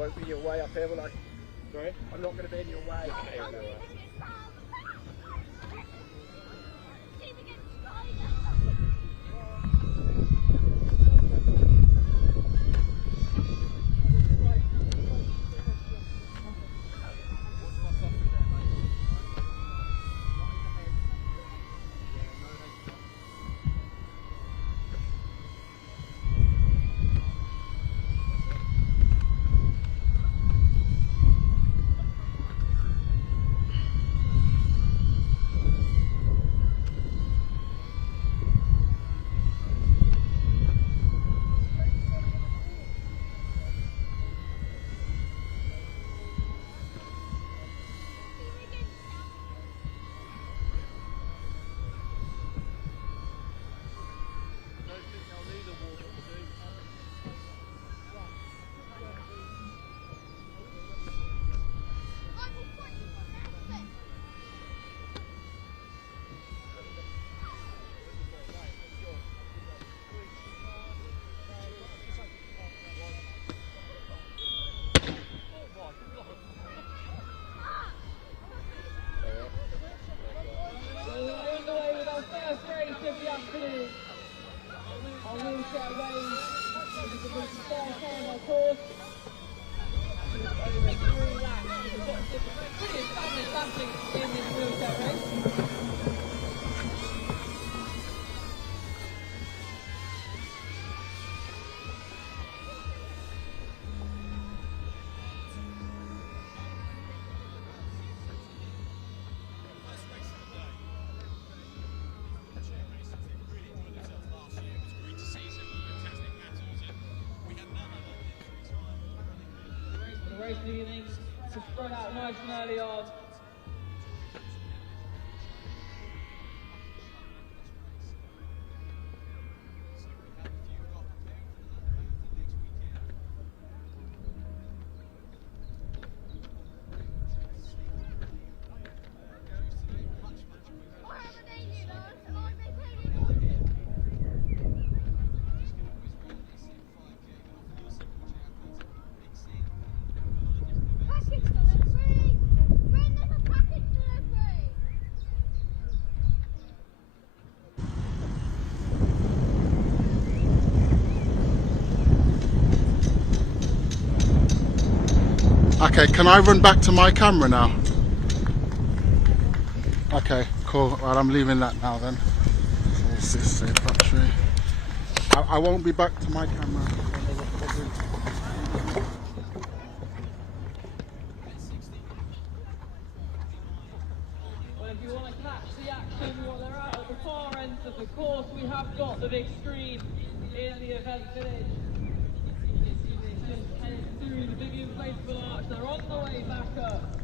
won't be in your way up here, will I? Sorry? I'm not going to be in your way. Evening to spread out nice and early on. Okay, can I run back to my camera now? Okay, cool. Right, I'm leaving that now then. So what's this say, battery? I won't be back to my camera. Well, if you want to catch the action while they're out at the far end of the course, we have got the big screen in the event village. Just heading through the big inflatable arch. They're on the way back up.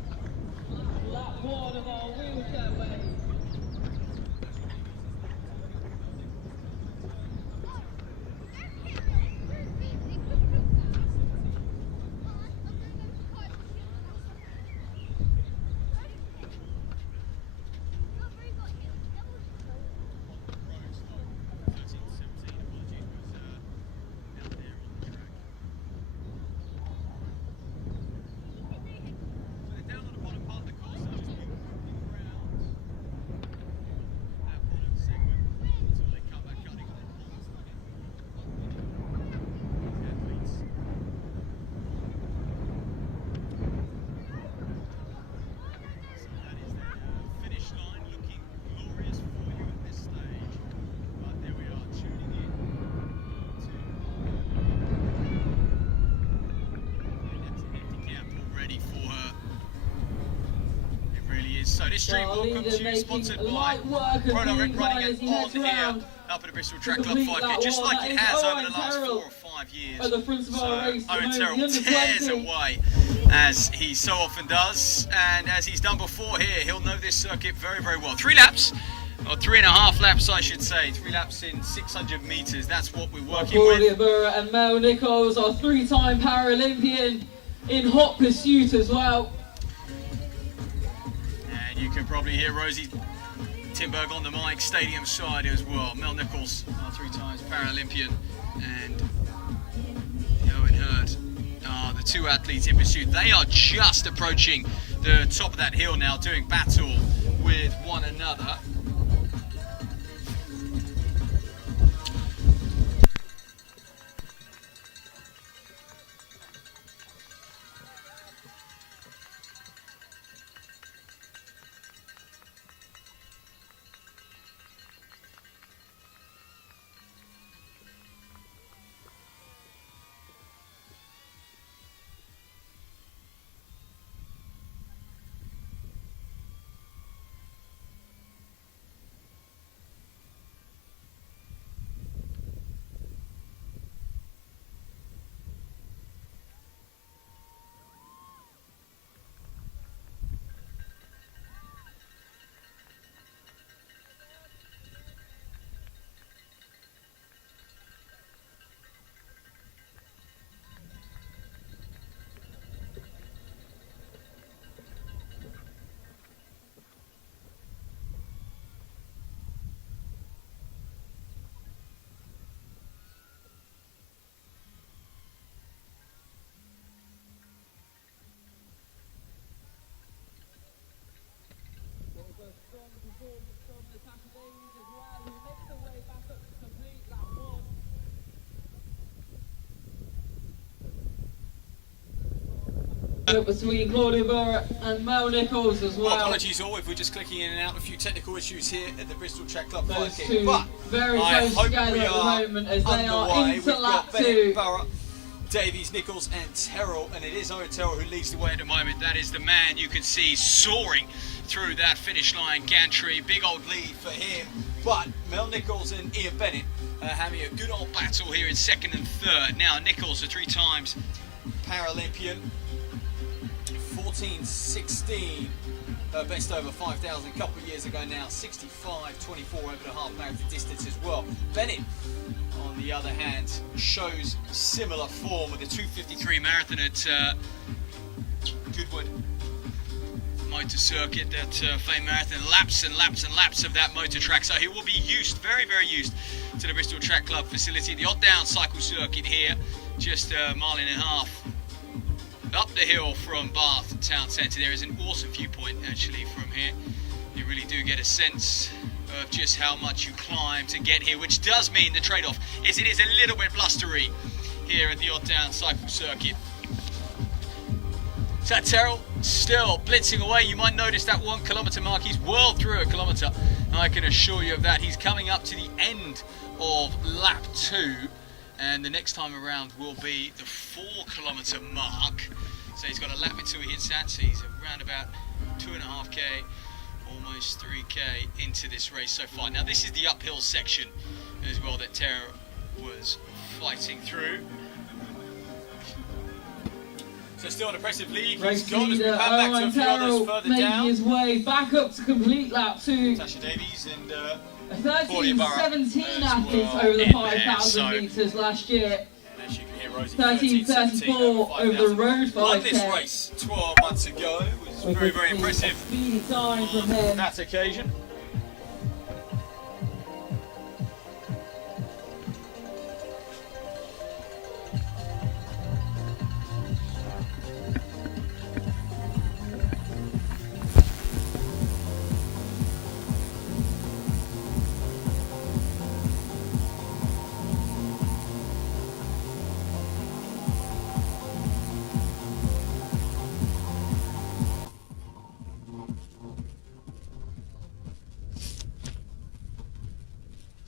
Lap one of our wheelchair way. So this stream will come to you, sponsored by Product Running and on here up at the Bristol Track Club 5K, just like it has over the last 4 or 5 years. So Owen Terrell tears away, as he so often does, and as he's done before here, he'll know this circuit very, very well. 3 laps, or 3.5 laps I should say, 3 laps in 600 metres, that's what we're working with. Burra and Mel Nichols are 3-time Paralympian in hot pursuit as well. You can probably hear Rosie Timberg on the mic, stadium side as well. Mel Nichols, our 3 times Paralympian, and Owen Hurd are the 2 athletes in pursuit. They are just approaching the top of that hill now, doing battle with one another. Between Claudia Burra and Mel Nichols as well. Apologies all if we're just clicking in and out, a few technical issues here at the Bristol Track Club 5K. Two But very close together at the moment as they are into lap 2. Burra, Davies, Nichols and Terrell, and it is Owen Terrell who leads the way at the moment. That is the man you can see soaring through that finish line. Gantry, big old lead for him. But Mel Nichols and Ian Bennett having a good old battle here in 2nd and 3rd. Now Nichols, a 3 times Paralympian, 14-16 best over 5,000 a couple of years ago now, 65-24 over the half marathon distance as well. Bennett, on the other hand, shows similar form with a 2:53 marathon at Goodwood Motor Circuit, that famed marathon. Laps and laps and laps of that motor track, so he will be used, very, very used to the Bristol Track Club facility. The odd down cycle circuit here, just a mile and a half up the hill from Bath Town Centre. There is an awesome viewpoint actually from here. You really do get a sense of just how much you climb to get here, which does mean the trade-off is it is a little bit blustery here at the odd down cycle circuit. So Terrell still blitzing away. You might notice that 1 kilometre mark. He's well through a kilometre, and I can assure you of that. He's coming up to the end of lap 2, and the next time around will be the 4 kilometre mark. So he's got a lap until he hits that. So he's around about 2.5k, almost 3k into this race so far. Now this is the uphill section as well that Terrell was fighting through. So still an impressive lead. Race He's gone as we leader pan back to a Owen few others Terrell further making down. his way back up to complete lap 2. Tasha Davies and 13:17 athletes well over the in 5,000 there, so- metres last year. And as you can hear, Rosie 13:34 over the road Won this 5K. race 12 months ago. It was We very, could very see impressive a speedy time from on him. that occasion.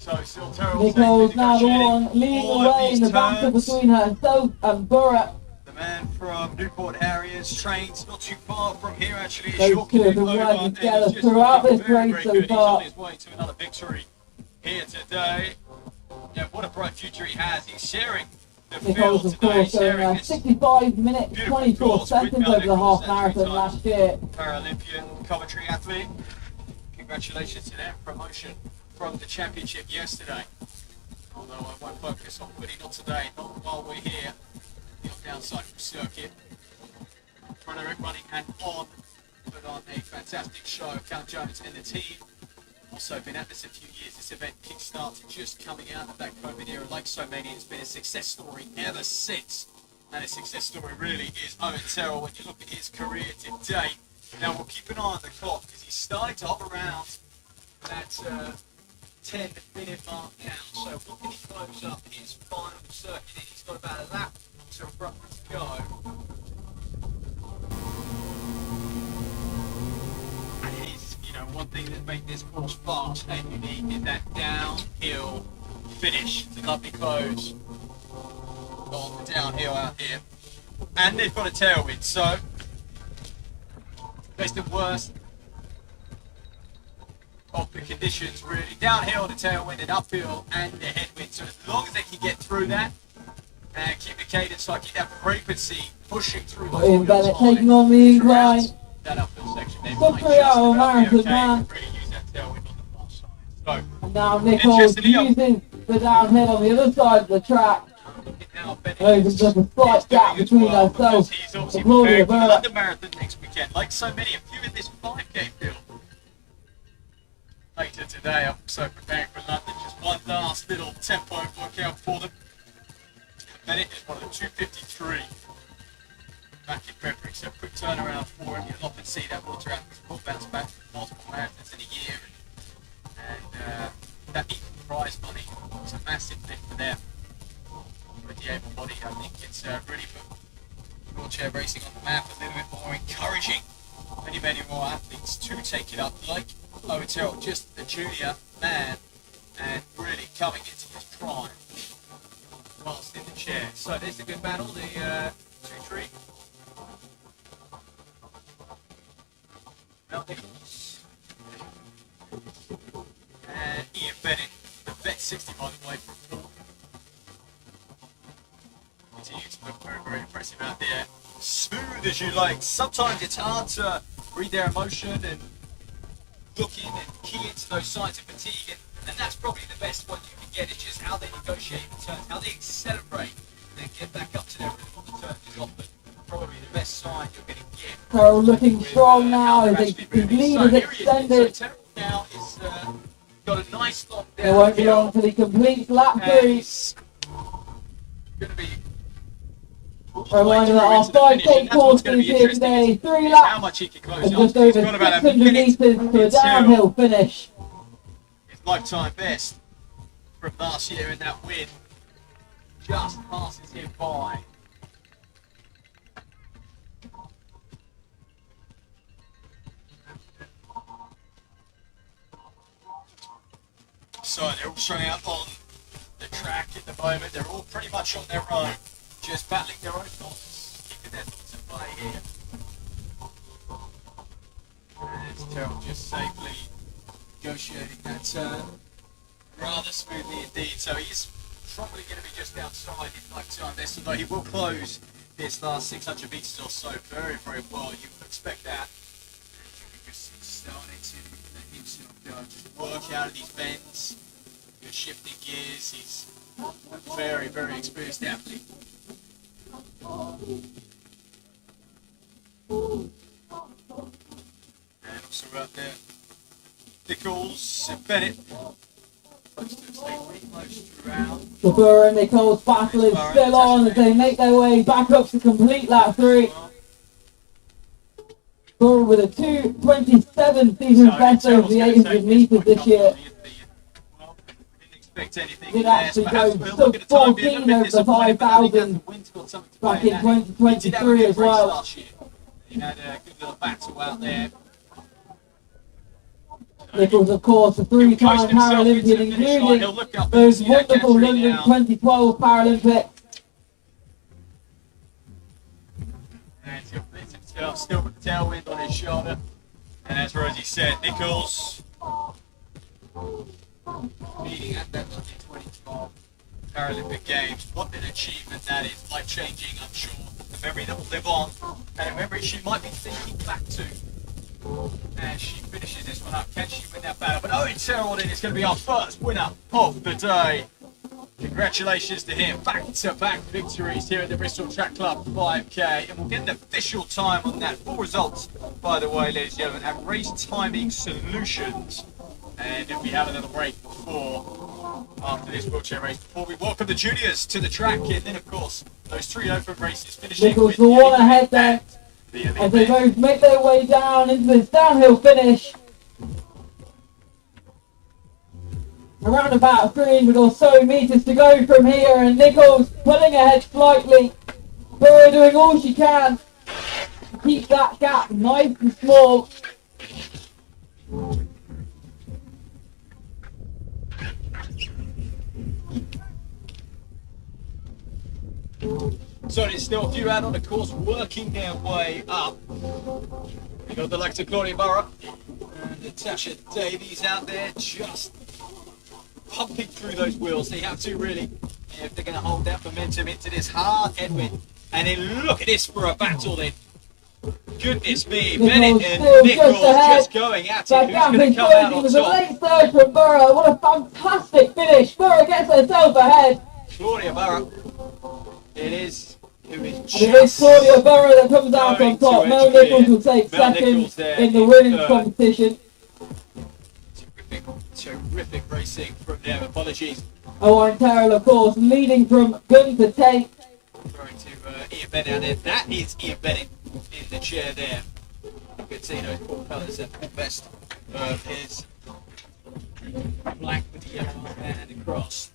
So still Terrell Nicole's safely now the negotiating one leading all the of way in these the battle turns. between herself and Burra. The man from Newport areas trains not too far from here actually. Those Short two have been over, working and together he's just throughout looking this very, race very so good. He's far. on his way to another victory here today. Yeah, what a bright future he has. He's sharing the Nicole's, field of today, course, going sharing this 65 minutes, beautiful 24 course with seconds over the Nichols, half that marathon three-time last year. Paralympian Coventry athlete. Congratulations to them. Promotion from the championship yesterday. Although I won't focus on Woody, not today, not while we're here. The downside from circuit. Frederick running and on, put on a fantastic show. Count Jones and the team. Also been at this a few years. This event kick-started just coming out of that COVID era. Like so many, it's been a success story ever since. And a success story really is Owen Terrell when you look at his career to date. Now we'll keep an eye on the clock because he's starting to hop around that 10-minute mark now. So what can he close up his final circuit in? He's got about a lap to roughly go. And it is, one thing that makes this course fast and unique is that downhill finish. It's a lovely close on the downhill out here. And they've got a tailwind, so best and worst of the conditions really. Downhill, the tailwind, and uphill, and the headwind. So as long as they can get through that and keep the cadence, like keep that frequency pushing through those In Bennett wheels taking on the incline. that uphill section, they Good might 3 just hour about be marathon okay man. and really use that tailwind on the far side. So And now Nicole's Interestingly, using the downhill on the other side of the track. now Bennett Opens is up a slight gap doing as between well, ourselves because he's obviously and Claudia preparing for the Burra. London Marathon next weekend. Like so many, a few in this 5k field. Later today, I'm also preparing for London. Just one last little tempo workout for them. Bennett is one of the 253 back in February, so quick turnaround for him. You'll often see that water athletes will bounce back from multiple marathons in a year, and that equal prize money is a massive thing for them. With the able-bodied, I think it's really put wheelchair racing on the map a little bit more encouraging. Many more athletes to take it up, like Owen Terrell, just a junior man and really coming into his prime whilst in the chair. So there's a good battle, the 2-3. Mel Nichols and Ian Bennett, the vet 60 by the way from Paul. Continues to look very, very impressive out there. Smooth as you like. Sometimes it's hard to read their emotion and look in and key into those signs of fatigue, and that's probably the best one you can get, is just how they negotiate the turns, how they accelerate and then get back up to their rhythm on the turns is often probably the best sign you're going to get. Terrell looking strong now how as they're his actually moving. lead So is here he is. extended. So Terrell now is got a nice lock It down won't be here, long till he completes lap and 3. he's going to be A reminder that our 5k course is here today. 3 how laps much he can close and up. just over He's got about a 600 minute metres to a until downhill finish. his lifetime best from last year in that win just passes him by. strung out on the track at the moment. They're all pretty much on their own, just battling their own thoughts, keeping their thoughts at play here. And Terrell just safely negotiating that turn rather smoothly indeed. So he's probably going to be just outside his lifetime best, although he will close this last 600 metres or so very, very well. You would expect that. Just starting to let himself go, just work out of these bends, just shifting gears. He's a very, very experienced athlete. And also out there, Nichols and Bennett. The Burr and Nichols battle is still on as they make their way back up to complete lap 3. Burr with a 2:27 season best over the 800 metres this year. Did actually go sub 14 over the 5,000 back in 2023 as well. He had a good little battle out there. Nichols, of course, a 3-time Paralympian, including those wonderful London 2012 Paralympics. And he'll fit himself still with the tailwind on his shoulder. And as Rosie said, Nichols leading at that London 2012 Paralympic Games. What an achievement that is, life-changing, I'm sure. A memory that will live on, and a memory she might be thinking back to as she finishes this one up. Can she win that battle? But Fitzgerald is going to be our first winner of the day. Congratulations to him. Back-to-back victories here at the Bristol Track Club 5K. And we'll get an official time on that. Full results, by the way, ladies and gentlemen, at Race Timing Solutions. And if we have another break after this wheelchair race, before we welcome the juniors to the track. And then, of course, those 3 open races finishing Nichols with the one ahead there as they both make their way down into this downhill finish. Around about 300 or so metres to go from here, and Nichols pulling ahead slightly. Burr doing all she can to keep that gap nice and small. So there's still a few out on the course working their way up. We got the likes of Claudia Burrow and Natasha Davies out there just pumping through those wheels. They have to really, if they're going to hold that momentum into this hard headwind. And then look at this for a battle then. Goodness me, Bennett and Nichols just going at it. Who's going to come out on top? A late third from Burrow. What a fantastic finish. Burrow gets herself ahead. Claudia Burrow. It is Claudia Burrow that comes out on top. Mel Nichols will take second in the women's competition. Terrific racing from them. Apologies. Owen Terrell, of course, leading from gun to tape. Throwing to Ian Bennett out there. That is Ian Bennett in the chair there. You can see those four colours at the best of his black with the yellow and across.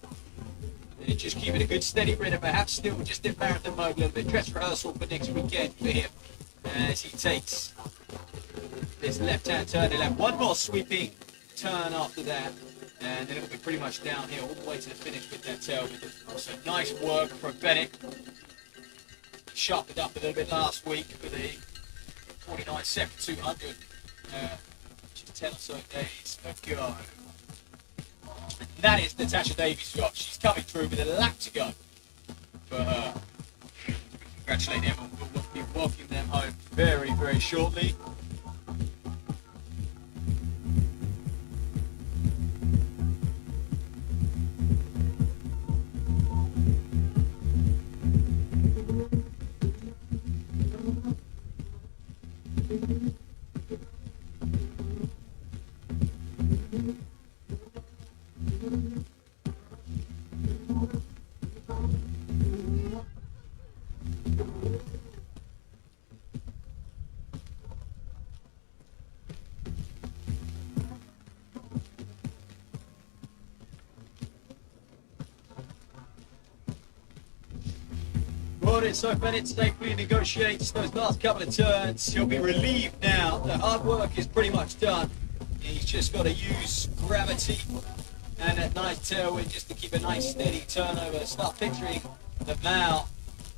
And just keeping a good steady rhythm, perhaps still just in marathon mode a little bit. Dress rehearsal for next weekend for him as he takes this left-hand turn. He'll have one more sweeping turn after that, and then it'll be pretty much downhill all the way to the finish with that tailwind. So nice work from Bennett. Sharpened up a little bit last week with a 49.7 200, 10 or so days ago. And that is Natasha Davies' job. She's coming through with a lap to go for her. Congratulate them. We'll be walking them home very, very shortly. So Bennett safely negotiates those last couple of turns. He'll be relieved now. The hard work is pretty much done. He's just got to use gravity and and a nice tailwind just to keep a nice steady turnover. Start picturing the Mao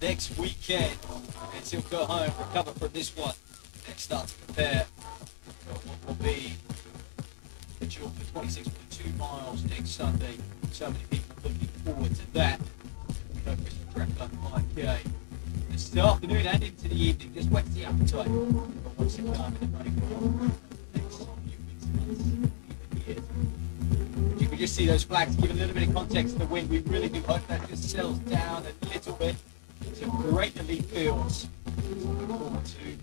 next weekend, and he'll go home, recover from this one, and start to prepare for what will be scheduled for 26.2 miles next Sunday. So many people looking forward to that. Bristol Track Club 5K this afternoon and into the evening. Just whets the appetite for what's to come in the running for the next few weeks, months, even years. You can just see those flags give a little bit of context to the wind. We really do hope that just settles down a little bit. Some great elite fields to look forward to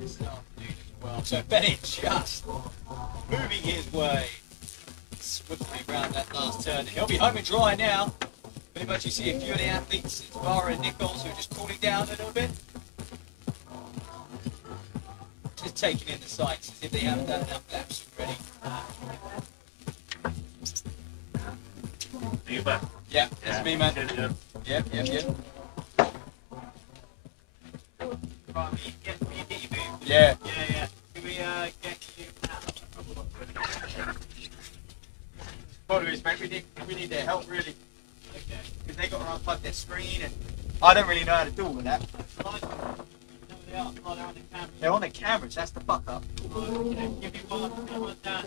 this afternoon as well. So Bennett just moving his way swiftly around that last turn. He'll be home and dry now. Pretty much you see a few of the athletes, it's Vara and Nichols, who are just cooling down a little bit. Just taking in the sights as if they haven't done enough laps already. Are you back? Yeah, that's me, man. Yep. Right, we get you moved. Yeah. Yeah. Can we get you out? Followers, mate, we need their help, really. Okay. Because they got to unplug their screen, and I don't really know how to do all of that. No, they are. Oh, they're on the camera. They're on the cameras, that's the fuck up. Okay. Give me one down.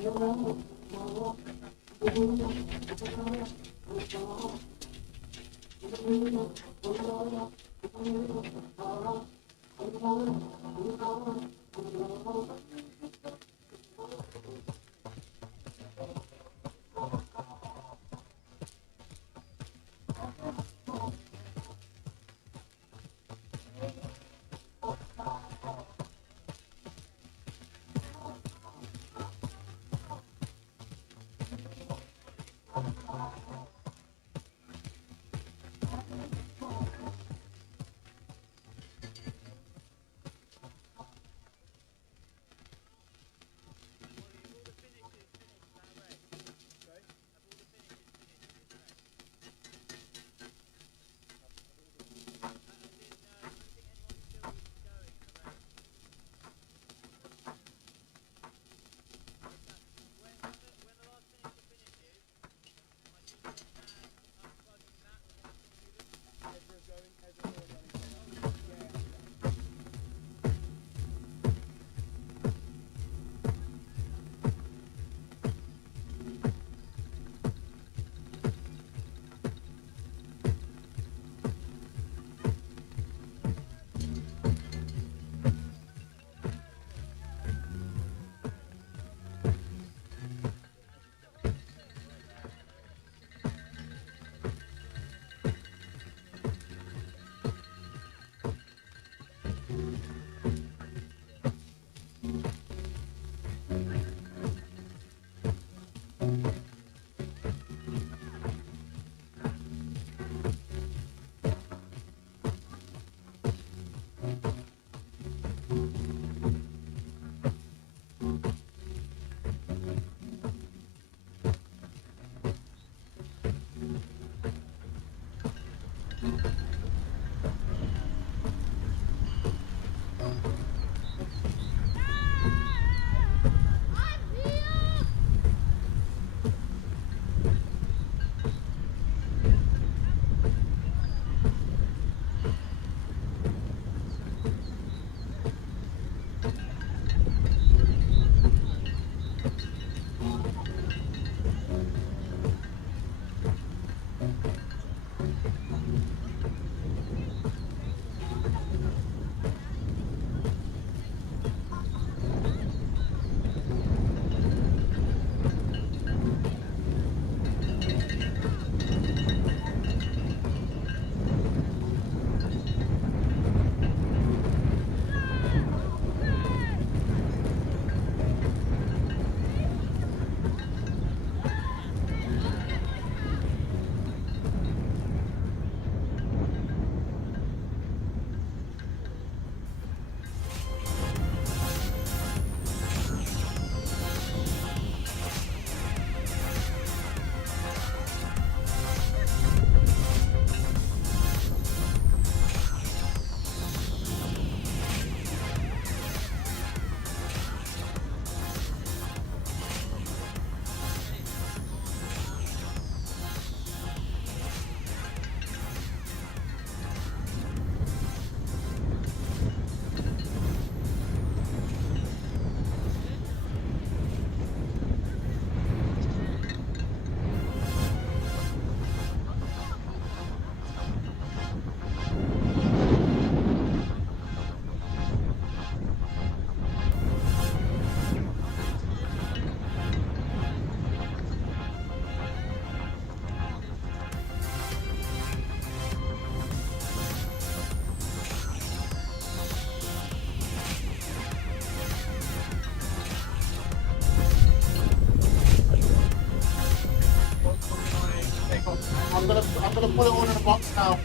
Put it all in the box now.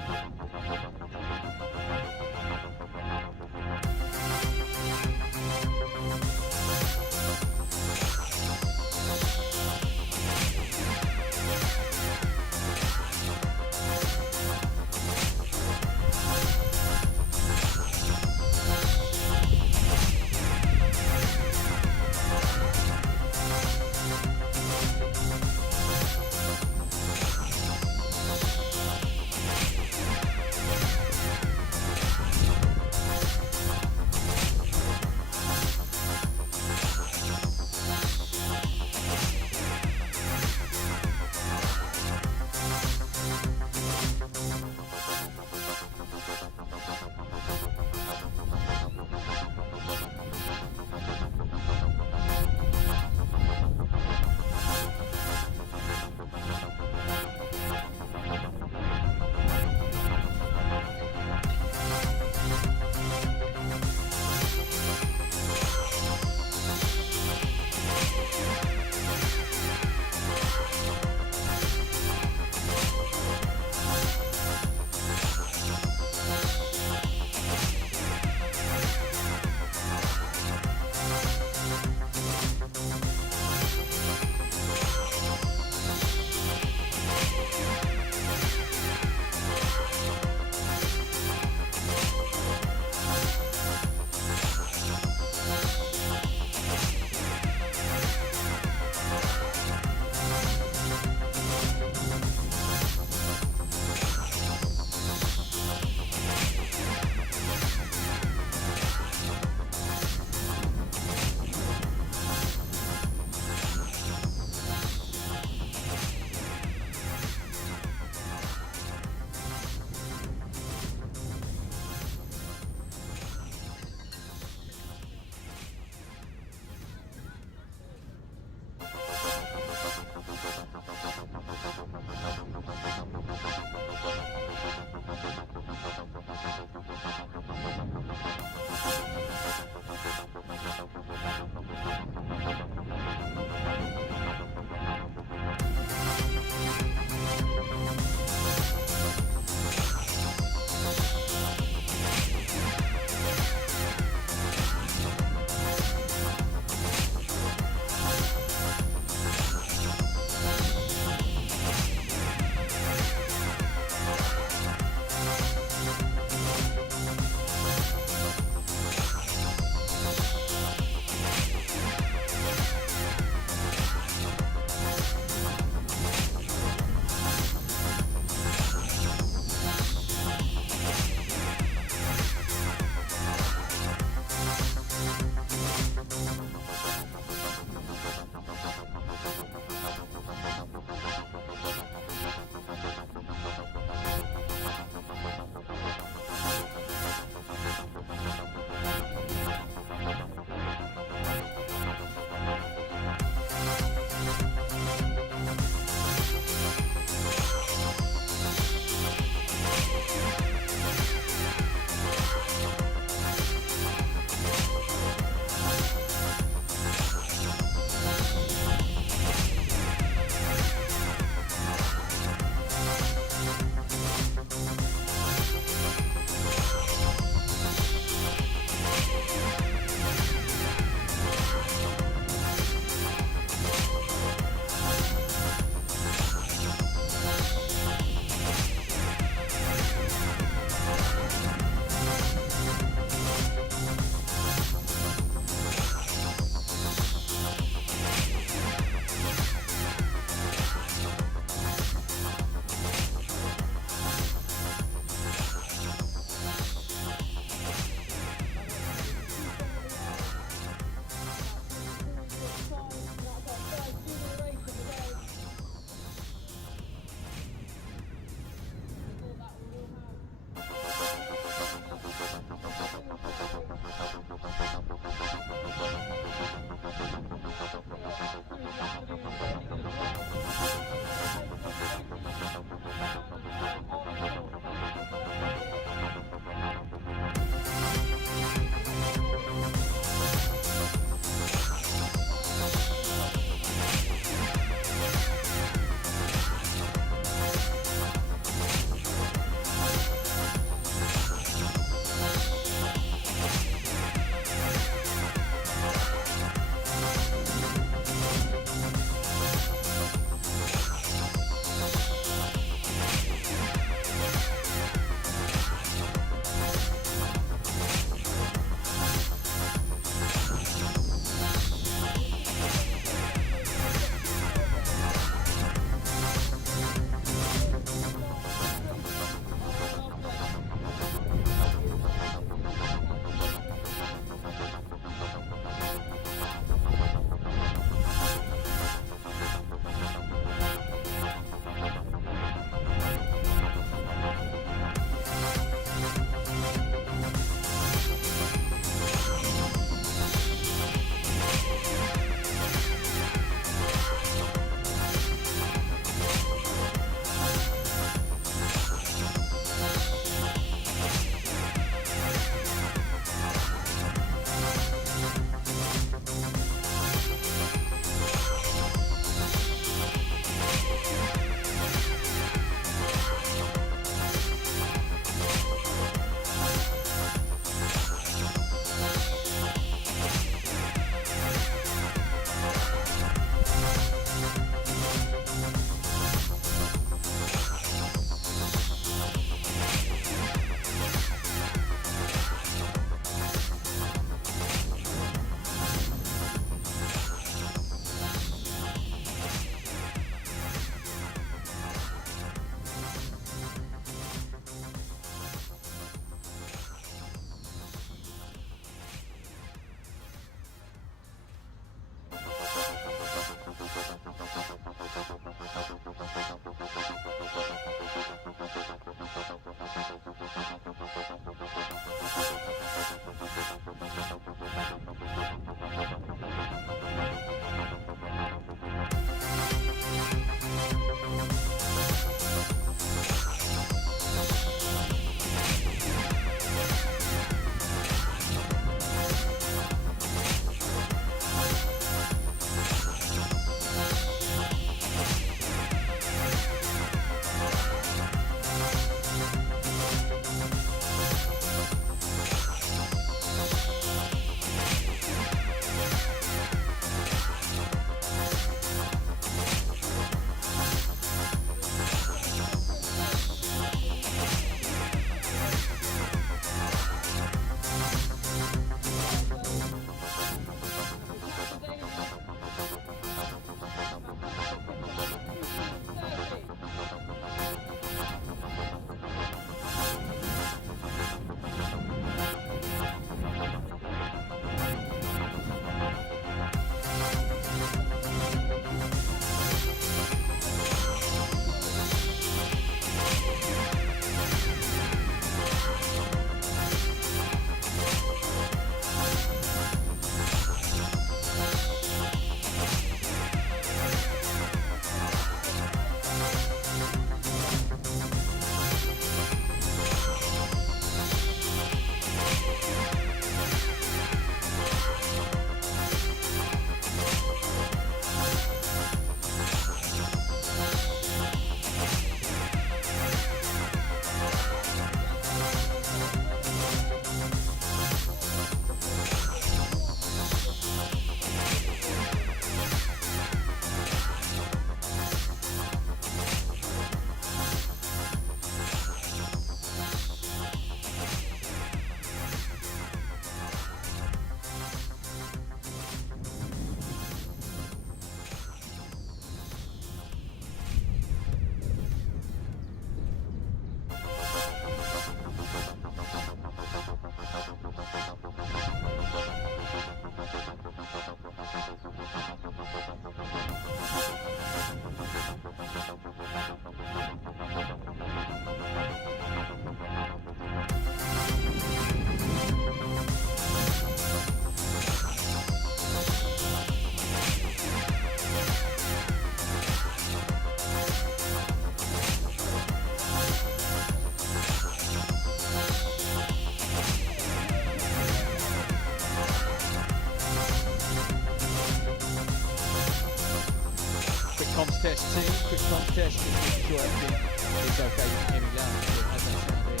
Comms test team, quick comms test, just making sure everything is okay. You can hear me loud. How's that sound here?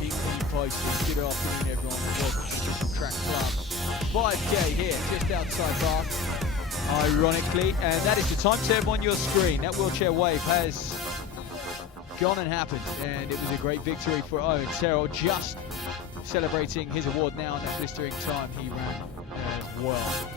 Keep me posted. Good afternoon, everyone, and welcome to the Bristol Track Club 5K here, just outside Bath, ironically, and that is the timetable on your screen. That wheelchair wave has gone and happened, and it was a great victory for Owen Terrell, just celebrating his award now on that blistering time he ran as well.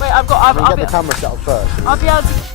Wait, I'll get the camera set up first. I'll be able to.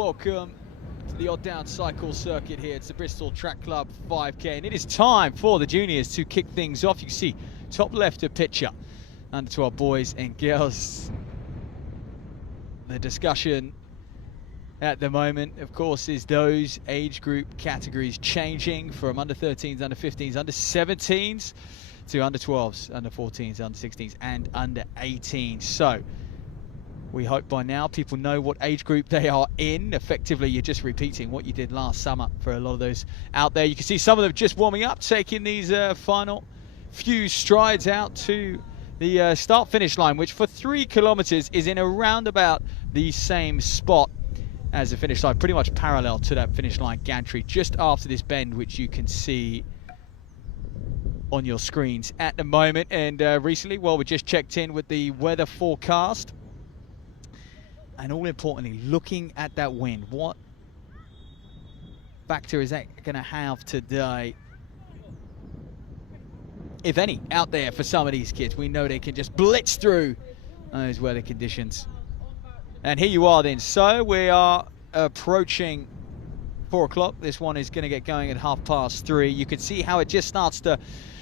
Welcome to the Odd Down Cycle Circuit here. It's the Bristol Track Club 5K, and it is time for the juniors to kick things off. You can see top left of picture, under 12 boys and girls. The discussion at the moment, of course, is those age group categories changing from under 13s, under 15s, under 17s to under 12s, under 14s, under 16s, and under 18s. So we hope by now people know what age group they are in. Effectively, you're just repeating what you did last summer for a lot of those out there. You can see some of them just warming up, taking these final few strides out to the start-finish line, which for 3 kilometers is in around about the same spot as the finish line, pretty much parallel to that finish line gantry, just after this bend, which you can see on your screens at the moment. And recently, well, we just checked in with the weather forecast, and all importantly, looking at that wind, what factor is that going to have today, if any, out there for some of these kids? We know they can just blitz through those weather conditions. And here you are then. So we are approaching 4 o'clock. This one is going to get going at 3:30. You can see how it just starts to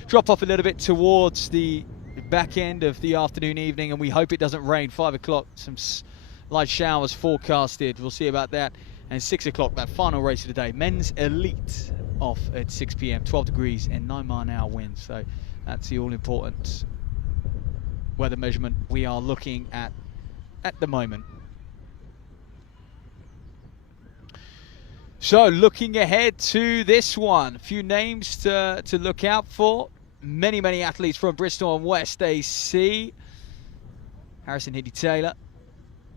drop off a little bit towards the back end of the afternoon, evening, and we hope it doesn't rain. 5 o'clock, some light showers forecasted. We'll see about that. And 6 o'clock, that final race of the day, men's elite, off at 6 p.m. 12 degrees and 9-mile-an-hour winds. So that's the all-important weather measurement we are looking at the moment. So looking ahead to this one, a few names to look out for. Many athletes from Bristol and West AC. Harrison Hiddy-Taylor,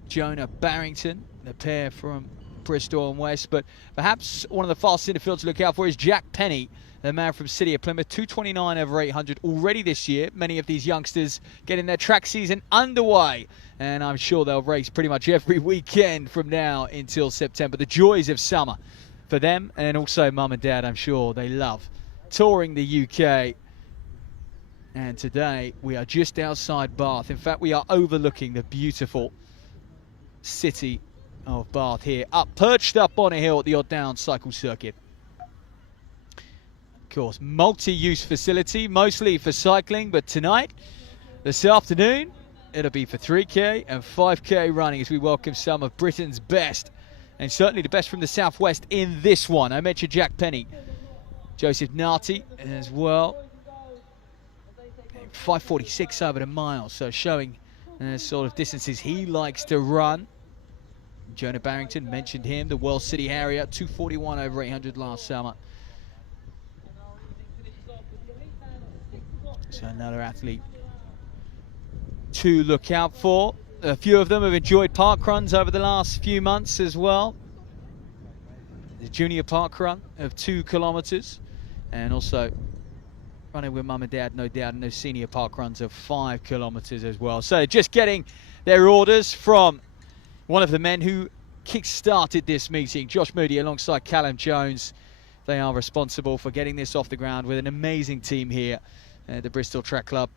Jonah Barrington, the pair from Bristol and West. But perhaps one of the fastest in the field to look out for is Jack Penny, the man from City of Plymouth. 2:29 over 800 already this year. Many of these youngsters getting their track season underway, and I'm sure they'll race pretty much every weekend from now until September. The joys of summer for them, and also mum and dad, I'm sure they love touring the UK. And today we are just outside Bath. In fact, we are overlooking the beautiful city of Bath here, perched up on a hill at the Odd Downs cycle circuit. Of course, multi-use facility, mostly for cycling, but tonight, this afternoon, it'll be for 3K and 5K running as we welcome some of Britain's best, and certainly the best from the southwest in this one. I mentioned Jack Penny, Joseph Narty as well. 5:46 over the mile, so showing sort of distances he likes to run. Jonah Barrington, mentioned him, the World City Harrier, 2:41 over 800 last summer. So another athlete to look out for. A few of them have enjoyed park runs over the last few months as well. The junior park run of 2 kilometers, and also running with mum and dad, no doubt, and those senior park runs of 5 kilometers as well. So just getting their orders from one of the men who kick-started this meeting, Josh Moody, alongside Callum Jones. They are responsible for getting this off the ground with an amazing team here at the Bristol Track Club.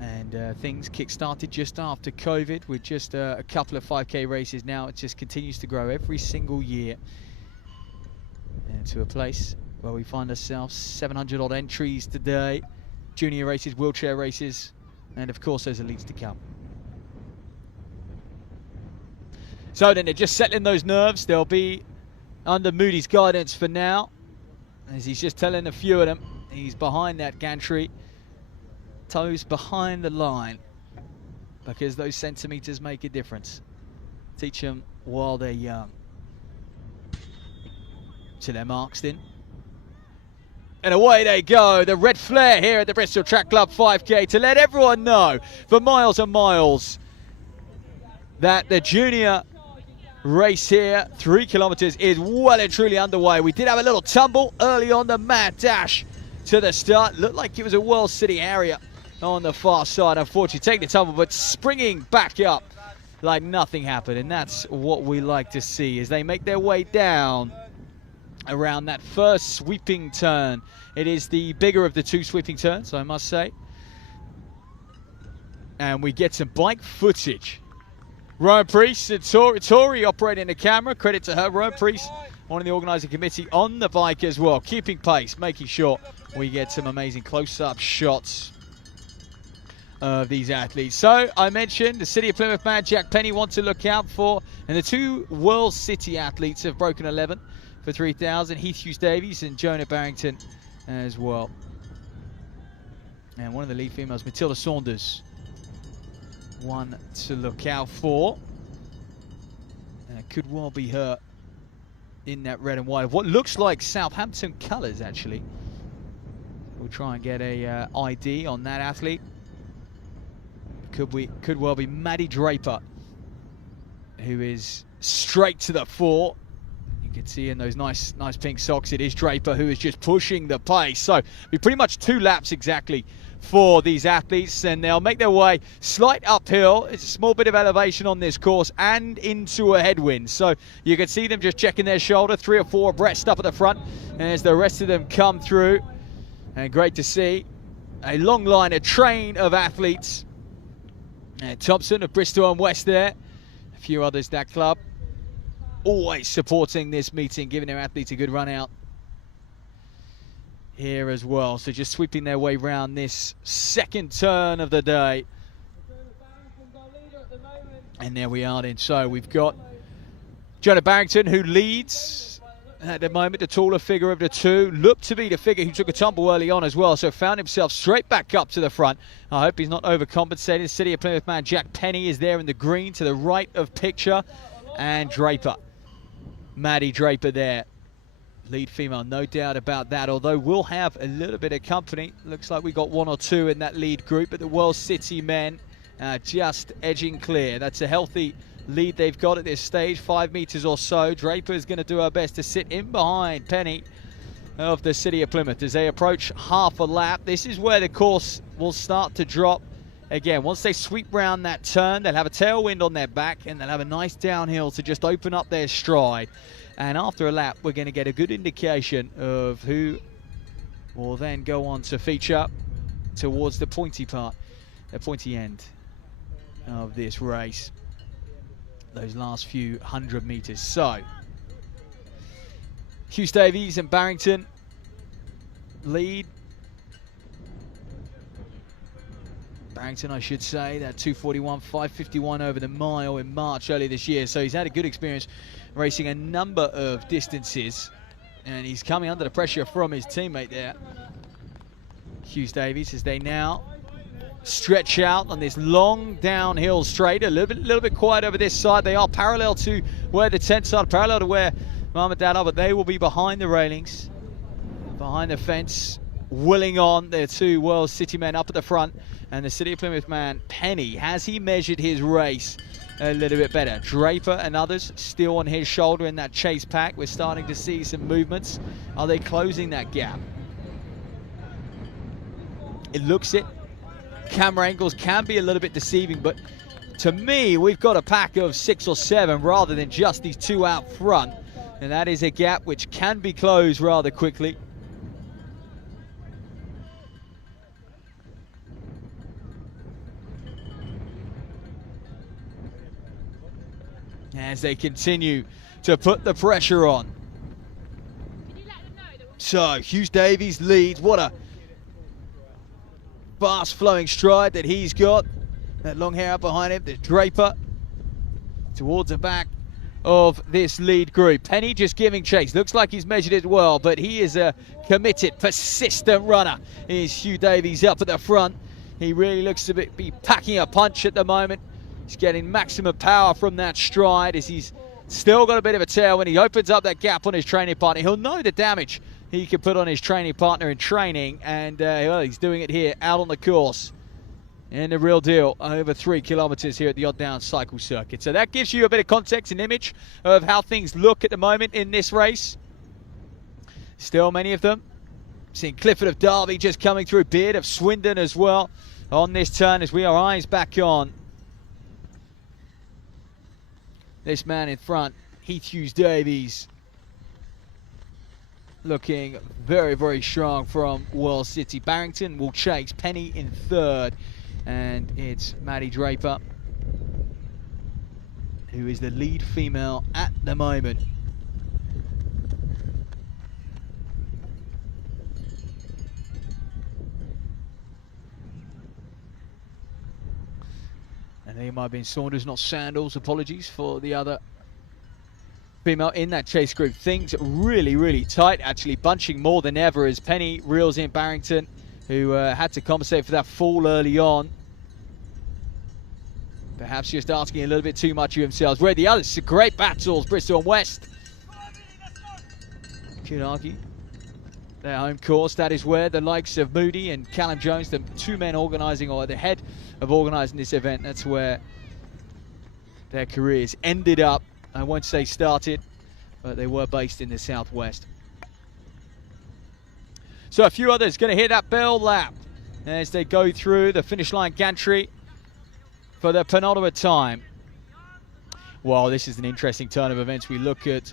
And things kick-started just after COVID with just a couple of 5K races. Now it just continues to grow every single year. And to a place where we find ourselves 700 odd entries today, junior races, wheelchair races, and of course those elites to come. So then they're just settling those nerves. They'll be under Moody's guidance for now, as he's just telling a few of them he's behind that gantry, toes behind the line, because those centimeters make a difference. Teach them while they're young. To their marks then. And away they go. The red flare here at the Bristol Track Club 5K to let everyone know for miles and miles that the junior race here, 3 kilometers, is well and truly underway. We did have a little tumble early on, the mad dash to the start. Looked like it was a World City Harrier on the far side. Unfortunately, taking the tumble, but springing back up like nothing happened. And that's what we like to see as they make their way down around that first sweeping turn. It is the bigger of the 2 sweeping turns, I must say. And we get some bike footage. Rowan Priest and Tori operating the camera. Credit to her. Rowan Priest, one of the organising committee, on the bike as well, keeping pace, making sure we get some amazing close-up shots of these athletes. So I mentioned the City of Plymouth man Jack Penny want to look out for, and the 2 World City athletes have broken 11 for 3,000. Heath Hughes Davies and Jonah Barrington as well. And one of the lead females, Matilda Saunders, one to look out for. And it could well be her in that red and white of what looks like Southampton colours, actually. We'll try and get a ID on that athlete. Could well be Maddie Draper, who is straight to the fore. You can see in those nice pink socks, it is Draper who is just pushing the pace. So be pretty much 2 laps exactly for these athletes, and they'll make their way slight uphill. It's a small bit of elevation on this course and into a headwind. So you can see them just checking their shoulder, 3 or 4 abreast up at the front, and as the rest of them come through. And great to see a long line, a train of athletes. And Thompson of Bristol and West there. A few others, that club. Always supporting this meeting, giving their athletes a good run out here as well. So just sweeping their way round this second turn of the day. And there we are then. So we've got Jonah Barrington, who leads at the moment, the taller figure of the two. Looked to be the figure who took a tumble early on as well, so found himself straight back up to the front. I hope he's not overcompensating. City of Plymouth man Jack Penny is there in the green to the right of picture. And Draper, Maddie Draper there. Lead female, no doubt about that, although we'll have a little bit of company. Looks like we got 1 or 2 in that lead group, but the World City men just edging clear. That's a healthy lead they've got at this stage, 5 meters or so. Draper is going to do her best to sit in behind Penny of the City of Plymouth as they approach half a lap. This is where the course will start to drop again. Once they sweep round that turn, they'll have a tailwind on their back and they'll have a nice downhill to just open up their stride. And after a lap, we're going to get a good indication of who will then go on to feature towards the pointy part, the pointy end of this race. Those last few 100 meters. So, Hughes Davies and Barrington lead. Barrington, I should say, that 2:41, 5:51 over the mile in March earlier this year. So he's had a good experience racing a number of distances, and he's coming under the pressure from his teammate there, Hughes Davies, as they now stretch out on this long downhill straight. A little bit quiet over this side. They are parallel to where the tents are, parallel to where Mum and Dad are, but they will be behind the railings, behind the fence, willing on. Their 2 World City men up at the front, and the City of Plymouth man Penny, has he measured his race a little bit better? Draper and others still on his shoulder in that chase pack. We're starting to see some movements. Are they closing that gap? It looks it. Camera angles can be a little bit deceiving, but to me, we've got a pack of 6 or 7 rather than just these 2 out front, and that is a gap which can be closed rather quickly. As they continue to put the pressure on. So Hughes Davies leads. What a fast flowing stride that he's got. That long hair up behind him, the Draper towards the back of this lead group. Penny just giving chase. Looks like he's measured it well, but he is a committed, persistent runner. Is Hugh Davies up at the front. He really looks to be packing a punch at the moment. He's getting maximum power from that stride as he's still got a bit of a tail. When he opens up that gap on his training partner, he'll know the damage he can put on his training partner in training, and well, he's doing it here out on the course in the real deal, over 3 kilometers here at the Odd Downs Cycle Circuit. So that gives you a bit of context and image of how things look at the moment in this race. Still many of them. Seeing Clifford of Derby just coming through, Beard of Swindon as well on this turn as we are eyes back on this man in front, Heath Hughes Davies, looking very, very strong from World City. Barrington will chase, Penny in 3rd, and it's Maddie Draper who is the lead female at the moment. And there might have been Saunders, not Sandals. Apologies for the other female in that chase group. Things really, really tight, actually, bunching more than ever as Penny reels in Barrington, who had to compensate for that fall early on. Perhaps just asking a little bit too much of themselves. Where the others, great battles, Bristol and West. Could argue their home course. That is where the likes of Moody and Callum Jones, the two men organising, or the head of organising this event, that's where their careers ended up. I won't say started, but they were based in the southwest. So a few others going to hit that bell lap as they go through the finish line gantry for the penultimate time. Well, this is an interesting turn of events. We look at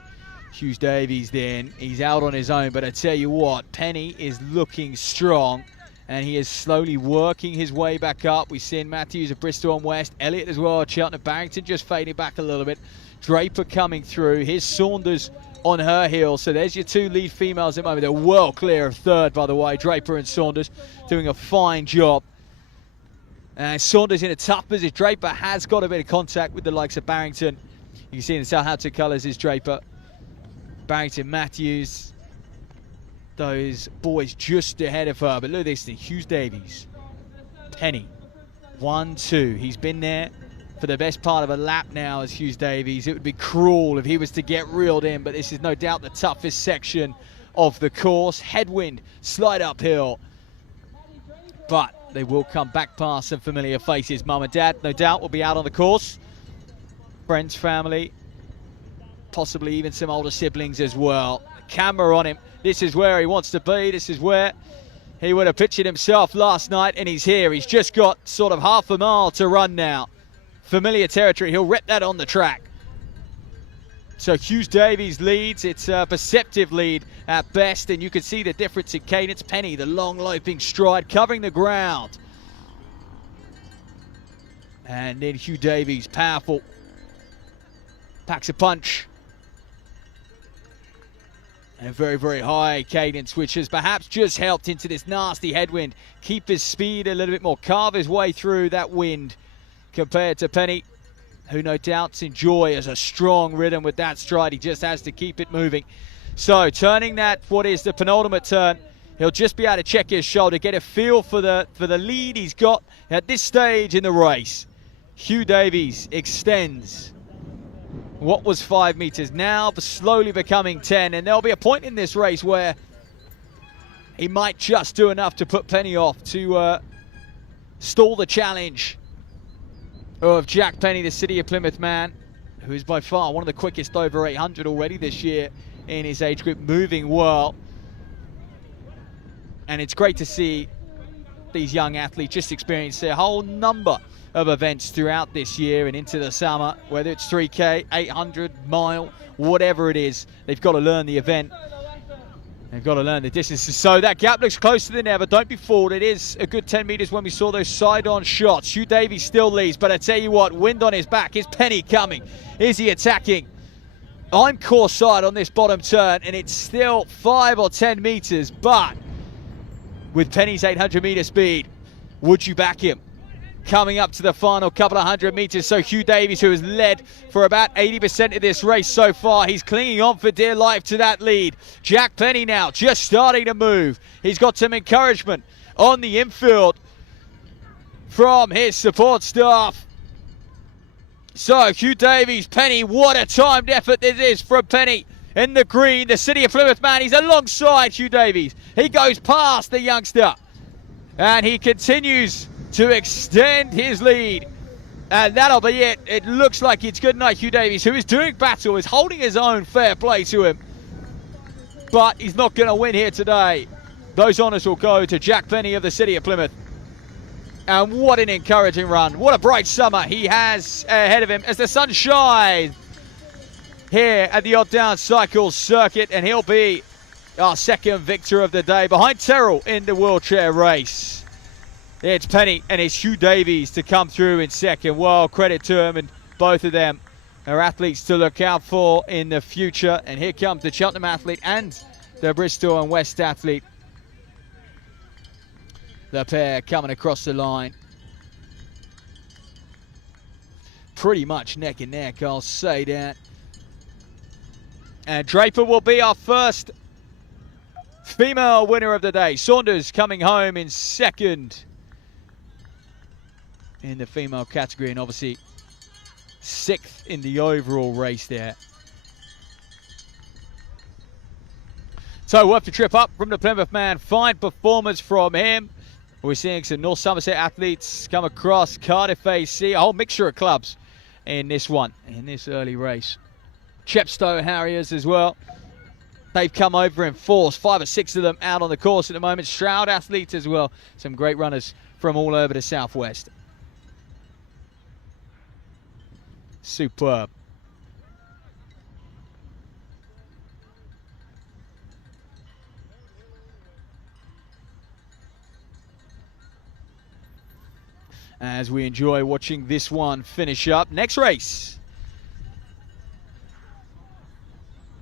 Hughes Davies then. He's out on his own, but I tell you what, Penny is looking strong, and he is slowly working his way back up. We've seen Matthews of Bristol and West, Elliott as well, Cheltenham, Barrington just fading back a little bit. Draper coming through. Here's Saunders on her heels. So there's your two lead females at the moment. They're well clear of third, by the way. Draper and Saunders doing a fine job. And Saunders in a tough position. Draper has got a bit of contact with the likes of Barrington. You can see in the Southampton colours is Draper. Barrington, Matthews. Those boys just ahead of her. But look at this thing. Hughes Davies. Penny. 1-2. He's been there for the best part of a lap now as Hughes Davies. It would be cruel if he was to get reeled in, but this is no doubt the toughest section of the course. Headwind, slide uphill. But they will come back past some familiar faces. Mum and Dad, no doubt, will be out on the course. Friends, family, possibly even some older siblings as well. Camera on him. This is where he wants to be. This is where he would have pictured himself last night, and he's here. He's just got sort of half a mile to run now. Familiar territory. He'll rep that on the track. So Hughes Davies leads. It's a perceptive lead at best, and you can see the difference in cadence. Penny, the long loping stride, covering the ground. And then Hugh Davies, powerful. Packs a punch. And very, very high cadence, which has perhaps just helped into this nasty headwind. Keep his speed a little bit more, carve his way through that wind compared to Penny, who no doubt enjoys a strong rhythm with that stride. He just has to keep it moving. So turning that, what is the penultimate turn, he'll just be able to check his shoulder, get a feel for the lead he's got at this stage in the race. Hugh Davies extends what was 5 meters, now slowly becoming 10, and there'll be a point in this race where he might just do enough to put Penny off, to stall the challenge of Jack Penny, the City of Plymouth man, who is by far one of the quickest over 800 already this year in his age group, moving well. And it's great to see these young athletes just experience a whole number of events throughout this year and into the summer, whether it's 3K, 800, mile, whatever it is. They've got to learn the event. They've got to learn the distances. So that gap looks closer than ever. Don't be fooled. It is a good 10 meters when we saw those side-on shots. Hugh Davies still leads, but I tell you what, wind on his back. Is Penny coming? Is he attacking? I'm course side on this bottom turn, and it's still 5 or 10 meters, but with Penny's 800 meter speed, would you back him? Coming up to the final couple of 100 meters. So Hugh Davies, who has led for about 80% of this race so far, he's clinging on for dear life to that lead. Jack Penny now just starting to move. He's got some encouragement on the infield from his support staff. So Hugh Davies, Penny, what a timed effort this is from Penny. In the green, the City of Plymouth man, he's alongside Hugh Davies. He goes past the youngster, and he continues to extend his lead, and that'll be it. It looks like it's good night. Hugh Davies, who is doing battle, is holding his own, fair play to him, but he's not going to win here today. Those honours will go to Jack Penny of the City of Plymouth. And what an encouraging run. What a bright summer he has ahead of him as the sun shines here at the Odd Down Cycle Circuit, and he'll be our second victor of the day behind Terrell in the wheelchair race. It's Penny and it's Hugh Davies to come through in second. Well, credit to him, and both of them are athletes to look out for in the future. And here comes the Cheltenham athlete and the Bristol and West athlete. The pair coming across the line. Pretty much neck and neck, I'll say that. And Draper will be our first female winner of the day. Saunders coming home in second in the female category, and obviously 6th in the overall race there. So worth the trip up from the Plymouth man. Fine performance from him. We're seeing some North Somerset athletes come across, Cardiff AC, a whole mixture of clubs in this one, in this early race. Chepstow Harriers as well. They've come over in force, 5 or 6 of them out on the course at the moment. Stroud athletes as well. Some great runners from all over the southwest. Superb. As we enjoy watching this one finish up. Next race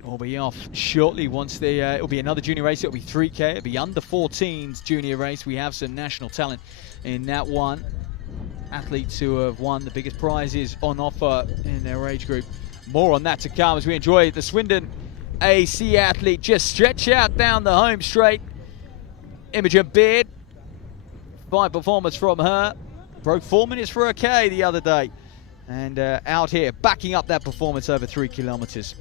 will be off shortly. Once it'll be another junior race. It'll be 3K. It'll be under 14s junior race. We have some national talent in that one. Athletes who have won the biggest prizes on offer in their age group. More on that to come as we enjoy the Swindon AC athlete just stretch out down the home straight. Imogen Beard. Fine performance from her. Broke 4 minutes for a K the other day. And out here, backing up that performance over 3 kilometers.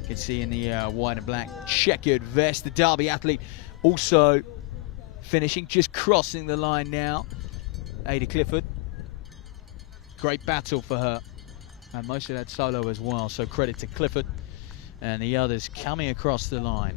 You can see in the white and black checkered vest, the Derby athlete also finishing, just crossing the line now. Ada Clifford. Great battle for her. And most of that solo as well, so credit to Clifford. And the others coming across the line.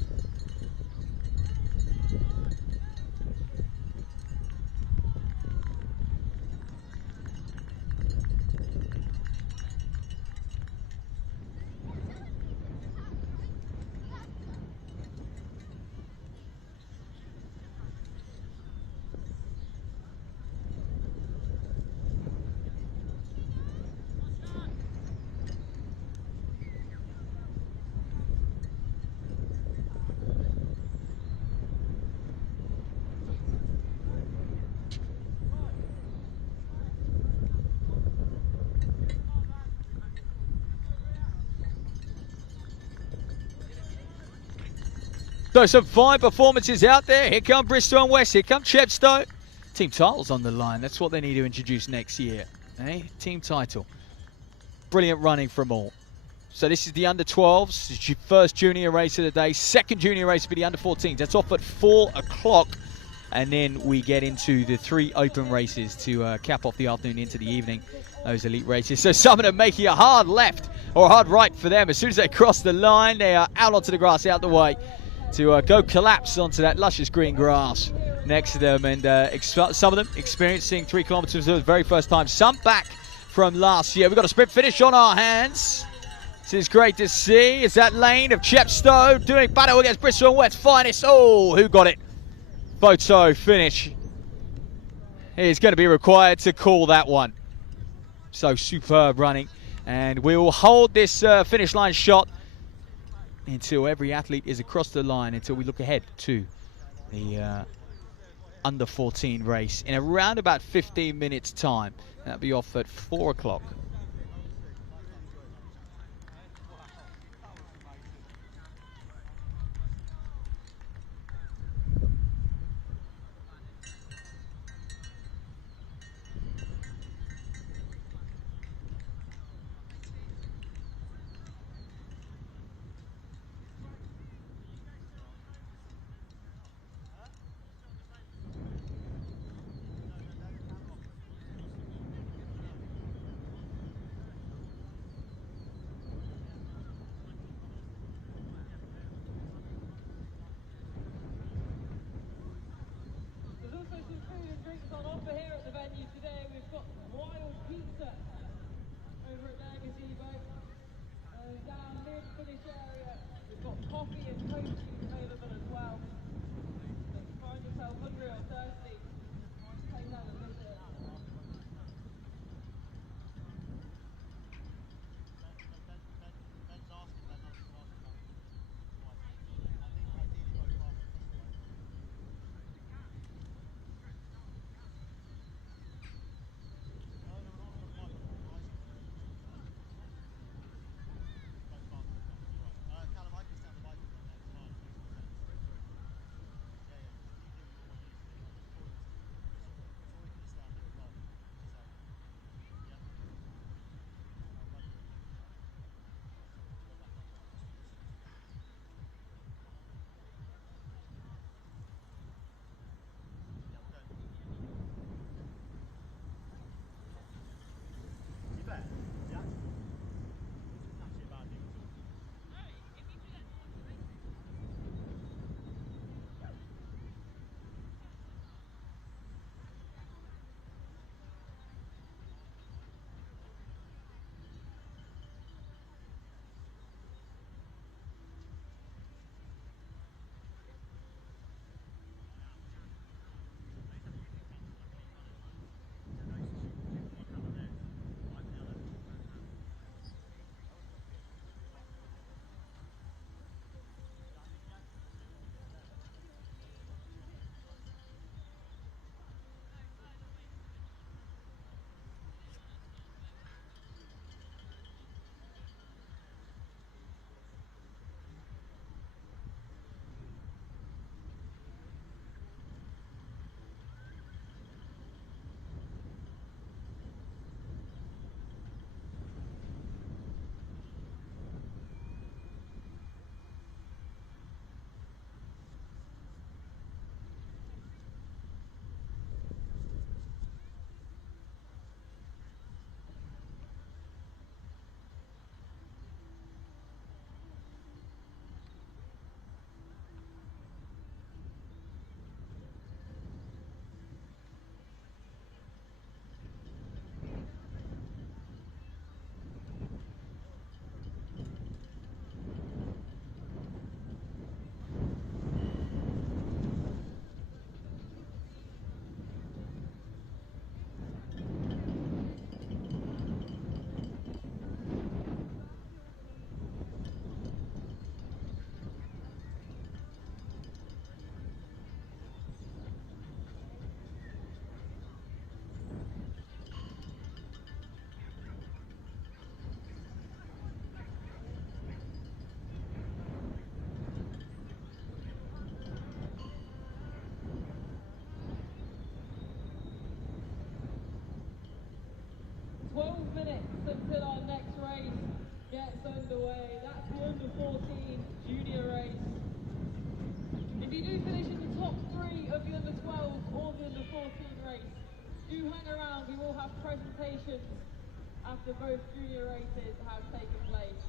So some fine performances out there. Here come Bristol and West. Here come Chepstow. Team title's on the line. That's what they need to introduce next year. Eh? Team title. Brilliant running from all. So this is the under 12s. It's your first junior race of the day. Second junior race will be the under 14s. That's off at 4 o'clock. And then we get into the 3 open races to cap off the afternoon into the evening. Those elite races. So some of them making a hard left or a hard right for them. As soon as they cross the line, they are out onto the grass, out the way, to go collapse onto that luscious green grass next to them. And some of them experiencing 3 kilometers for the very first time. Some back from last year. We've got a sprint finish on our hands. This is great to see. It's that lane of Chepstow doing battle against Bristol and West's finest. Oh, who got it? Photo finish is going to be required to call that one. So superb running. And we will hold this finish line shot until every athlete is across the line, until we look ahead to the under 14 race in around about 15 minutes time. That'll be off at 4 o'clock. 12 minutes until our next race gets underway. That's the under 14 junior race. If you do finish in the top 3 of the under 12 or the under 14 race, do hang around. We will have presentations after both junior races have taken place.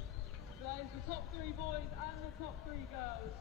So that is the top 3 boys and the top 3 girls.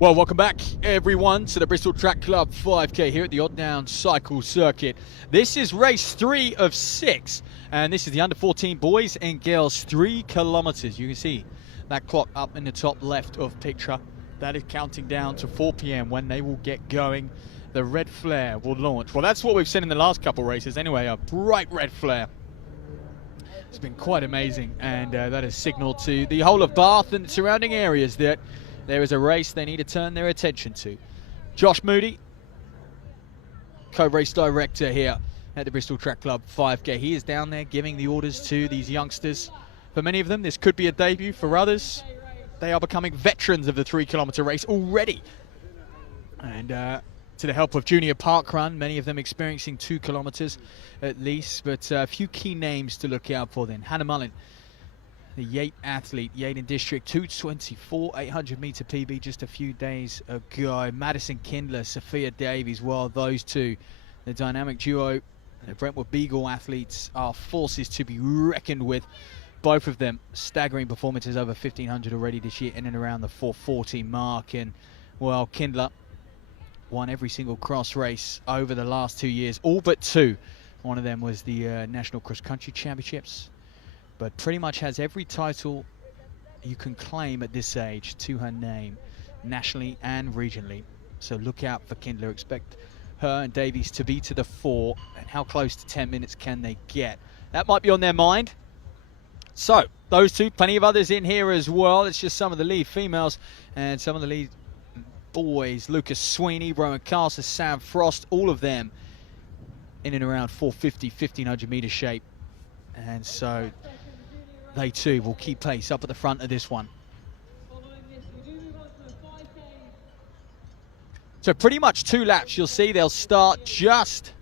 Well, welcome back, everyone, to the Bristol Track Club 5K here at the Odd Down Cycle Circuit. This is race 3 of 6, and this is the under-14 boys and girls 3 kilometres. You can see that clock up in the top left of picture. That is counting down to 4 p.m. when they will get going. The red flare will launch. Well, that's what we've seen in the last couple races anyway, a bright red flare. It's been quite amazing, and that has signalled to the whole of Bath and surrounding areas that there is a race they need to turn their attention to. Josh Moody, co-race director here at the Bristol Track Club 5K. He is down there giving the orders to these youngsters. For many of them, this could be a debut. For others, they are becoming veterans of the 3 kilometre race already. And to the help of Junior Park Run, many of them experiencing 2 kilometres at least. But a few key names to look out for then. Hannah Mullen, the Yate athlete, Yate District 2:24, 800 metre PB just a few days ago. Madison Kindler, Sophia Davies, well, those two, the dynamic duo, the Brentwood Beagle athletes, are forces to be reckoned with. Both of them staggering performances over 1,500 already this year, in and around the 440 mark. And, well, Kindler won every single cross race over the last 2 years, all but 2. One of them was the National Cross Country Championships, but pretty much has every title you can claim at this age to her name, nationally and regionally. So look out for Kindler. Expect her and Davies to be to the 4. And how close to 10 minutes can they get? That might be on their mind. So those two, plenty of others in here as well. It's just some of the lead females and some of the lead boys. Lucas Sweeney, Rowan Castle, Sam Frost, all of them in and around 450, 1,500 metre shape. And so they too will keep pace up at the front of this one. So pretty much 2 laps. You'll see they'll start just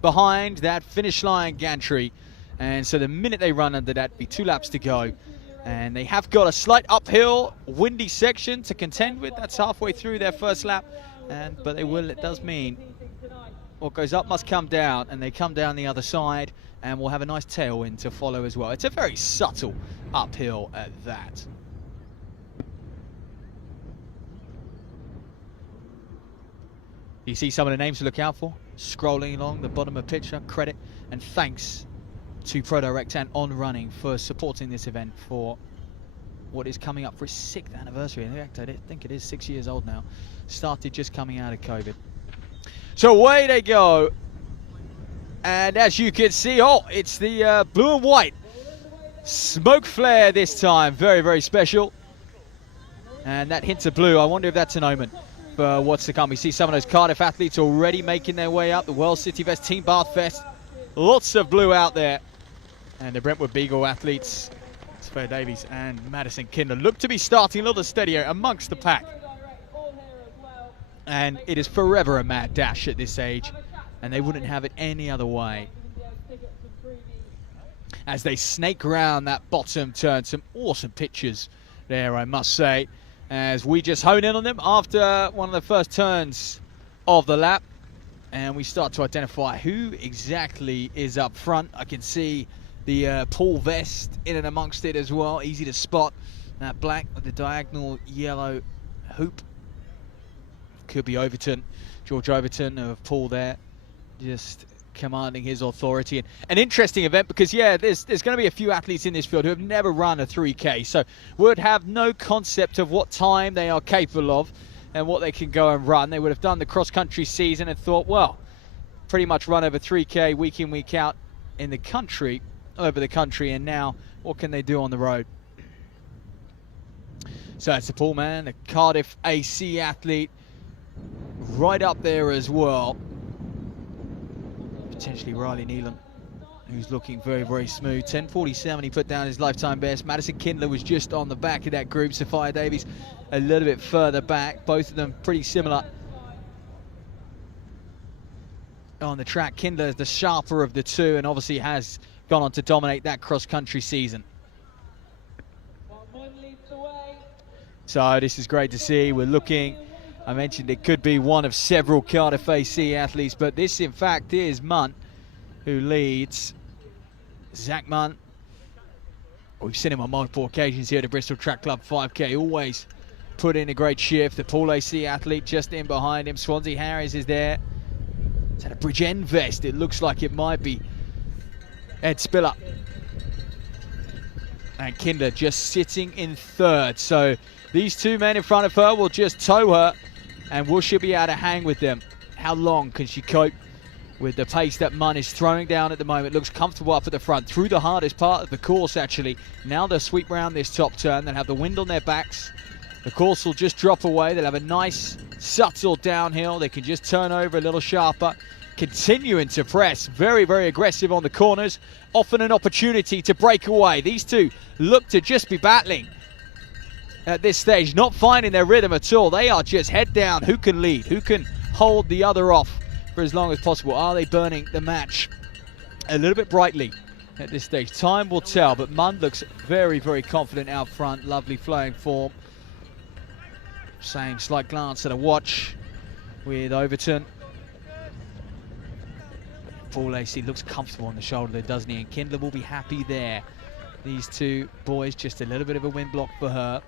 behind that finish line gantry. And so the minute they run under that, be 2 laps to go. And they have got a slight uphill, windy section to contend with. That's halfway through their first lap. But they will, it does mean what goes up must come down, and they come down the other side, and we'll have a nice tailwind to follow as well. It's a very subtle uphill at that. You see some of the names to look out for scrolling along the bottom of the picture. Credit and thanks to Pro Direct and On Running for supporting this event for what is coming up for its 6th anniversary. In fact, I think it is 6 years old now. Started just coming out of COVID. So away they go. And as you can see, oh, it's the blue and white smoke flare this time. Very, very special. And that hint of blue, I wonder if that's an omen for what's to come. We see some of those Cardiff athletes already making their way up. The World City Fest, Team Bath Fest. Lots of blue out there. And the Brentwood Beagle athletes, Sophia Davies and Madison Kindler, look to be starting a little steadier amongst the pack. And it is forever a mad dash at this age, and they wouldn't have it any other way. As they snake around that bottom turn, some awesome pictures there, I must say, as we just hone in on them after one of the first turns of the lap, and we start to identify who exactly is up front. I can see the Paul vest in and amongst it as well, easy to spot. That black with the diagonal yellow hoop. Could be Overton, George Overton of Paul there, just commanding his authority. And an interesting event because, yeah, there's going to be a few athletes in this field who have never run a 3K, so would have no concept of what time they are capable of and what they can go and run. They would have done the cross-country season and thought, well, pretty much run over 3K week in, week out in the country, over the country, and now what can they do on the road? So it's the Paul man, the Cardiff AC athlete, right up there as well. Potentially Riley Neelan, who's looking very, very smooth. 10:47, he put down his lifetime best. Madison Kindler was just on the back of that group. Sophia Davies a little bit further back. Both of them pretty similar on the track. Kindler is the sharper of the two, and obviously has gone on to dominate that cross-country season. So this is great to see. We're looking, I mentioned it could be one of several Cardiff AC athletes, but this in fact is Munt who leads. Zach Munt. We've seen him on multiple occasions here at the Bristol Track Club 5K, always put in a great shift. The Paul AC athlete just in behind him. Swansea Harris is there. It's at a bridge end vest. It looks like it might be Ed Spiller. And Kinder just sitting in third. So these two men in front of her will just tow her, and will she be able to hang with them? How long can she cope with the pace that Munn is throwing down at the moment? Looks comfortable up at the front, through the hardest part of the course actually. Now they'll sweep round this top turn. They'll have the wind on their backs. The course will just drop away. They'll have a nice, subtle downhill. They can just turn over a little sharper. Continuing to press. Very, very aggressive on the corners. Often an opportunity to break away. These two look to just be battling at this stage. Not finding their rhythm at all. They are just head down. Who can lead? Who can hold the other off for as long as possible? Are they burning the match a little bit brightly at this stage? Time will tell, but Munn looks very, very confident out front. Lovely flowing form. Same slight glance at a watch with Overton. Paul AC looks comfortable on the shoulder there, doesn't he? And Kindler will be happy there. These two boys, just a little bit of a wind block for her.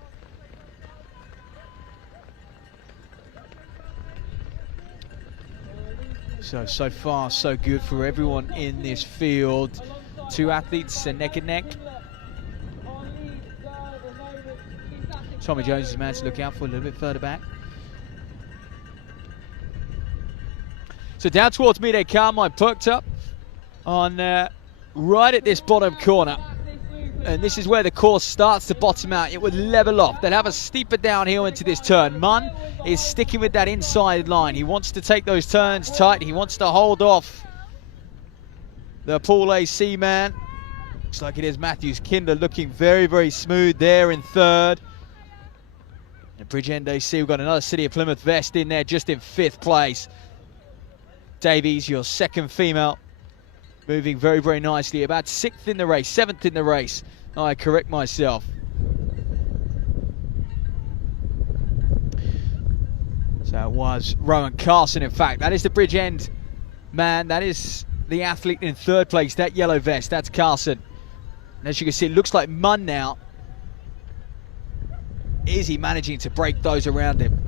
So far, so good for everyone in this field. Two athletes are neck and neck. Tommy Jones is a man to look out for a little bit further back. So down towards me they come. I perked up on right at this bottom corner. And this is where the course starts to bottom out. It would level off. They'll have a steeper downhill into this turn. Munn is sticking with that inside line. He wants to take those turns tight. He wants to hold off the Paul AC man. Looks like it is Matthews. Kinder looking very, very smooth there in third. And Bridgend AC, we've got another City of Plymouth vest in there just in 5th place. Davies, your second female, moving very, very nicely. About 6th in the race, 7th in the race. I correct myself. So it was Rowan Carson, in fact. That is the Bridgend man. That is the athlete in 3rd place. That yellow vest, that's Carson. And as you can see, it looks like Munn now. Is he managing to break those around him?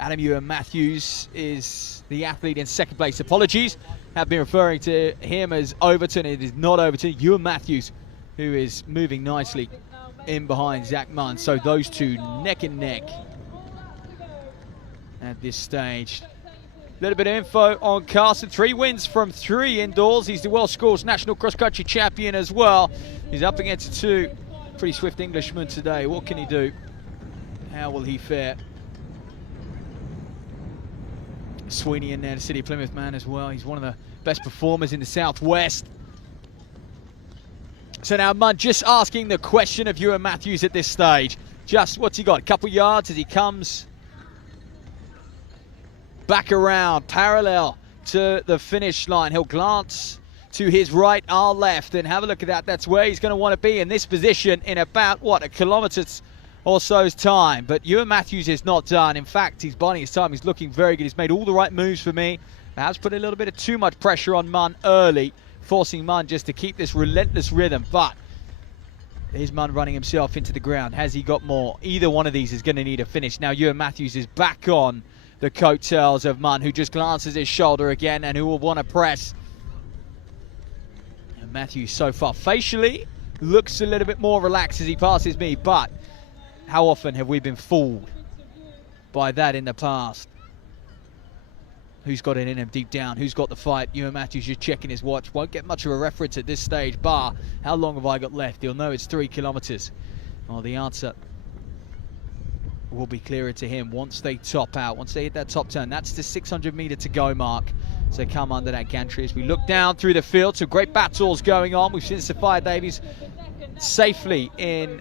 Adam Ewan Matthews is the athlete in 2nd place. Apologies, have been referring to him as Overton. It is not Overton. Ewan Matthews, who is moving nicely in behind Zach Munn. So those two neck and neck at this stage. A little bit of info on Carson. 3 wins from 3 indoors. He's the Welsh Schools National Cross Country Champion as well. He's up against 2 pretty swift Englishmen today. What can he do? How will he fare? Sweeney in there, the City of Plymouth man as well. He's one of the best performers in the Southwest. So now Munn just asking the question of Ewan Matthews at this stage. Just, what's he got? A couple yards as he comes back around, parallel to the finish line. He'll glance to his right, our left, and have a look at that. That's where he's going to want to be in this position in about, what, a kilometre or so's time. But Ewan Matthews is not done. In fact, he's biding his time. He's looking very good. He's made all the right moves for me. Perhaps put a little bit of too much pressure on Munn early, forcing Munn just to keep this relentless rhythm. But here's Munn running himself into the ground. Has he got more? Either one of these is going to need a finish. Now Ewan Matthews is back on the coattails of Munn, who just glances his shoulder again and who will want to press. And Matthews so far facially looks a little bit more relaxed as he passes me, but how often have we been fooled by that in the past? Who's got it in him deep down? Who's got the fight? Ewan Matthews just checking his watch. Won't get much of a reference at this stage, bar how long have I got left? He'll know it's 3 kilometres. Well, the answer will be clearer to him once they top out, once they hit that top turn. That's the 600 metre to go mark. So come under that gantry as we look down through the field. So great battles going on. We've seen Sophia Davies safely in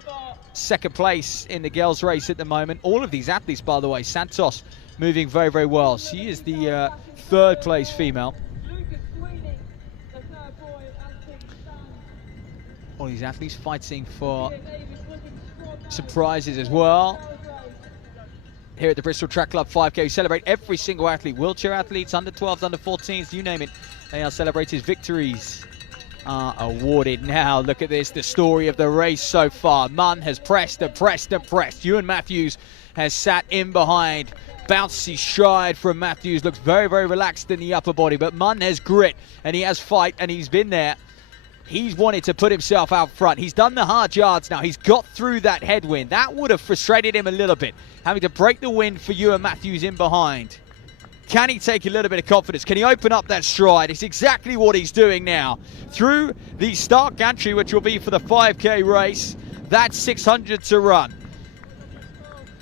2nd place in the girls race at the moment. All of these athletes, by the way, Santos moving very, very well. She is the 3rd place female. All these athletes fighting for some prizes as well. Here at the Bristol Track Club 5K, we celebrate every single athlete, wheelchair athletes, under 12s, under 14s, you name it. They are celebrated victories are awarded. Now look at this, the story of the race so far. Munn has pressed and pressed and pressed. Ewan Matthews has sat in behind. Bouncy stride from Matthews, looks very, very relaxed in the upper body, but Munn has grit and he has fight, and he's been there. He's wanted to put himself out front. He's done the hard yards now. He's got through that headwind. That would have frustrated him a little bit, having to break the wind for Ewan Matthews in behind. Can he take a little bit of confidence? Can he open up that stride? It's exactly what he's doing now. Through the start gantry, which will be for the 5K race, that's 600 to run.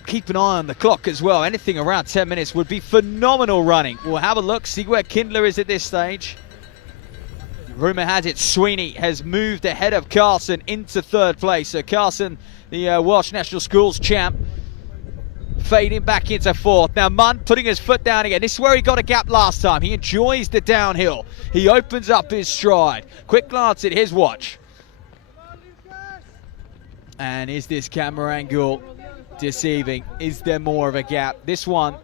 Keep an eye on the clock as well. Anything around 10 minutes would be phenomenal running. We'll have a look, see where Kindler is at this stage. Rumour has it Sweeney has moved ahead of Carson into third place. So Carson, the Welsh National Schools champ, fading back into fourth. Now Munn putting his foot down again. This is where he got a gap last time. He enjoys the downhill. He opens up his stride. Quick glance at his watch. And is this camera angle deceiving? Is there more of a gap? This one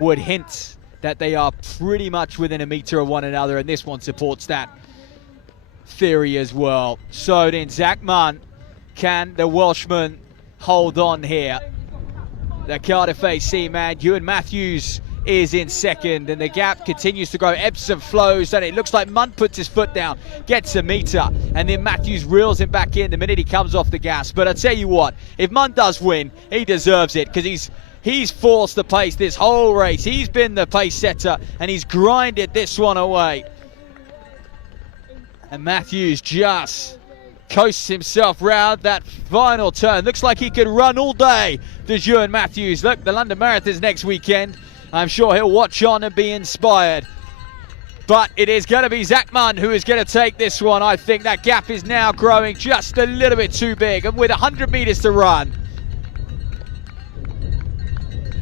would hint that they are pretty much within a metre of one another, and this one supports that theory as well. So then Zach Munn, can the Welshman hold on here? The Cardiff AC man, Ewan Matthews, is in second, and the gap continues to grow, ebbs and flows, and it looks like Munn puts his foot down, gets a metre, and then Matthews reels him back in the minute he comes off the gas. But I tell you what, if Munn does win, he deserves it, because he's forced the pace this whole race. He's been the pace setter, and he's grinded this one away. And Matthews just coasts himself round that final turn. Looks like he could run all day, does Ewan Matthews. Look, the London Marathon's next weekend. I'm sure he'll watch on and be inspired. But it is going to be Zach Munn who is going to take this one. I think that gap is now growing just a little bit too big. And with 100 metres to run,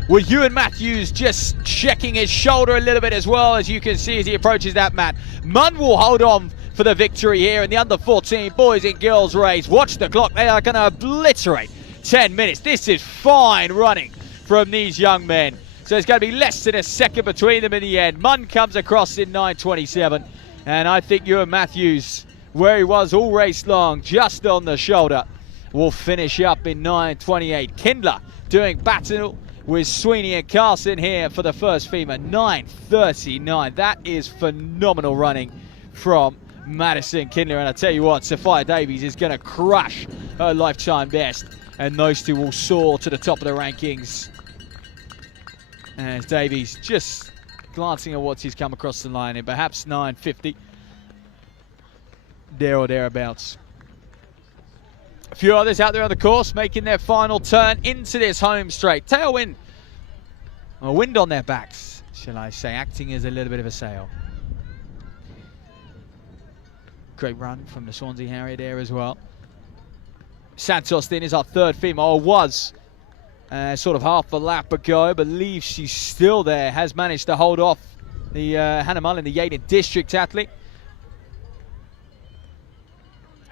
with Ewan Matthews just checking his shoulder a little bit as well, as you can see as he approaches that man. Munn will hold on for the victory here in the under-14 boys and girls race. Watch the clock. They are going to obliterate 10 minutes. This is fine running from these young men. So it's going to be less than a second between them in the end. Munn comes across in 9:27. And I think Ewan Matthews, where he was all race long, just on the shoulder, will finish up in 9:28. Kindler doing battle with Sweeney and Carson here for the first female. 9:39. That is phenomenal running from Madison Kindler. And I tell you what, Sophia Davies is going to crush her lifetime best. And those two will soar to the top of the rankings. As Davies just glancing at what he's come across the line in perhaps 9:50. There or thereabouts. A few others out there on the course making their final turn into this home straight. Tailwind, or wind on their backs, shall I say, acting as a little bit of a sail. Great run from the Swansea Harrier there as well. Santos then is our third female, or was sort of half a lap ago. I believe she's still there, has managed to hold off the Hannah Mullen, the Yaden District athlete.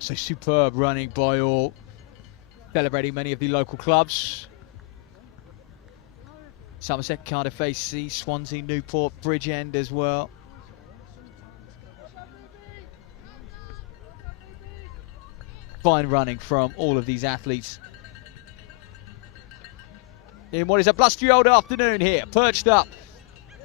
So superb running by all, celebrating many of the local clubs. Somerset, Cardiff AC, Swansea, Newport, Bridgend as well. Fine running from all of these athletes in what is a blustery old afternoon here, perched up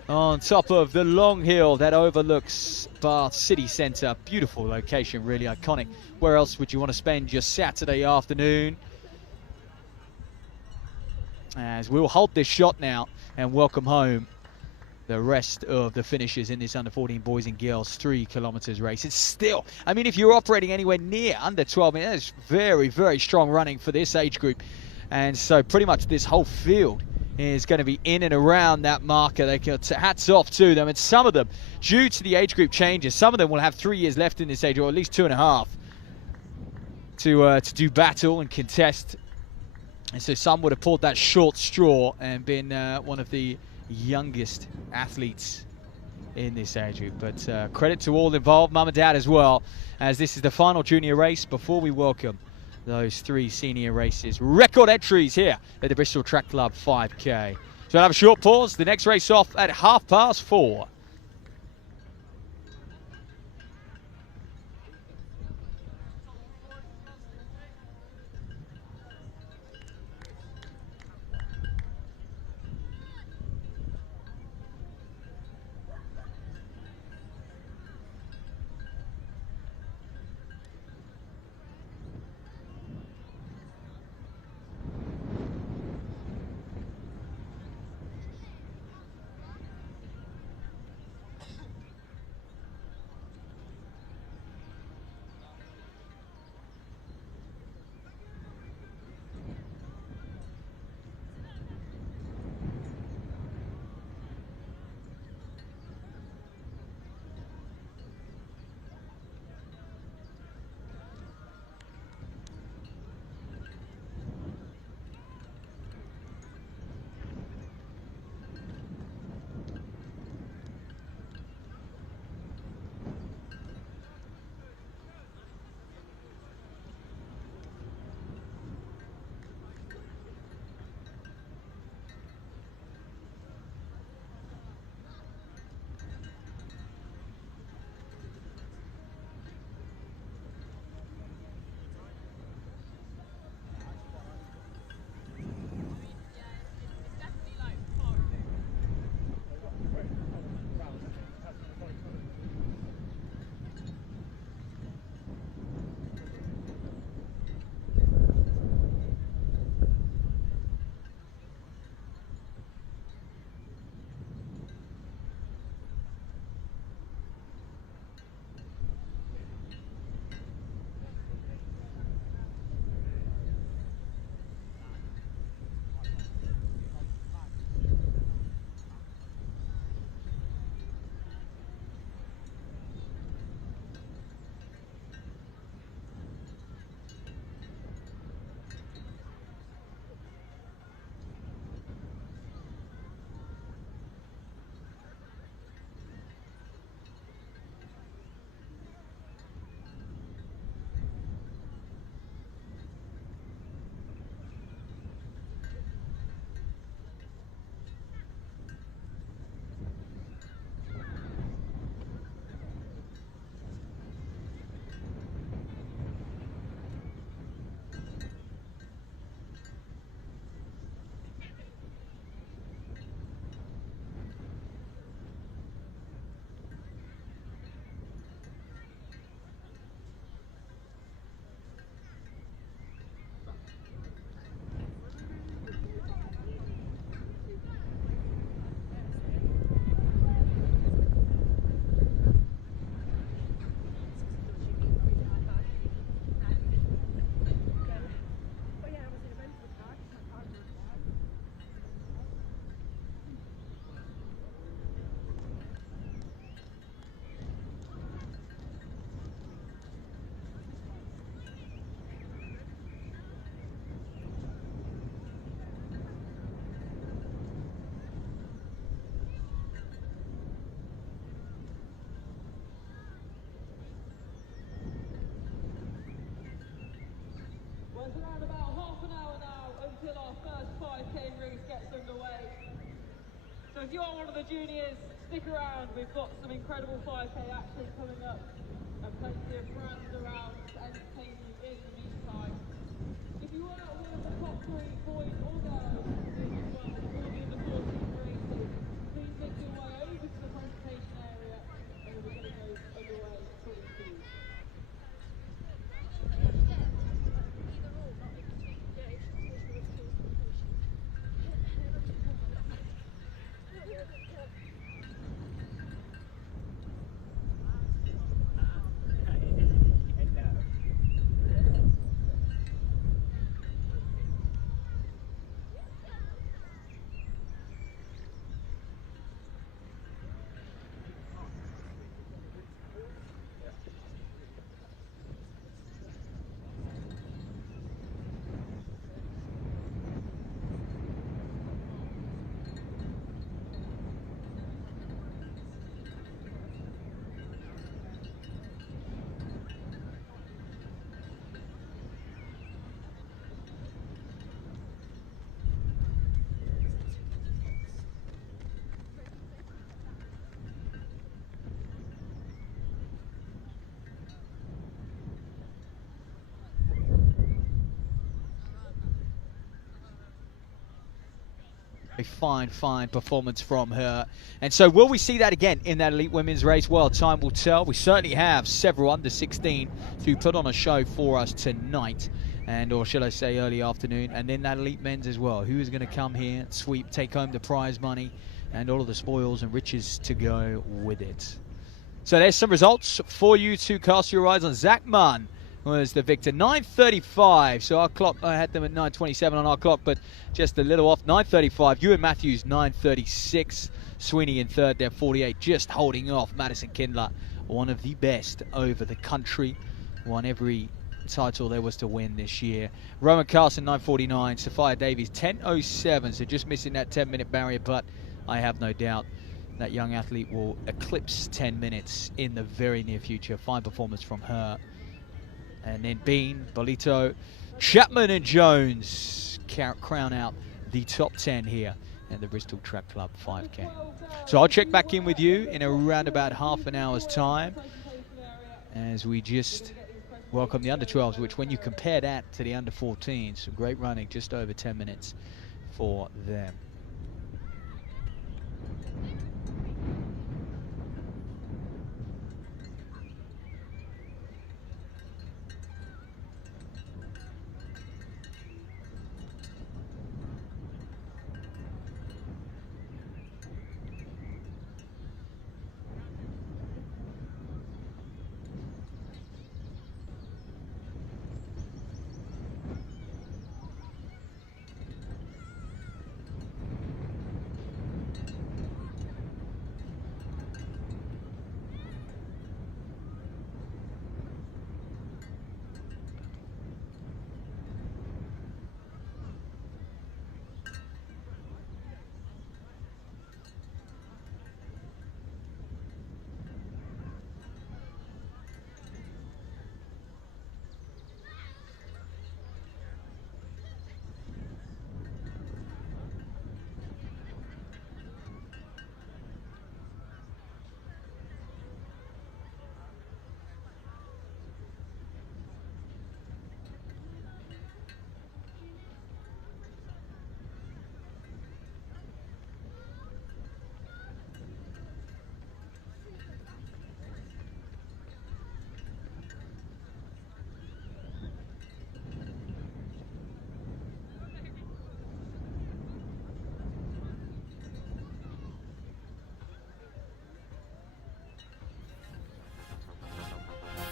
on top of the long hill that overlooks Bath city centre. Beautiful location, really iconic. Where else would you want to spend your Saturday afternoon? As we'll hold this shot now and welcome home the rest of the finishers in this under-14 boys and girls 3 kilometres race. It's still, I mean, if you're operating anywhere near under 12 minutes, that's very, very strong running for this age group. And so pretty much this whole field is going to be in and around that marker. They got hats off to them. And some of them, due to the age group changes, some of them will have 3 years left in this age, or at least 2.5, to do battle and contest. And so some would have pulled that short straw and been one of the youngest athletes in this age group. But credit to all involved, mum and dad as well, as this is the final junior race before we welcome those 3 senior races. Record entries here at the Bristol Track Club 5K. So we'll have a short pause. The next race off at 4:30. So if you are one of the juniors, stick around. We've got some incredible 5K action coming up and plenty of brands around to entertain you in the meantime. If you are one of the top 3 boys or girls in the world or in the 14 races, please make your way over to the presentation area and we'll be getting those underway pretty soon. A fine performance from her. And so will we see that again in that elite women's race? Well, time will tell. We certainly have several under 16 to put on a show for us tonight, and or shall I say early afternoon, and then that elite men's as well. Who is going to come here, sweep, take home the prize money and all of the spoils and riches to go with it. So there's some results for you to cast your eyes on. Zach Munn was the victor, 9:35. So our clock, I had them at 9:27 on our clock, but just a little off. 9:35. Ewan Matthews, 9:36. Sweeney in third there, 48, just holding off Madison Kindler, one of the best over the country. Won every title there was to win this year. Roman Carson, 9:49. Sophia Davies, 10:07. So just missing that 10-minute barrier, but I have no doubt that young athlete will eclipse 10 minutes in the very near future. Fine performance from her. And then Bean, Bolito, Chapman and Jones crown out the top 10 here at the Bristol Track Club 5K. So I'll check back in with you in around about half an hour's time as we just welcome the under 12s, which when you compare that to the under 14s, some great running, just over 10 minutes for them.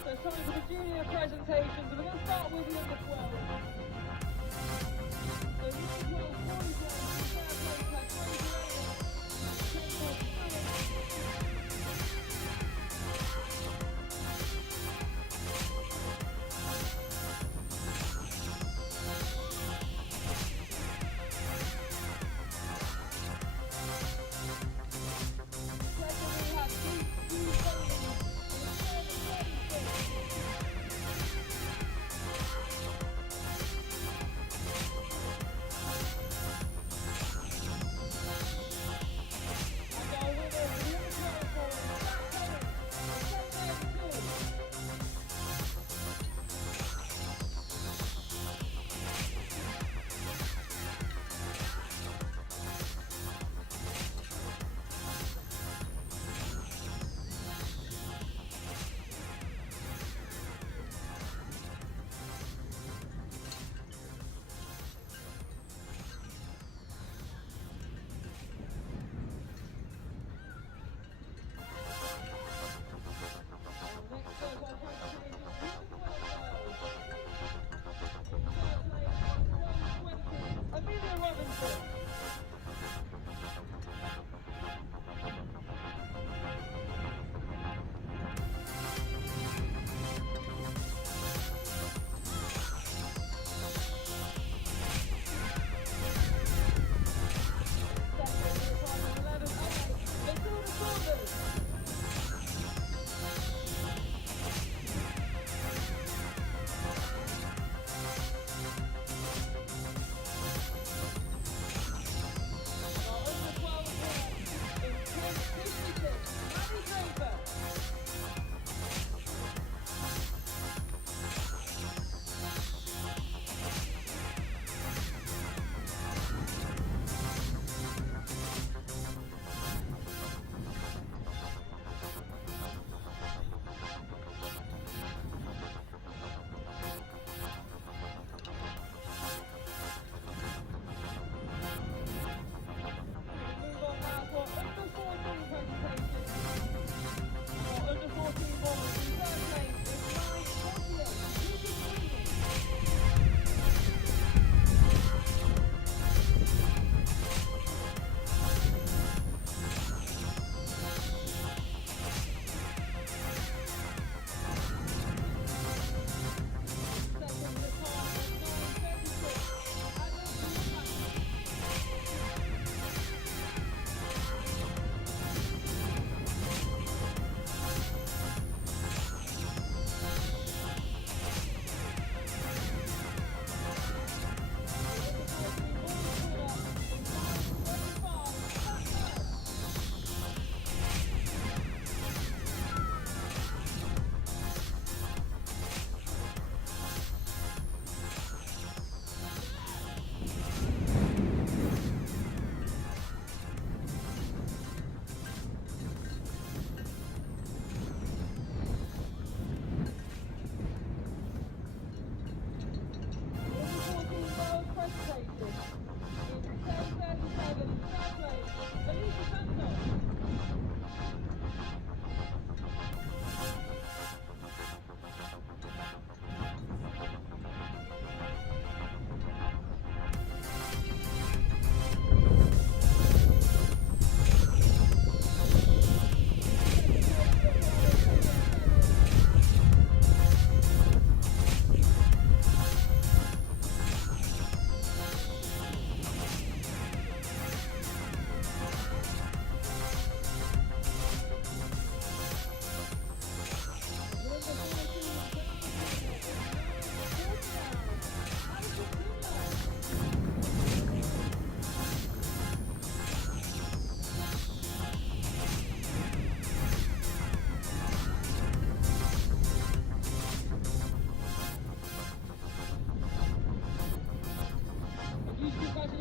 So it's time for the junior presentations, and we're going to start with the under 12. So this is your 44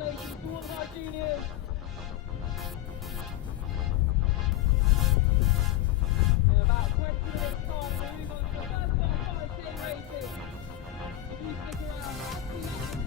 Congratulations to all of our juniors. In about 20 minutes time, we'll move on to the first 5K racing. If you stick around, I'll see you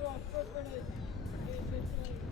cross foot runners in this race.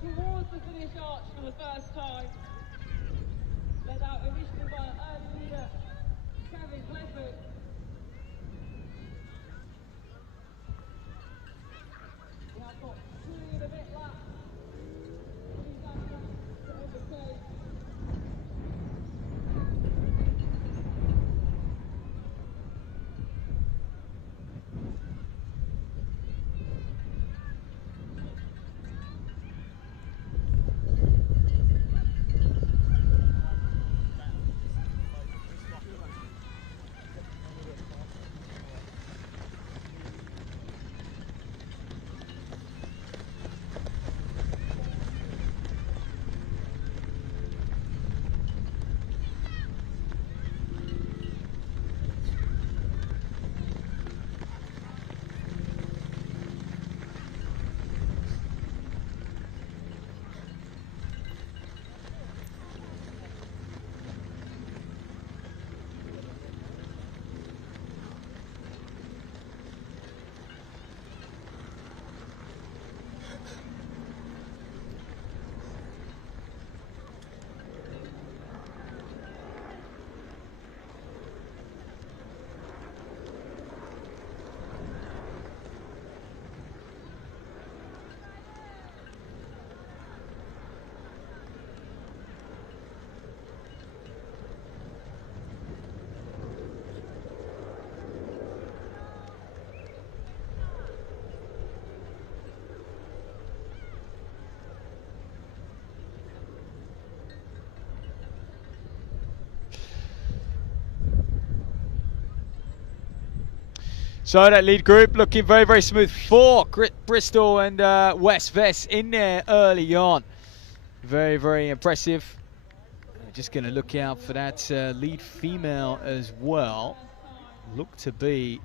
towards the finish arch for the first time. Led out initially by early leader Kevin Clifford. We have got 3 and a bit laps. He's out to overtake. So that lead group looking very, very smooth for Bristol and West Vest in there early on. Very, very impressive. Just going to look out for that lead female as well. Look to be,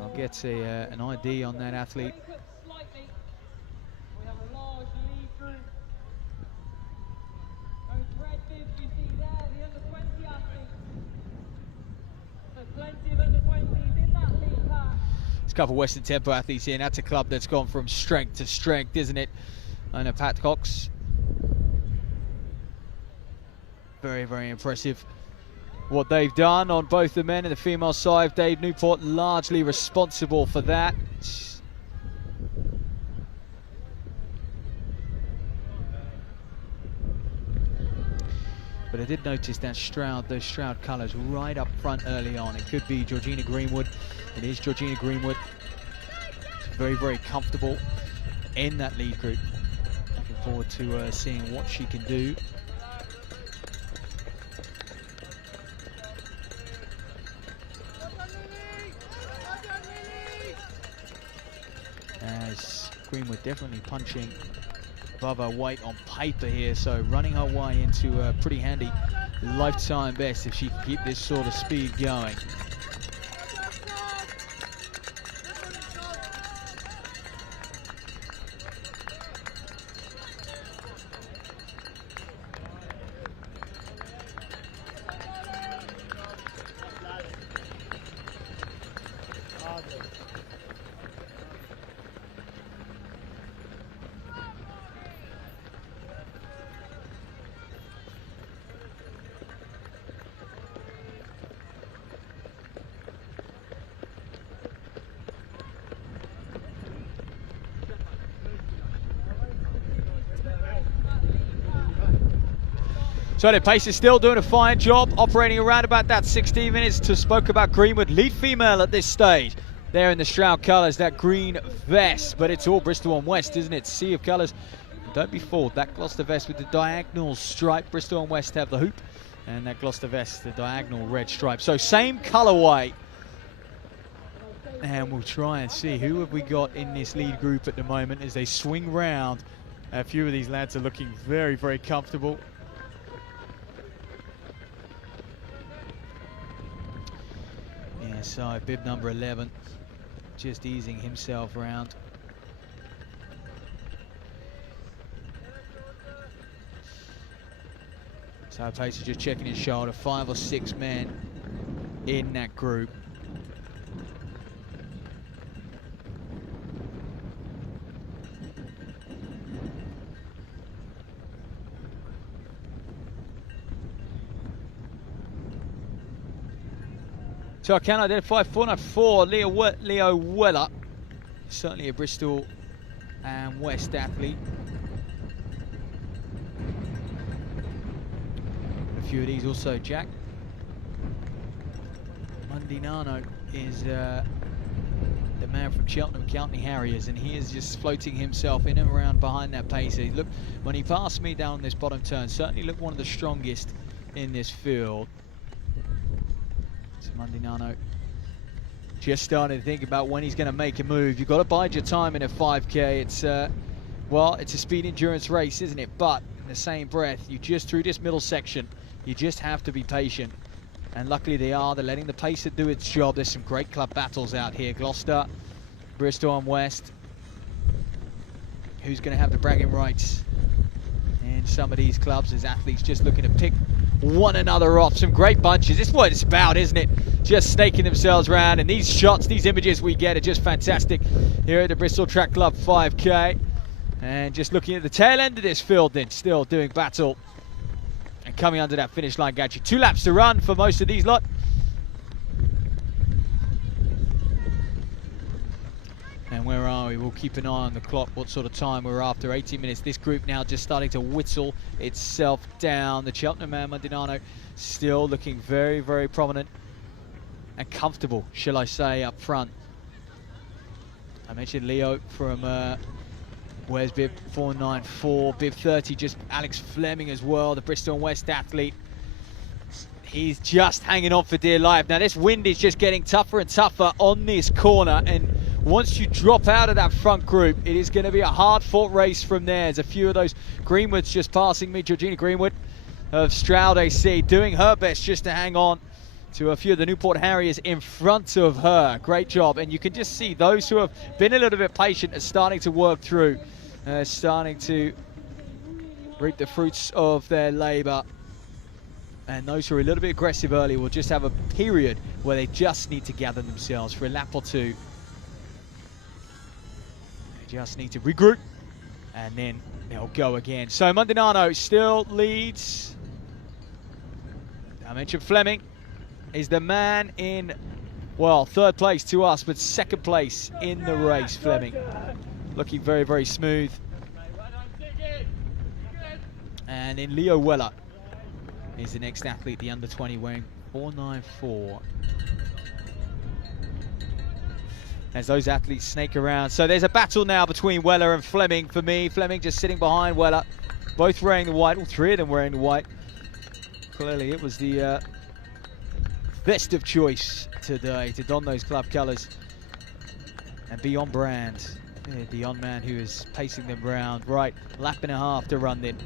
I'll get an ID on that athlete. We have a large lead group. Those red bibs you see there, the under 20 athletes. There's plenty of under 20s in that lead pack. There's a couple of Western Tempo athletes here, and that's a club that's gone from strength to strength, isn't it? I know Pat Cox. Very, very impressive what they've done on both the men and the female side. Dave Newport largely responsible for that. But I did notice that Stroud, those Stroud colours right up front early on. It could be Georgina Greenwood. It is Georgina Greenwood. She's very, very comfortable in that lead group. Looking forward to seeing what she can do. As Greenwood definitely punching above her weight on paper here, so running her way into a pretty handy lifetime best if she can keep this sort of speed going. So the pace is still doing a fine job, operating around about that 16 minutes. To spoke about Greenwood, lead female at this stage. There in the Stroud colours, that green vest, but it's all Bristol and West, isn't it? Sea of colours. Don't be fooled, that Gloucester vest with the diagonal stripe. Bristol and West have the hoop, and that Gloucester vest, the diagonal red stripe. So same colourway. And we'll try and see who have we got in this lead group at the moment as they swing round. A few of these lads are looking very, very comfortable. So bib number 11 just easing himself around. So Pace is just checking his shoulder. 5 or 6 men in that group. So I can identify 494 Leo Weller, certainly a Bristol and West athlete. A few of these also, Jack. Mundinano is the man from Cheltenham County Harriers, and he is just floating himself in and around behind that pacer. Look, when he passed me down this bottom turn, certainly looked one of the strongest in this field. So Mundinano just starting to think about when he's going to make a move. You've got to bide your time in a 5K. It's well, it's a speed endurance race, isn't it? But in the same breath, you just through this middle section, you just have to be patient. And luckily they are. They're letting the pacer do its job. There's some great club battles out here. Gloucester, Bristol and West. Who's going to have the bragging rights in some of these clubs as athletes just looking to pick one another off. Some great bunches. This is what it's about, isn't it? Just snaking themselves around. And these shots, these images we get are just fantastic here at the Bristol Track Club 5K. And just looking at the tail end of this field then, still doing battle. And coming under that finish line, Gacci. 2 laps to run for most of these lot. And where are we? We'll keep an eye on the clock, what sort of time we're after. 18 minutes. This group now just starting to whittle itself down. The Cheltenham man, Mundinano, still looking very, very prominent and comfortable, shall I say, up front. I mentioned Leo from where's bib 494, bib 30, just Alex Fleming as well, the Bristol and West athlete. He's just hanging on for dear life. Now this wind is just getting tougher and tougher on this corner, and once you drop out of that front group, it is going to be a hard-fought race from there. There's a few of those Greenwoods just passing me. Georgina Greenwood of Stroud AC doing her best just to hang on to a few of the Newport Harriers in front of her. Great job. And you can just see those who have been a little bit patient are starting to work through, starting to reap the fruits of their labor. And those who are a little bit aggressive early will just have a period where they just need to gather themselves for a lap or two. They just need to regroup, and then they'll go again. So Mundinano still leads. I mentioned Fleming is the man in, well, 3rd place to us, but 2nd place in the race. Fleming looking very, very smooth. And then Leo Weller is the next athlete, the under 20, wearing 494. As those athletes snake around. So there's a battle now between Weller and Fleming. For me, Fleming just sitting behind Weller, both wearing the white, all 3 of them wearing the white. Clearly it was the festive choice today to don those club colours and be on brand. Yeah, the on-man who is pacing them round. Right, lap and a half to run then.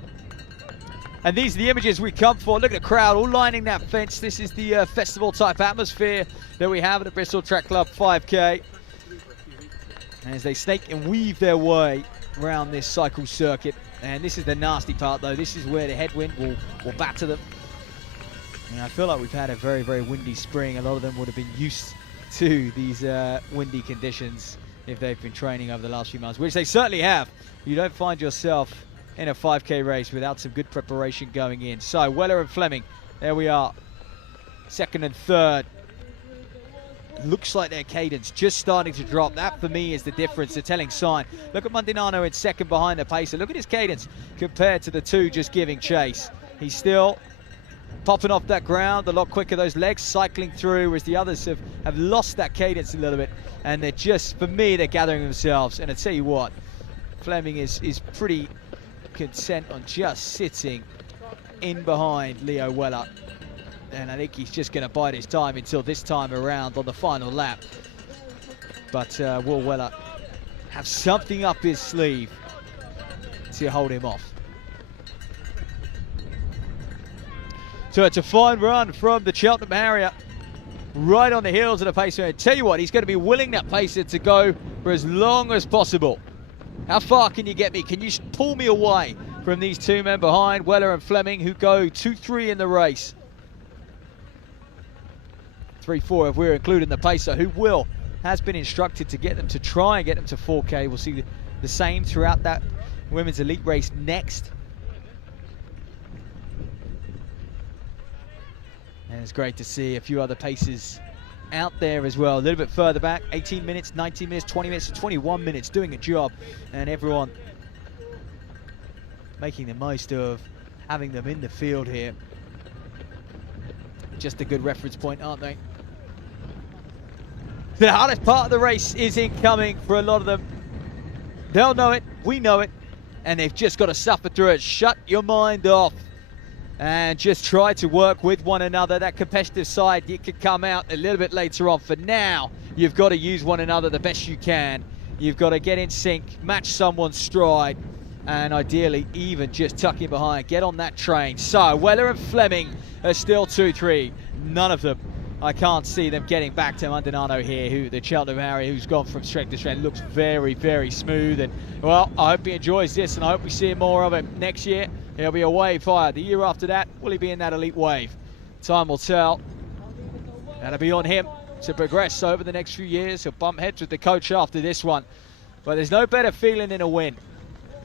And these are the images we come for. Look at the crowd all lining that fence. This is the festival type atmosphere that we have at the Bristol Track Club 5K. As they snake and weave their way around this cycle circuit. And this is the nasty part though. This is where the headwind will batter them. And I feel like we've had a very, very windy spring. A lot of them would have been used to these windy conditions if they've been training over the last few months, which they certainly have. You don't find yourself in a 5K race without some good preparation going in. So Weller and Fleming, there we are, 2nd and 3rd. Looks like their cadence just starting to drop. That for me is the difference, the telling sign. Look at Mundinano in 2nd behind the pacer. Look at his cadence compared to the 2 just giving chase. He's still popping off that ground a lot quicker, those legs cycling through, whereas the others have lost that cadence a little bit. And they're just, for me, they're gathering themselves. And I tell you what, Fleming is pretty content on just sitting in behind Leo Weller. And I think he's just going to bide his time until this time around on the final lap. But will Weller have something up his sleeve to hold him off? So it's a fine run from the Cheltenham Harrier, right on the heels of the pacer. And tell you what, he's going to be willing that pacer to go for as long as possible. How far can you get me? Can you pull me away from these 2 men behind, Weller and Fleming, who go 2-3 in the race? 3-4 if we're including the pacer, who has been instructed to get them to try and get them to 4K. We'll see the same throughout that women's elite race next. And it's great to see a few other pacers out there as well. A little bit further back, 18 minutes, 19 minutes, 20 minutes, 21 minutes doing a job. And everyone making the most of having them in the field here. Just a good reference point, aren't they? The hardest part of the race is incoming for a lot of them. They'll know it, we know it, and they've just got to suffer through it. Shut your mind off and just try to work with one another. That competitive side, it could come out a little bit later on. For now, you've got to use one another the best you can. You've got to get in sync, match someone's stride, and ideally even just tuck in behind, get on that train. So Weller and Fleming are still 2-3. None of them, I can't see them getting back to Maldonado here, who the Cheltenham Harrier, who's gone from strength to strength, looks very, very smooth. And well, I hope he enjoys this, and I hope we see more of it next year. He'll be a wave higher. The year after that, will he be in that elite wave? Time will tell. That'll be on him to progress over the next few years. He'll bump heads with the coach after this one. But there's no better feeling than a win.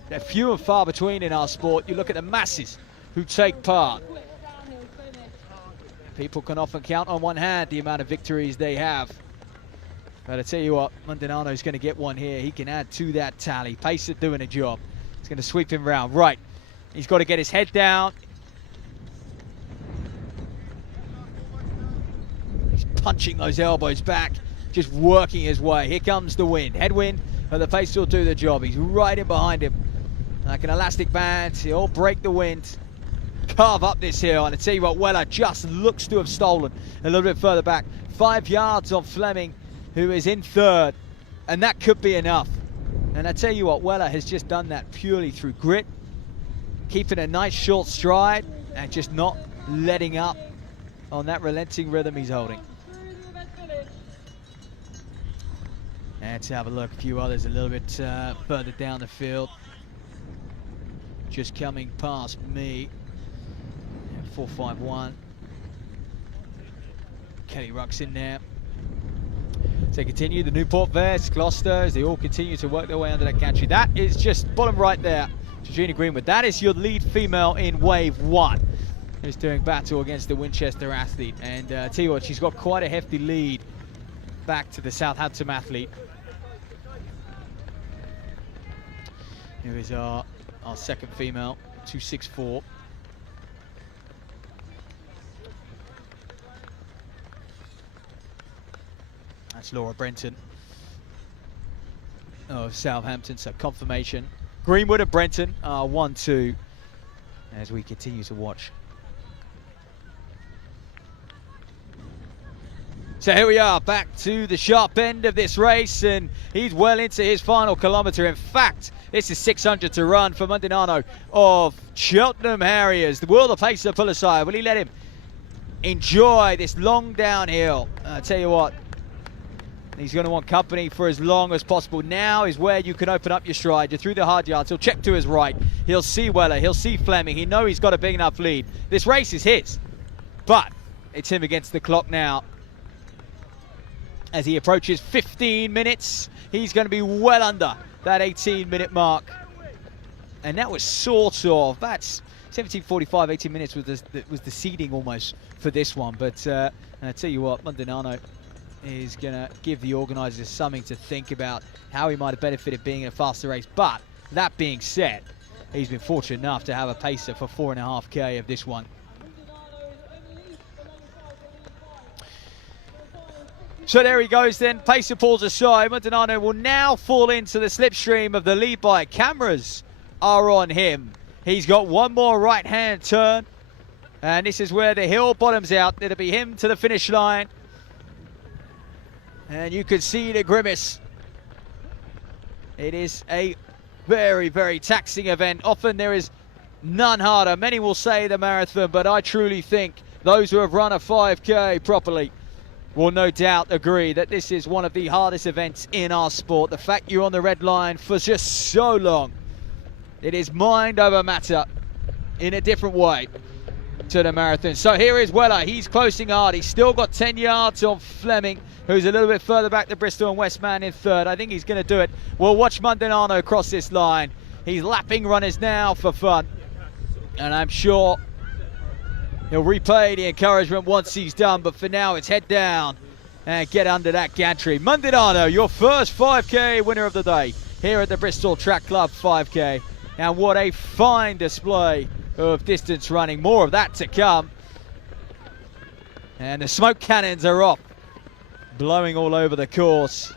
They're few and far between in our sport. You look at the masses who take part. People can often count on one hand the amount of victories they have. But I tell you what, Maldonato's going to get one here. He can add to that tally. Pacer doing a job. It's going to sweep him round. Right. He's got to get his head down. He's punching those elbows back, just working his way. Here comes the wind. Headwind, and the pace will do the job. He's right in behind him. Like an elastic band, he'll break the wind, carve up this hill. And I tell you what, Weller just looks to have stolen a little bit further back. 5 yards on Fleming, who is in third, and that could be enough. And I tell you what, Weller has just done that purely through grit, keeping a nice short stride and just not letting up on that relenting rhythm he's holding. And to have a look, a few others a little bit further down the field. Just coming past me. 451. Kelly Ruck's in there. So they continue, the Newport Vets, Gloucester, as they all continue to work their way under that gantry. That is just bottom right there. Georgina Greenwood, that is your lead female in wave 1, who's doing battle against the Winchester athlete. And tell you what, she's got quite a hefty lead back to the Southampton athlete, who is our second female, 264. That's Laura Brenton of Southampton, so confirmation. Greenwood and Brenton are 1-2 as we continue to watch. So here we are, back to the sharp end of this race, and he's well into his final kilometre. In fact, this is 600 to run for Maldonado of Cheltenham Harriers. Will the pacer pull aside? Will he let him enjoy this long downhill? I tell you what, he's going to want company for as long as possible. Now is where you can open up your stride. You're through the hard yards. He'll check to his right. He'll see Weller. He'll see Fleming. He knows he's got a big enough lead. This race is his, but it's him against the clock now. As he approaches 15 minutes, he's going to be well under that 18-minute mark. And that was sort of, that's 17:45, 18 minutes was the seeding almost for this one. But I tell you what, Maldonado is going to give the organisers something to think about, how he might have benefited being in a faster race. But that being said, he's been fortunate enough to have a pacer for 4.5k of this one. So there he goes then, pacer pulls aside. Maldonado will now fall into the slipstream of the lead bike. Cameras are on him. He's got one more right-hand turn, and this is where the hill bottoms out. It'll be him to the finish line. And you can see the grimace. It is a very, very taxing event. Often there is none harder. Many will say the marathon, but I truly think those who have run a 5k properly will no doubt agree that this is one of the hardest events in our sport. The fact you're on the red line for just so long, it is mind over matter in a different way to the marathon. So here is Weller. He's closing hard. He's still got 10 yards on Fleming, who's a little bit further back to Bristol and Westman in third. I think he's going to do it. We'll watch Maldonado cross this line. He's lapping runners now for fun, and I'm sure he'll repay the encouragement once he's done, but for now it's head down and get under that gantry. Mundinado, your first 5K winner of the day here at the Bristol Track Club 5K. And what a fine display of distance running. More of that to come. And the smoke cannons are off, blowing all over the course.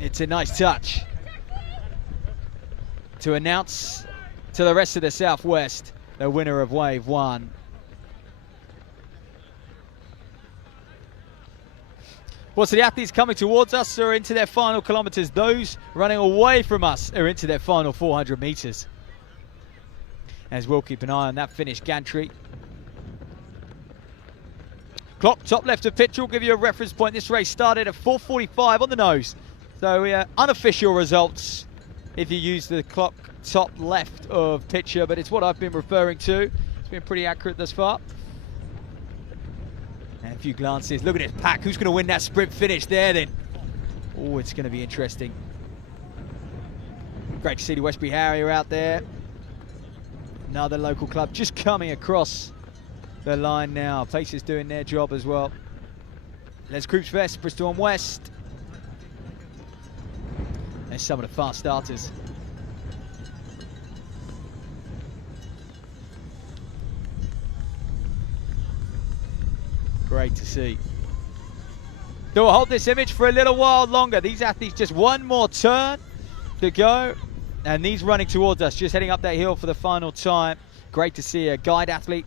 It's a nice touch to announce to the rest of the Southwest the winner of Wave 1. Well, so the athletes coming towards us are into their final kilometres. Those running away from us are into their final 400 metres. As we'll keep an eye on that finish gantry. Clock top left of picture will give you a reference point. This race started at 4:45 on the nose. So unofficial results if you use the clock top left of picture, but it's what I've been referring to. It's been pretty accurate thus far. And a few glances. Look at this pack. Who's going to win that sprint finish there then? Oh, it's going to be interesting. Great to see the Westbury Harrier out there. Another local club just coming across the line now. Pace is doing their job as well. Les Groups Vest, Bristol and West. There's some of the fast starters. Great to see. So we'll hold this image for a little while longer. These athletes just one more turn to go. And these running towards us, just heading up that hill for the final time. Great to see a guide athlete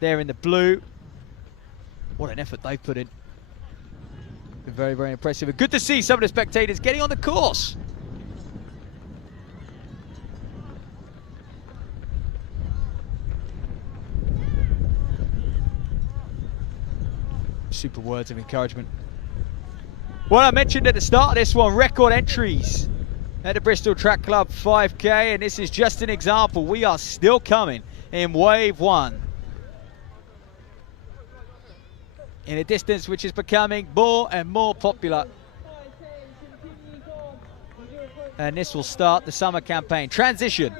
there in the blue. What an effort they've put in. Been very, very impressive. And good to see some of the spectators getting on the course. Super words of encouragement. Well, I mentioned at the start of this one, record entries at the Bristol Track Club 5K, and this is just an example. We are still coming in Wave 1. In a distance which is becoming more and more popular. And this will start the summer campaign. Transition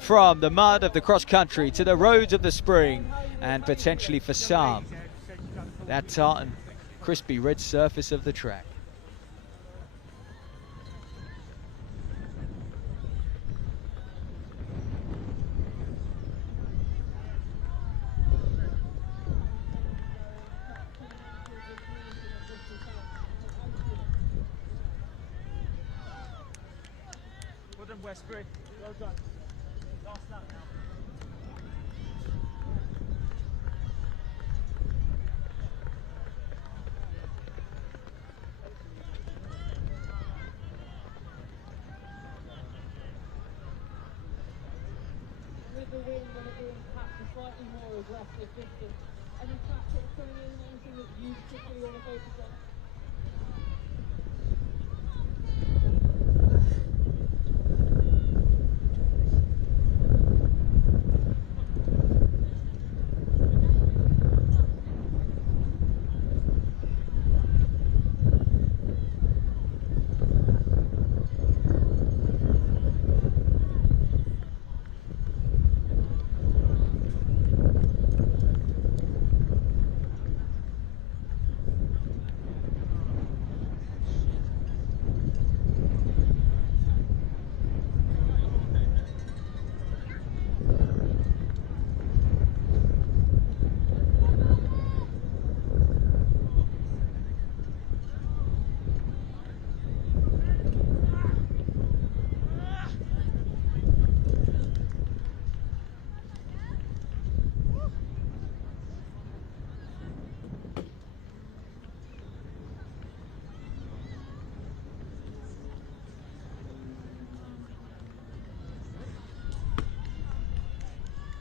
from the mud of the cross country to the roads of the spring, and potentially for some, that tartan, crispy red surface of the track. Westbury, well done. Last lap now. With the wind when it being packed slightly more aggressive distance. Any tracks that are coming in, anything that you particularly want to focus on?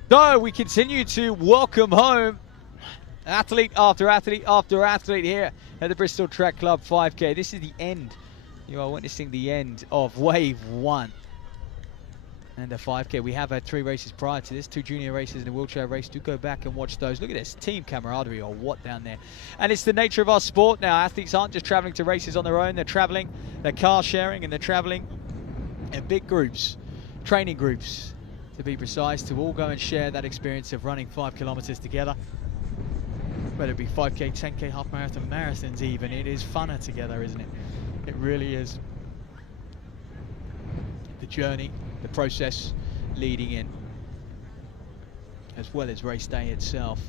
So we continue to welcome home athlete after athlete after athlete here at the Bristol Track Club 5K. This is the end. You are witnessing the end of Wave 1 and the 5K. We have had 3 races prior to this, 2 junior races and a wheelchair race. Do go back and watch those. Look at this team camaraderie or what down there. And it's the nature of our sport now. Athletes aren't just traveling to races on their own. They're traveling, they're car sharing, and they're traveling in big groups, training groups, to be precise, to all go and share that experience of running 5 kilometers together. whether it be 5k, 10k, half marathon, marathons even, it is funner together, isn't it? It really is. The journey, the process leading in, as well as race day itself.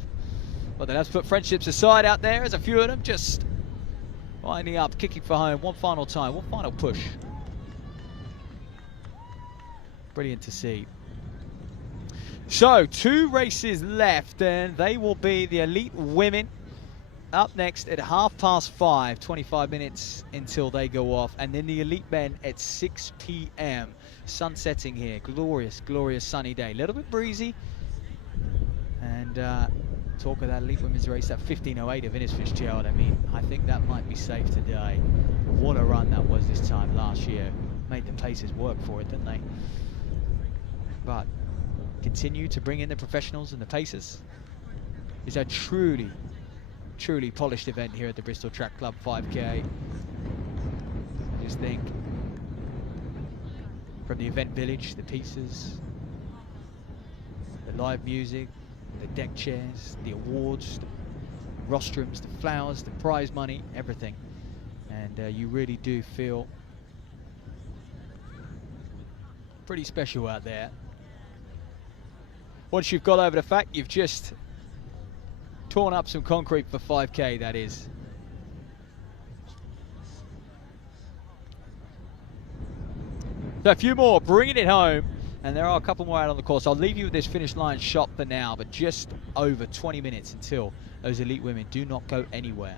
But then let's put friendships aside out there, as a few of them just winding up, kicking for home, one final time, one final push. Brilliant to see. So, 2 races left, and they will be the elite women up next at 5:30, 25 minutes until they go off, and then the elite men at 6 p.m. Sun setting here, glorious, glorious sunny day, a little bit breezy, and talk of that elite women's race, that 15:08 of Fitzgerald. I mean, I think that might be safe today. What a run that was this time last year. Made the paces work for it, didn't they? But continue to bring in the professionals and the pacers. It's a truly, truly polished event here at the Bristol Track Club 5K. I just think from the event village, the pieces, the live music, the deck chairs, the awards, the rostrums, the flowers, the prize money, everything. And you really do feel pretty special out there. Once you've got over the fact you've just torn up some concrete for 5k, that is. So a few more, bringing it home, and there are a couple more out on the course. I'll leave you with this finish line shot for now, but just over 20 minutes until those elite women. Do not go anywhere.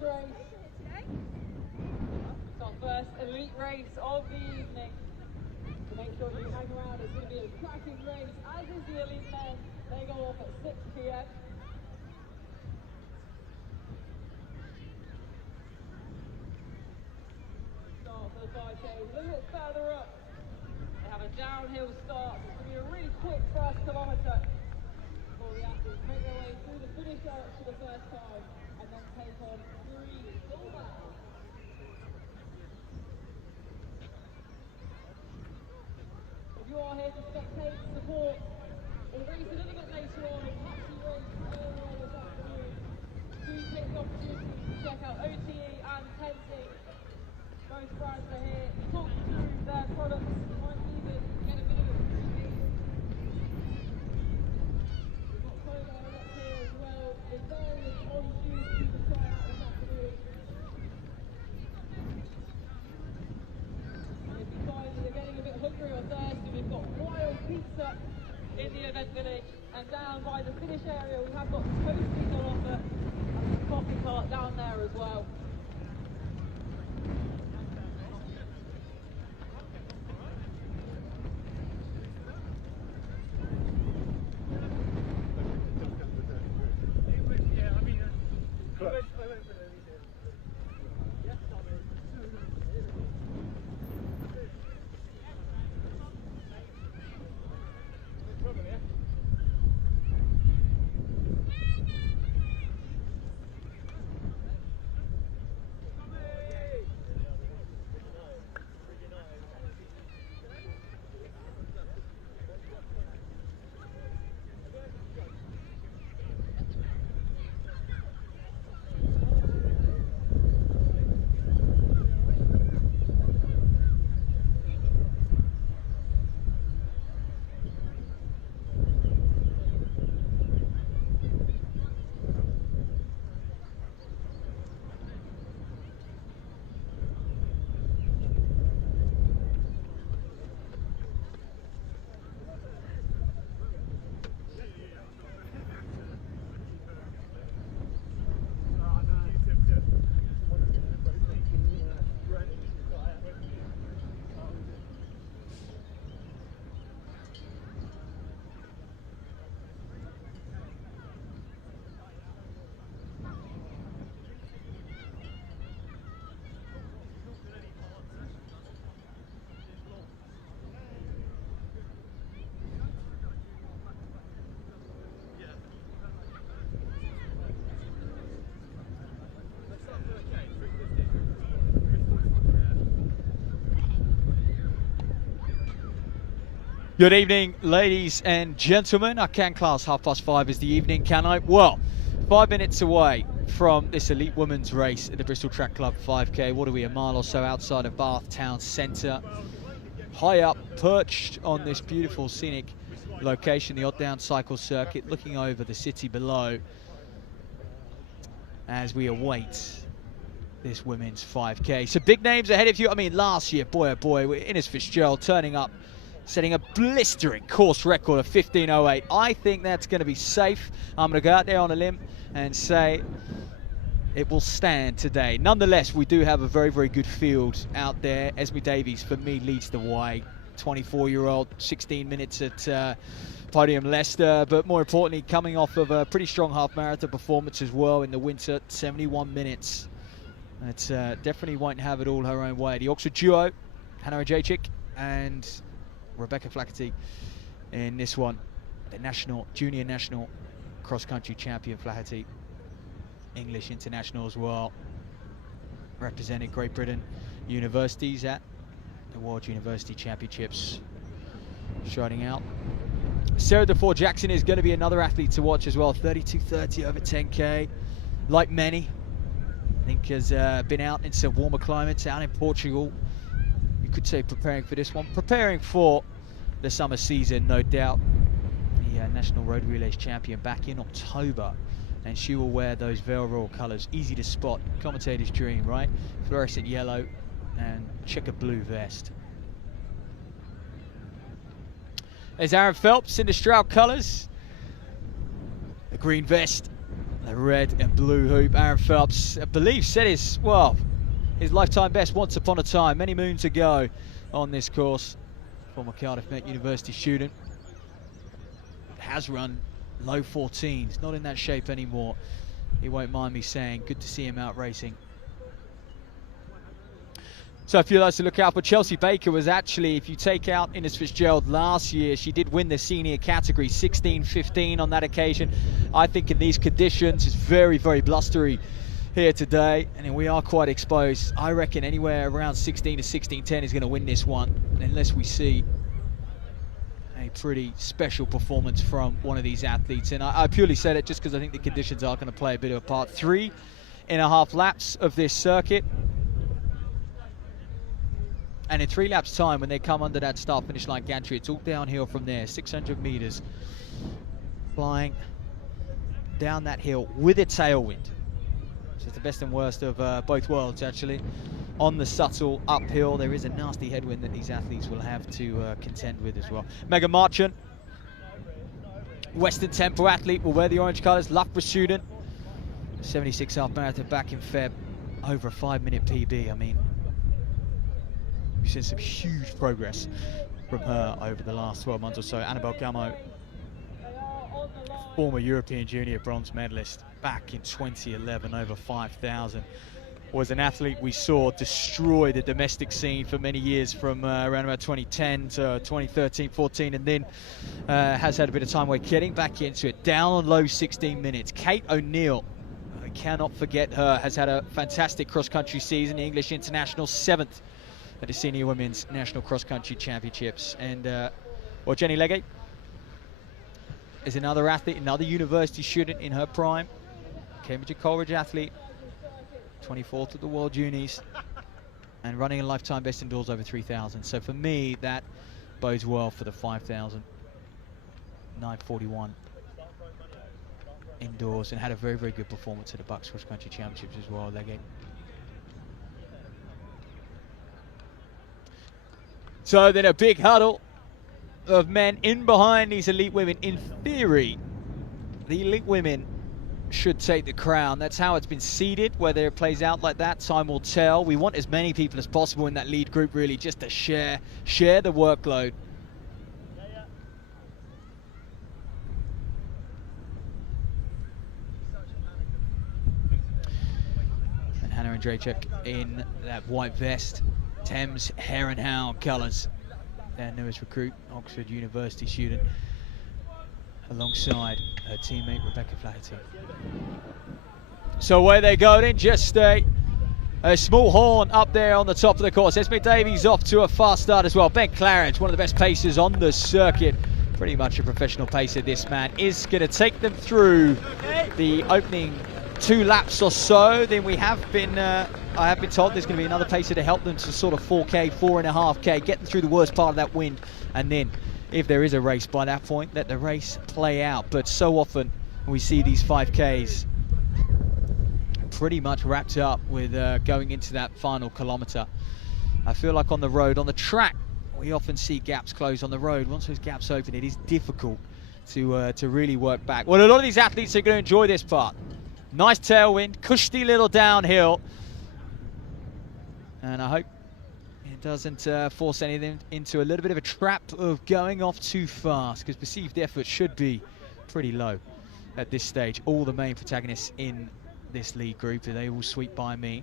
race. It's our first elite race of the evening. So make sure you hang around, it's going to be a cracking race, as is the elite men. They go off at 6 p.m. Start for the 5K a little bit further up. They have a downhill start, so it's going to be a really quick first kilometre before the athletes make their way through the finish arch for the first time and then take on 3 full miles. If you are here to spectate, support, we'll race a little bit later on, and perhaps you race earlier on this afternoon. Do take the opportunity to check out OTE and Tenting. Both brands are here, talk through their products, might even get a bit of a preview. We've got Kogar up here as well, with various on-shoes you can try out this afternoon. And if you find that you're getting a bit hungry or thirsty, we've got wild pizza in the event village, and down by the finish area we have got toasties on offer, and a coffee cart down there as well. Good evening, ladies and gentlemen. I can class 5:30 as the evening, can I? Well, 5 minutes away from this elite women's race at the Bristol Track Club 5K. What are we, a mile or so outside of Bath Town Centre? High up, perched on this beautiful scenic location, the Odd Down Cycle Circuit, looking over the city below as we await this women's 5K. So big names ahead of you. I mean, last year, boy oh boy, Ines Fitzgerald turning up, setting a blistering course record of 15:08. I think that's going to be safe. I'm going to go out there on a limb and say it will stand today. Nonetheless, we do have a very, very good field out there. Esme Davies, for me, leads the way. 24-year-old, 16 minutes at Podium Leicester, but more importantly, coming off of a pretty strong half marathon performance as well in the winter, 71 minutes. It definitely won't have it all her own way. The Oxford duo, Hannah Ajaychik and Rebecca Flaherty in this one. The junior national cross-country champion Flaherty, English international as well, representing Great Britain universities at the World University Championships, shining out. Sarah DeFore Jackson is going to be another athlete to watch as well. 32:30 over 10K, like many. I think has been out in some warmer climates, out in Portugal. You could say preparing for this one, preparing for the summer season, no doubt. The National Road Relays champion back in October, and she will wear those Vale Royal colours, easy to spot, commentator's dream, right? Fluorescent yellow and checker blue vest. There's Aaron Phelps in the Stroud colours, the green vest The red and blue hoop. Aaron Phelps, I believe, set his lifetime best once upon a time, many moons ago on this course. Former Cardiff Met University student. Has run low 14s, not in that shape anymore. He won't mind me saying, good to see him out racing. So if you like to look out for Chelsea Baker was actually, if you take out Ines Fitzgerald last year, she did win the senior category 16-15 on that occasion. I think in these conditions, it's very, very blustery here today, and we are quite exposed. I reckon anywhere around 16 to 16-10 is going to win this one, unless we see a pretty special performance from one of these athletes. And I purely said it just because I think the conditions are going to play a bit of a part. 3.5 laps of this circuit. And in 3 laps time, when they come under that start finish line gantry, it's all downhill from there. 600 meters flying down that hill with a tailwind. So it's the best and worst of both worlds, actually. On the subtle uphill, there is a nasty headwind that these athletes will have to contend with as well. Megan Marchant, Western Temple athlete, will wear the orange colours. Loughborough student, 76 half marathon back in Feb, over a 5-minute PB. I mean, we've seen some huge progress from her over the last 12 months or so. Annabelle Gamo, former European Junior bronze medalist back in 2011, over 5,000. Was an athlete we saw destroy the domestic scene for many years, from around about 2010 to 2013, 14, and then has had a bit of time away getting back into it. Down on low 16 minutes. Kate O'Neill, I cannot forget her, has had a fantastic cross-country season. The English International 7th at the Senior Women's National Cross Country Championships. And Jenny Legate is another athlete, another university student in her prime. Cambridge and Coleridge athlete, 24th at the World Unis, and running a lifetime best indoors over 3,000. So for me, that bodes well for the 5,000. 9:41 indoors, and had a very, very good performance at the Bucks Cross Country Championships as well, Legate. So then a big huddle of men in behind these elite women. In theory, the elite women should take the crown. That's how it's been seeded. Whether it plays out like that, time will tell. We want as many people as possible in that lead group, really, just to share the workload. And Hannah Andrzejczyk in that white vest. Thames Hare and Hound colours. Their newest recruit, Oxford University student, alongside her teammate Rebecca Flaherty. So away they go then, just a small horn up there on the top of the course. Esme Davies off to a fast start as well. Ben Clarence, one of the best pacers on the circuit, pretty much a professional pacer. This man is going to take them through the opening 2 laps or so. Then we have been, I have been told there's going to be another pacer to help them to sort of 4K, 4.5K, get them through the worst part of that wind, and then if there is a race by that point, let the race play out. But so often we see these 5Ks pretty much wrapped up with going into that final kilometre. I feel like on the road, on the track, we often see gaps close. On the road, once those gaps open, it is difficult to really work back. Well, a lot of these athletes are going to enjoy this part. Nice tailwind, cushy little downhill, and I hope it doesn't force anything into a little bit of a trap of going off too fast, because perceived effort should be pretty low at this stage. All the main protagonists in this lead group, they will sweep by me.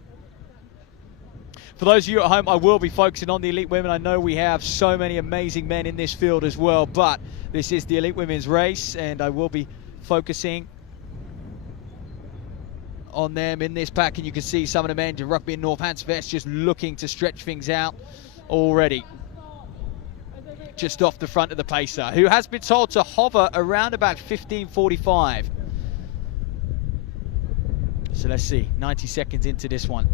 For those of you at home, I will be focusing on the elite women. I know we have so many amazing men in this field as well, but this is the elite women's race, and I will be focusing on them in this pack. And you can see some of the men, Rugby and Northants vest, just looking to stretch things out already. Just off the front of the pacer, who has been told to hover around about 15:45. So let's see, 90 seconds into this one.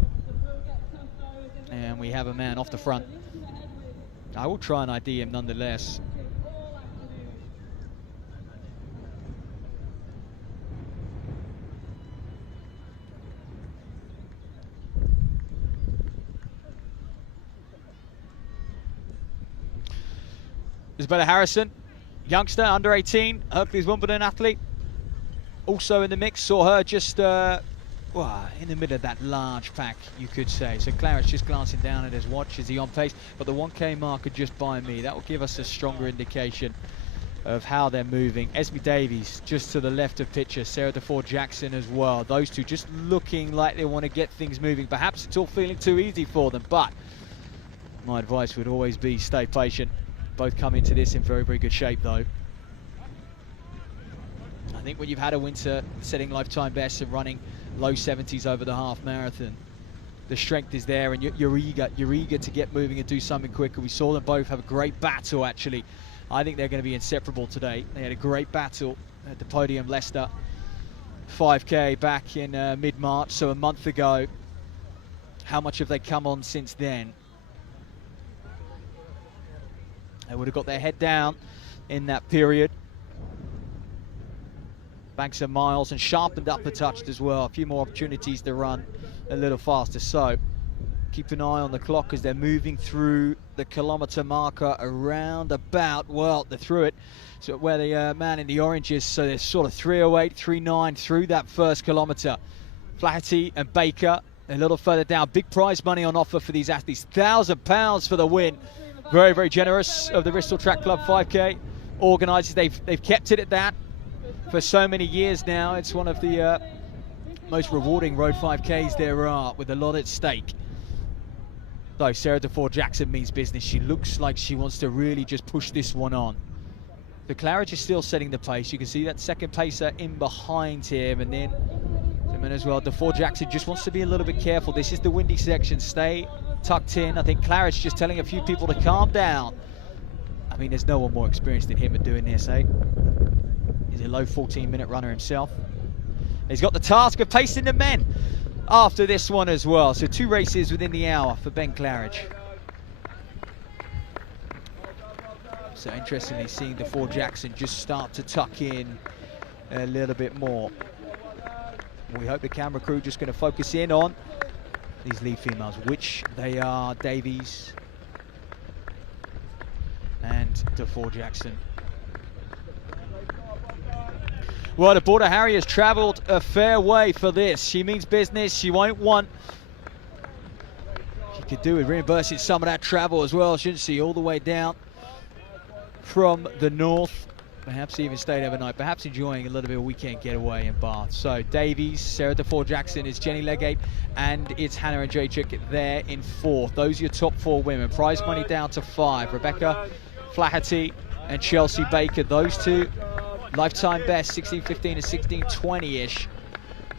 And we have a man off the front. I will try and ID him nonetheless. Isabella Harrison, youngster, under 18, Hercules Wimbledon athlete. also in the mix. Saw her just well, in the middle of that large pack, you could say. So Claret's just glancing down at his watch. Is he on pace? But the 1K marker just by me. That will give us a stronger indication of how they're moving. Esme Davies just to the left of picture. Sarah DeFore-Jackson as well. Those two just looking like they want to get things moving. Perhaps it's all feeling too easy for them, but my advice would always be stay patient. Both come into this in very, very good shape though. I think when you've had a winter setting lifetime bests and running low 70s over the half marathon, the strength is there and you're eager to get moving and do something quicker. We saw them both have a great battle actually. I think they're going to be inseparable today. They had a great battle at the podium Leicester 5K back in mid-March, so a month ago. How much have they come on since then? They would have got their head down in that period. Banked some miles and sharpened up the touch as well. A few more opportunities to run a little faster. So keep an eye on the clock as they're moving through the kilometre marker around about, well, they're through it. So where the man in the orange is, so they're sort of 3:08, 3:09 through that first kilometre. Flaherty and Baker a little further down. Big prize money on offer for these athletes. £1,000 for the win. Very, very generous of the Bristol Track Club 5K organisers. They've kept it at that for so many years now. It's one of the most rewarding road 5Ks there are, with a lot at stake. Though Sarah DeFore-Jackson means business. She looks like she wants to really just push this one on. The Claridge is still setting the pace. You can see that second pacer in behind him, and then as well, DeFore-Jackson just wants to be a little bit careful. This is the windy section. Stay tucked in. I think Claridge just telling a few people to calm down. I mean, there's no one more experienced than him at doing this, eh? He's a low 14-minute runner himself. He's got the task of pacing the men after this one as well. So 2 races within the hour for Ben Claridge. So interestingly, seeing DeFore-Jackson just start to tuck in a little bit more. We hope the camera crew just going to focus in on these lead females, which they are, Davies and DeFore-Jackson. Well, the Border Harrier's travelled a fair way for this. She means business. She won't want... She could do with reimbursing some of that travel as well, shouldn't she? All the way down from the north. Perhaps even stayed overnight. Perhaps enjoying a little bit of a weekend getaway in Bath. So Davies, Sarah DeFore-Jackson, it's Jenny Legate, and it's Hannah and Jacek there in 4th. Those are your top 4 women. Prize money down to 5. Rebecca Flaherty and Chelsea Baker. Those two, lifetime best, 16:15 and 16:20-ish.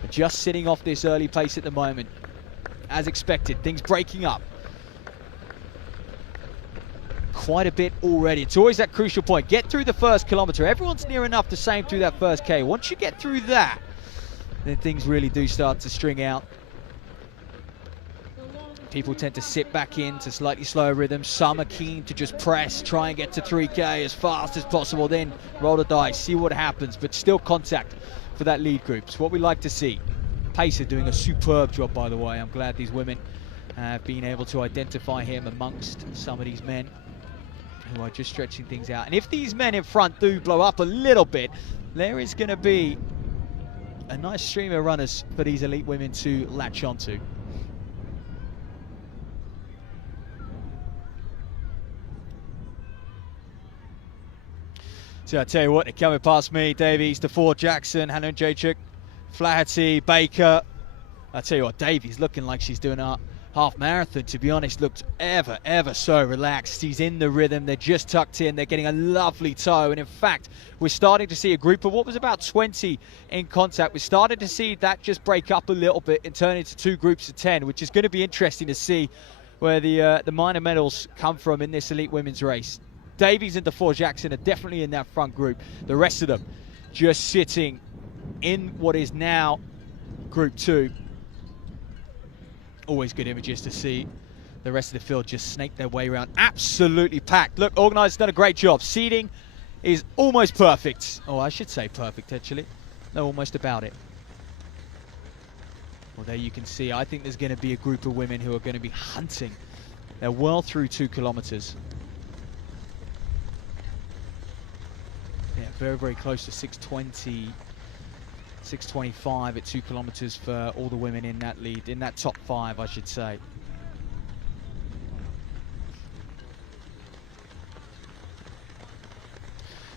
Just sitting off this early pace at the moment. As expected, things breaking up quite a bit already. It's always that crucial point. Get through the first kilometre. Everyone's near enough the same through that first K. Once you get through that, then things really do start to string out. People tend to sit back into slightly slower rhythms. Some are keen to just press, try and get to 3K as fast as possible, then roll the dice, see what happens, but still contact for that lead group. It's what we like to see. Pacer doing a superb job, by the way. I'm glad these women have been able to identify him amongst some of these men who are just stretching things out. And if these men in front do blow up a little bit, there is going to be a nice stream of runners for these elite women to latch onto. So I tell you what, they're coming past me. Davies, DeFore-Jackson, Hannah and Jacek, Flaherty, Baker. I tell you what, Davies looking like she's doing a half marathon, to be honest. Looked ever so relaxed. She's in the rhythm. They're just tucked in. They're getting a lovely toe. And in fact, we're starting to see a group of what was about 20 in contact. We're starting to see that just break up a little bit and turn into 2 groups of 10, which is going to be interesting to see where the minor medals come from in this elite women's race. Davies and DeFore-Jackson are definitely in that front group. The rest of them just sitting in what is now Group 2. Always good images to see the rest of the field just snake their way around. Absolutely packed. Look, organisers done a great job. Seating is almost perfect. Oh, I should say perfect, actually. No, almost about it. Well, there you can see. I think there's going to be a group of women who are going to be hunting. They're well through 2 kilometres. Yeah, very close to 6:20 6:25 at 2 kilometers for all the women in that lead, in that top 5, I should say.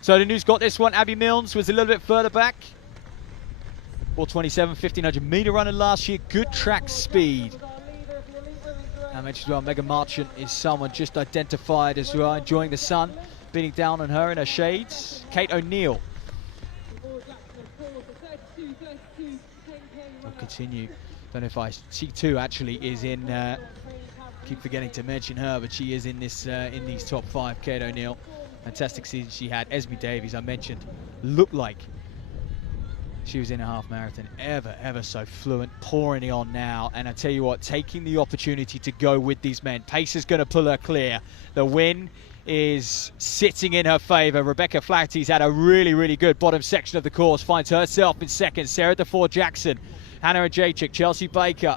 So the news got this one. Abby Milnes was a little bit further back. 4:27, 1500 meter runner last year. Good track speed. I mentioned as well, Megan Marchant is someone just identified as well, enjoying the sun, beating down on her in her shades. Kate O'Neill will continue. Don't know if she too actually is in. Keep forgetting to mention her, but she is in this in these top 5. Kate O'Neill, fantastic season she had. Esme Davies, I mentioned, looked like she was in a half marathon, ever so fluent, pouring it on now. And I tell you what, taking the opportunity to go with these men. Pace is going to pull her clear. The win is sitting in her favour. Rebecca Flaherty's had a really good bottom section of the course. Finds herself in second. Sarah DeFore Jackson, Hannah Ajaychik, Chelsea Baker.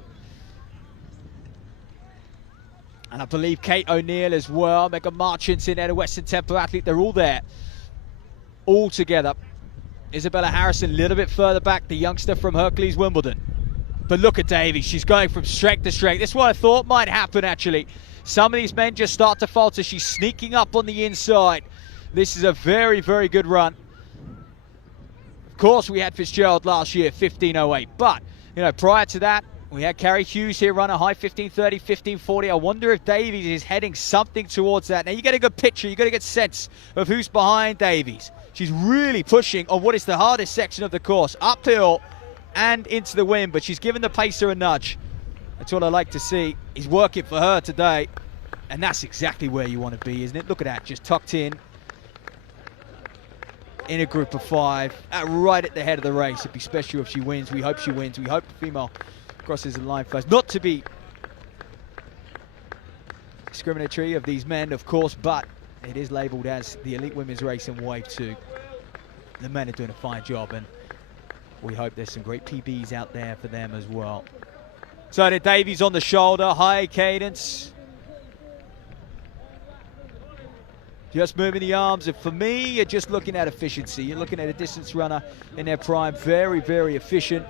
And I believe Kate O'Neill as well. Megan Marchant's in there, the Western Temple athlete. They're all there, all together. Isabella Harrison a little bit further back, the youngster from Hercules Wimbledon. But look at Davies, she's going from strength to strength. This is what I thought might happen actually. Some of these men just start to falter. She's sneaking up on the inside. This is a very good run. Of course we had Fitzgerald last year, 15:08. But, you know, prior to that, we had Carrie Hughes here run a high 15:30, 15:40. I wonder if Davies is heading something towards that. Now you get a good picture, you get a good sense of who's behind Davies. She's really pushing on what is the hardest section of the course, uphill and into the wind, but she's given the pacer a nudge. That's what I like to see. He's working for her today, and that's exactly where you want to be, isn't it? Look at that, just tucked in a group of 5, right at the head of the race. It'd be special if she wins. We hope she wins. We hope the female crosses the line first. Not to be discriminatory of these men, of course, but it is labelled as the elite women's race in Wave 2. The men are doing a fine job, and we hope there's some great PBs out there for them as well. So the Davies on the shoulder, high cadence. Just moving the arms, and for me, you're just looking at efficiency. You're looking at a distance runner in their prime, very efficient.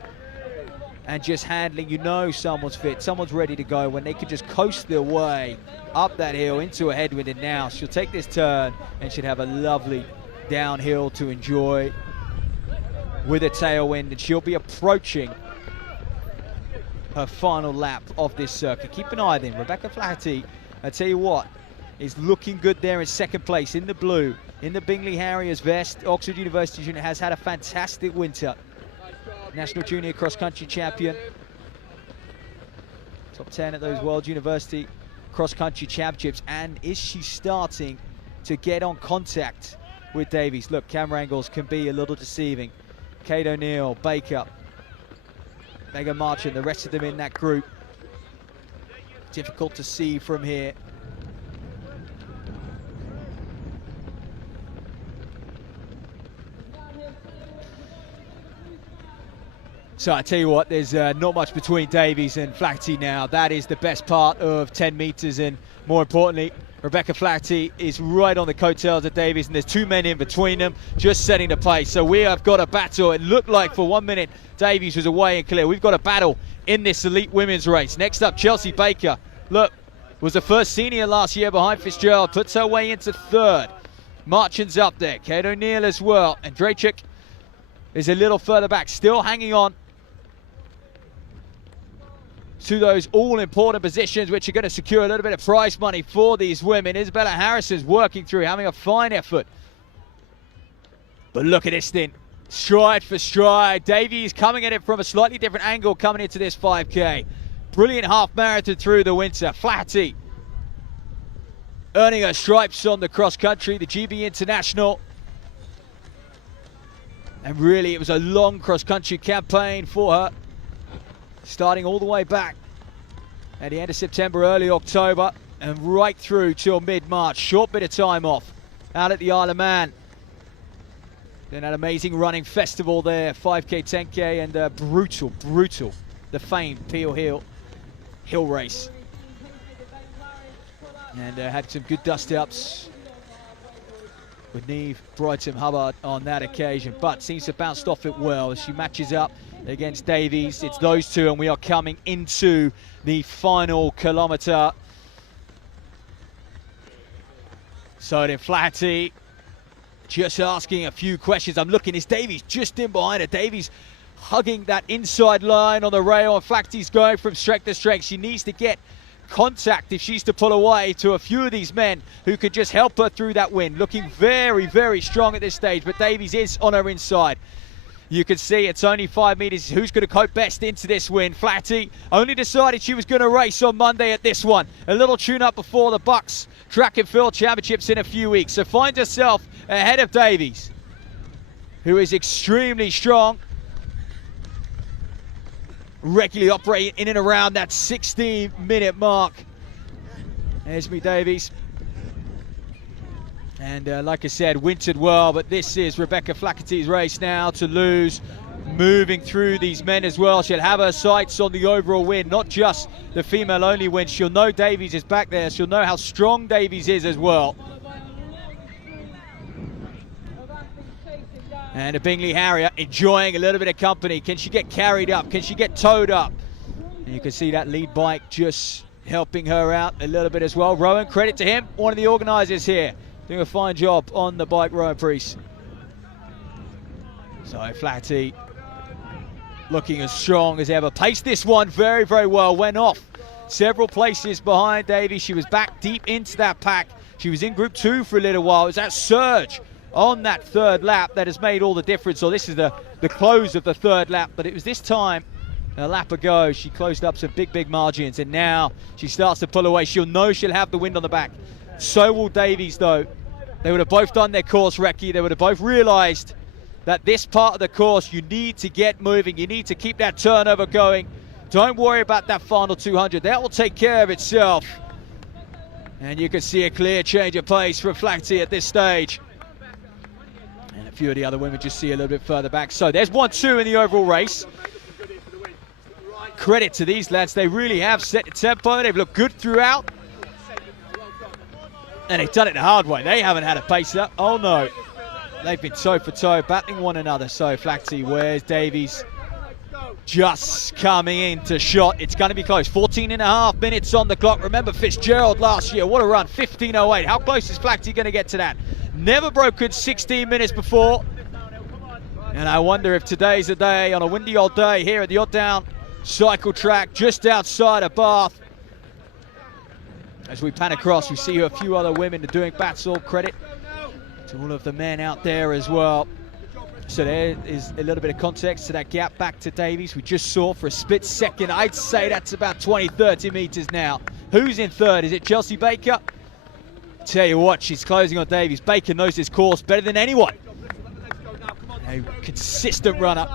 And just handling, you know someone's fit, someone's ready to go when they could just coast their way up that hill into a headwind. And now she'll take this turn and should have a lovely downhill to enjoy with a tailwind, and she'll be approaching her final lap of this circuit. Keep an eye then. Rebecca Flaherty, I tell you what, is looking good there in second place in the blue, in the Bingley Harriers vest. Oxford University Junior has had a fantastic winter. National Junior Cross Country Champion. Top 10 at those World University Cross Country Championships. And is she starting to get on contact with Davies? Look, camera angles can be a little deceiving. Kate O'Neill, Baker, Megan Marchant, the rest of them in that group. Difficult to see from here. So I tell you what, there's not much between Davies and Flaherty now. That is the best part of 10 meters, and more importantly, Rebecca Flaherty is right on the coattails of Davies, and there's 2 men in between them, just setting the pace. So we have got a battle. It looked like for 1 minute Davies was away and clear. We've got a battle in this elite women's race. Next up, Chelsea Baker. Look, was the first senior last year behind Fitzgerald, puts her way into 3rd. Marchant's up there, Kate O'Neill as well, and Drachik is a little further back, still hanging on to those all-important positions, which are going to secure a little bit of prize money for these women. Isabella Harrison's working through, having a fine effort. But look at this thing, stride for stride. Davies coming at it from a slightly different angle coming into this 5K. Brilliant half marathon through the winter. Flaherty earning her stripes on the cross country, the GB International. And really, it was a long cross country campaign for her, starting all the way back at the end of September, early October, and right through till mid-March. Short bit of time off out at the Isle of Man. Then that amazing running festival there, 5K, 10K, and brutal, the famed Peel Hill race. And had some good dust-ups with Neve Brighton-Hubbard on that occasion, but seems to have bounced off it well as she matches up against Davies. It's those two, and we are coming into the final kilometre. So then Flaherty just asking a few questions. I'm looking, is Davies just in behind her? Davies hugging that inside line on the rail, and Flaherty's going from strength to strength. She needs to get contact if she's to pull away to a few of these men who could just help her through that wind. Looking very, very strong at this stage, but Davies is on her inside. You can see it's only 5 metres. Who's going to cope best into this wind? Flaherty only decided she was going to race on Monday at this one. A little tune-up before the Bucks Track and Field Championships in a few weeks. So finds herself ahead of Davies, who is extremely strong. Regularly operating in and around that 16-minute mark. There's me, Davies. And like I said, wintered well, but this is Rebecca Flaherty's race now to lose. Moving through these men as well. She'll have her sights on the overall win, not just the female-only win. She'll know Davies is back there. She'll know how strong Davies is as well. And a Bingley Harrier enjoying a little bit of company. Can she get carried up? Can she get towed up? And you can see that lead bike just helping her out a little bit as well. Rowan, credit to him, one of the organisers here. Doing a fine job on the bike, Rowan Priest. So Flaherty looking as strong as ever. Paced this one very, very well. Went off several places behind Davies. She was back deep into that pack. She was in Group 2 for a little while. It was that surge on that third lap that has made all the difference. So this is the close of the third lap, but it was this time a lap ago she closed up some big margins, and now she starts to pull away. She'll know she'll have the wind on the back. So will Davies though. They would have both done their course recce. They would have both realised that this part of the course you need to get moving. You need to keep that turnover going. Don't worry about that final 200. That will take care of itself. And you can see a clear change of pace from Flaherty at this stage. And a few of the other women just see a little bit further back. So there's 1-2 in the overall race. Credit to these lads. They really have set the tempo. They've looked good throughout. And they've done it the hard way. They haven't had a pacer. Oh no. They've been toe for toe, battling one another. So Flaherty, where's Davies? Just coming into shot. It's going to be close. 14.5 minutes on the clock. Remember Fitzgerald last year. What a run. 15.08. How close is Flaherty going to get to that? Never broken 16 minutes before. And I wonder if today's a day, on a windy old day here at the Odd Cycle Track just outside of Bath. As we pan across, we see a few other women doing battle. Credit to all of the men out there as well. So there is a little bit of context to that gap back to Davies. We just saw for a split second. I'd say that's about 20-30 metres now. Who's in third? Is it Chelsea Baker? Tell you what, she's closing on Davies. Baker knows this course better than anyone. A consistent runner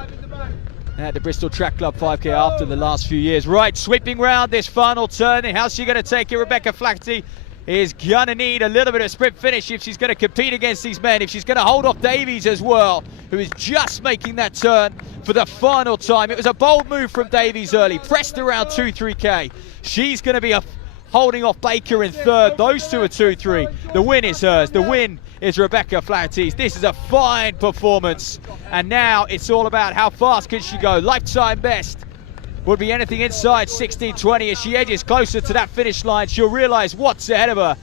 at the Bristol Track Club 5K after the last few years. Right, sweeping round this final turn. And how's she going to take it? Rebecca Flaherty is going to need a little bit of sprint finish if she's going to compete against these men. If she's going to hold off Davies as well, who is just making that turn for the final time. It was a bold move from Davies early. Pressed around 2-3K. She's going to be holding off Baker in third. Those two are 2-3. The win is hers. The win is Rebecca Flaherty's. This is a fine performance. And now it's all about how fast can she go. Lifetime best would be anything inside 16:20. As she edges closer to that finish line, she'll realise what's ahead of her.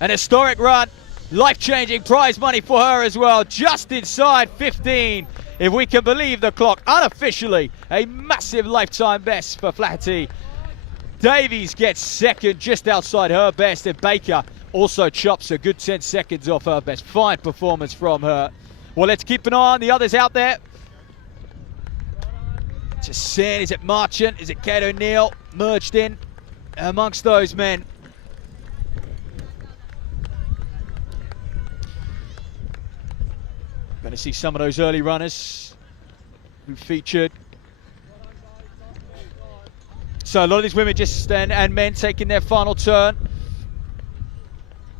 An historic run. Life-changing prize money for her as well. Just inside 15. If we can believe the clock, unofficially a massive lifetime best for Flaherty. Davies gets second, just outside her best, and Baker also chops a good 10 seconds off her best. Fine performance from her. Well, let's keep an eye on the others out there. Just seeing, is it Marchant? Is it Kate O'Neill merged in amongst those men? Going to see some of those early runners who featured. So a lot of these women just and men taking their final turn.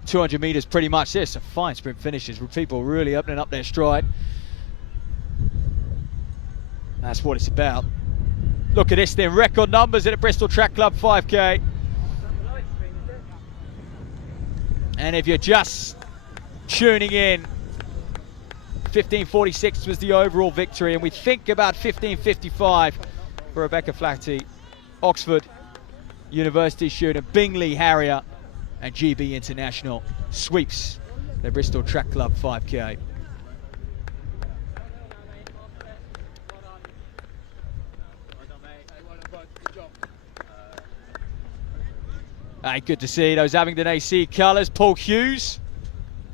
200 metres pretty much. There's some fine sprint finishes with people really opening up their stride. That's what it's about. Look at this then, record numbers at the Bristol Track Club 5K. And if you're just tuning in, 15:46 was the overall victory, and we think about 15:55 for Rebecca Flaherty. Oxford University student Bingley Harrier and GB International sweeps the Bristol Track Club 5K. Good to see those Abingdon AC colours. Paul Hughes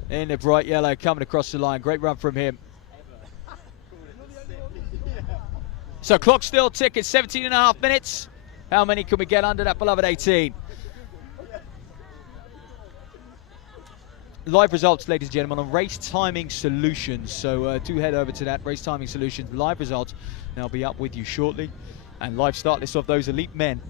in the bright yellow coming across the line. Great run from him. So clock still ticking, 17.5 minutes. How many can we get under that beloved 18? Live results, ladies and gentlemen, on Race Timing Solutions. So do head over to that, Race Timing Solutions. Live results, and I'll be up with you shortly. And live start list of those elite men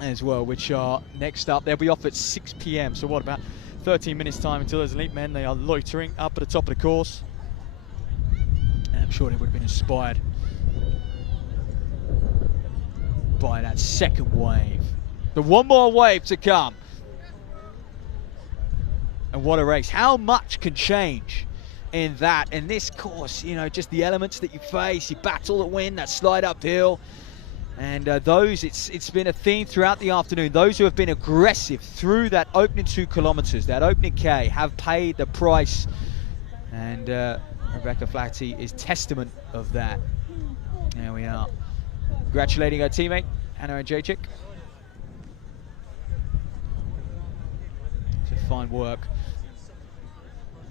as well, which are next up. They'll be off at 6 p.m. So what, about 13 minutes time until those elite men. They are loitering up at the top of the course. And I'm sure they would have been inspired by that second wave. The one more wave to come. And what a race. How much can change in that? In this course, you know, just the elements that you face, you battle the wind, that slide uphill. And it's been a theme throughout the afternoon. Those who have been aggressive through that opening 2 kilometers, that opening K, have paid the price. And Rebecca Flaherty is testament of that. There we are. Congratulating her teammate, Hannah Jacek. It's a fine work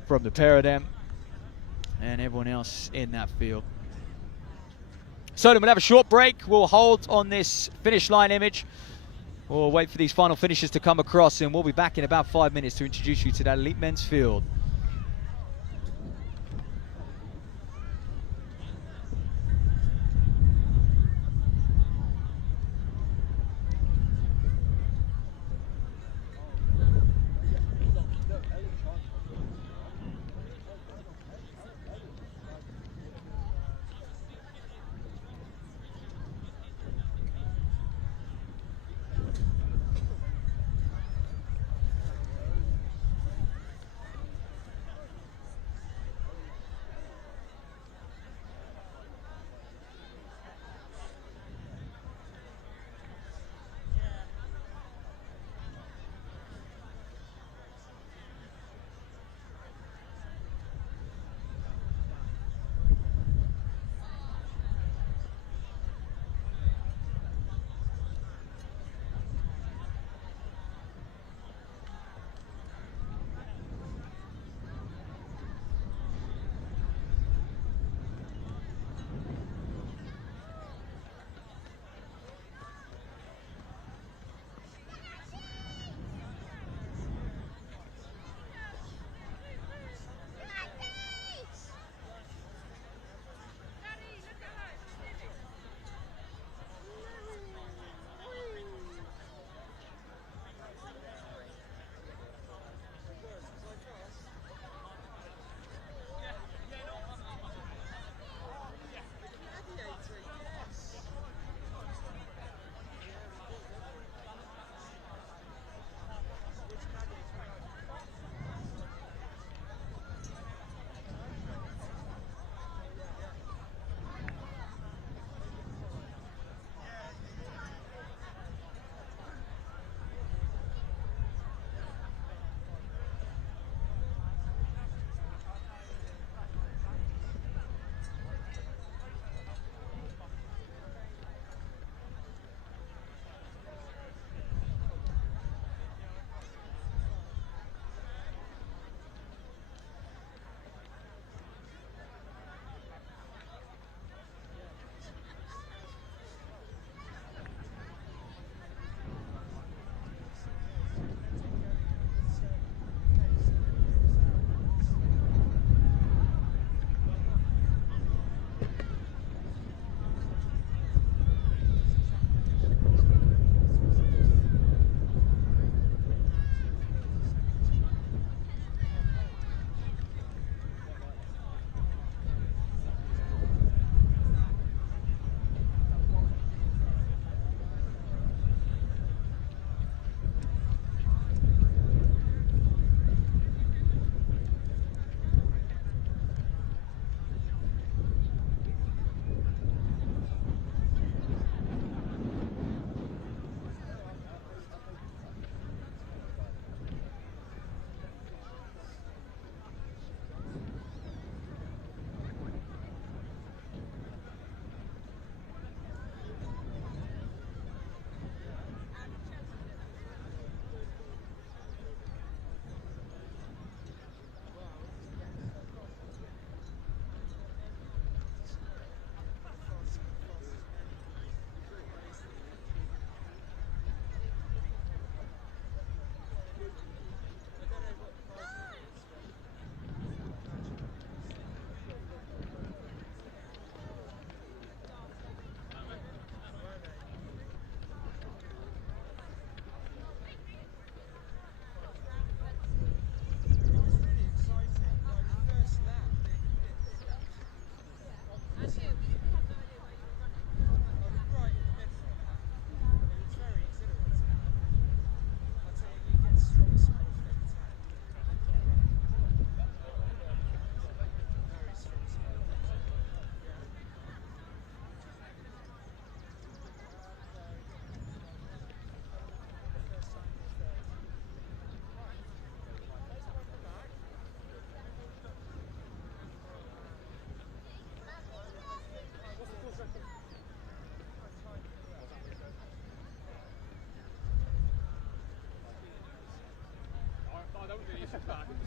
from the pair of them and everyone else in that field. So then we'll have a short break. We'll hold on this finish line image. We'll wait for these final finishes to come across, and we'll be back in about 5 minutes to introduce you to that elite men's field.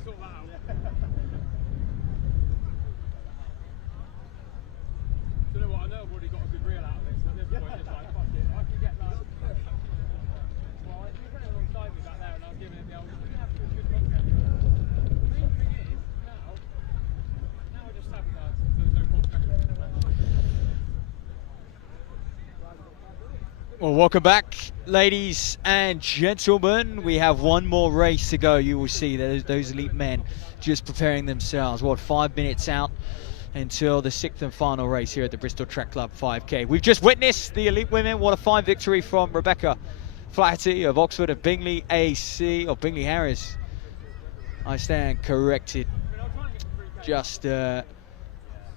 sort that out. Do you know what? I know I've already got a good reel out of this. At this point, it's like, fuck it. I can get that. Well, you're running alongside me back there, and I was giving it the old. You have good content. The main thing is now I just sabotage. So there's no consequence. Well, welcome back, ladies and gentlemen. We have one more race to go. You will see those elite men just preparing themselves. What, 5 minutes out until the 6th and final race here at the Bristol Track Club 5K. We've just witnessed the elite women. What a fine victory from Rebecca Flaherty of Oxford and Bingley AC, or Bingley Harris. I stand corrected. Just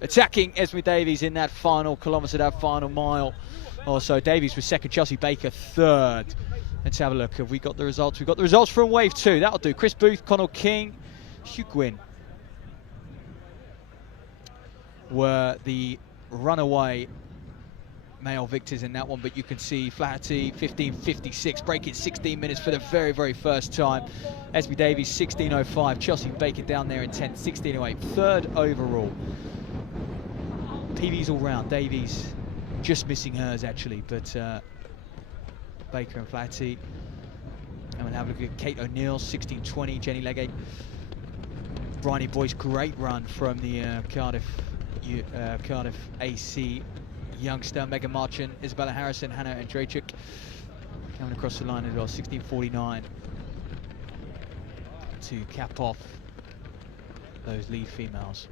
attacking Esme Davies in that final kilometre, that final mile. Also, Davies was second, Chelsea Baker third. Let's have a look. Have we got the results? We've got the results from Wave 2. That'll do. Chris Booth, Connell King, Hugh Gwynn were the runaway male victors in that one, but you can see Flaherty 15:56, breaking 16 minutes for the very, very first time. Esme Davies 16:05, Chelsea Baker down there in 10th, 16:08, third overall. PBs all round. Davies just missing hers actually, but Baker and Flaherty. And we'll have a look at Kate O'Neill, 16:20, Jenny Legate. Bryony Boyce, great run from the Cardiff AC youngster. Megan Marchant, Isabella Harrison, Hannah Andrzejczyk coming across the line as well, 16:49 to cap off those lead females.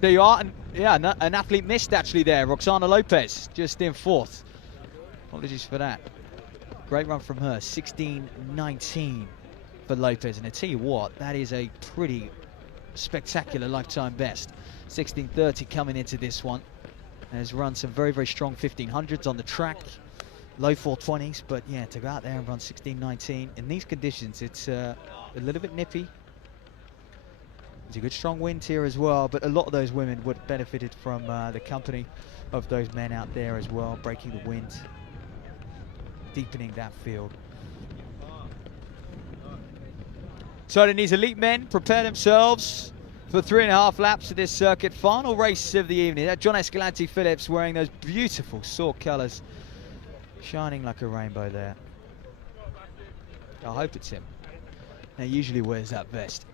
There you are, and yeah, an athlete missed actually there. Roxana Lopez just in 4th. Apologies for that. Great run from her, 16:19 for Lopez. And I tell you what, that is a pretty spectacular lifetime best. 16:30 coming into this one. Has run some very, very strong 1500s on the track. Low 420s, but yeah, to go out there and run 16:19 in these conditions, it's a little bit nippy. There's a good strong wind here as well, but a lot of those women would have benefited from the company of those men out there as well, breaking the wind, deepening that field. So then these elite men prepare themselves for 3.5 laps of this circuit. Final race of the evening. That John Escalante Phillips wearing those beautiful sword colours, shining like a rainbow there. I hope it's him. He usually wears that vest.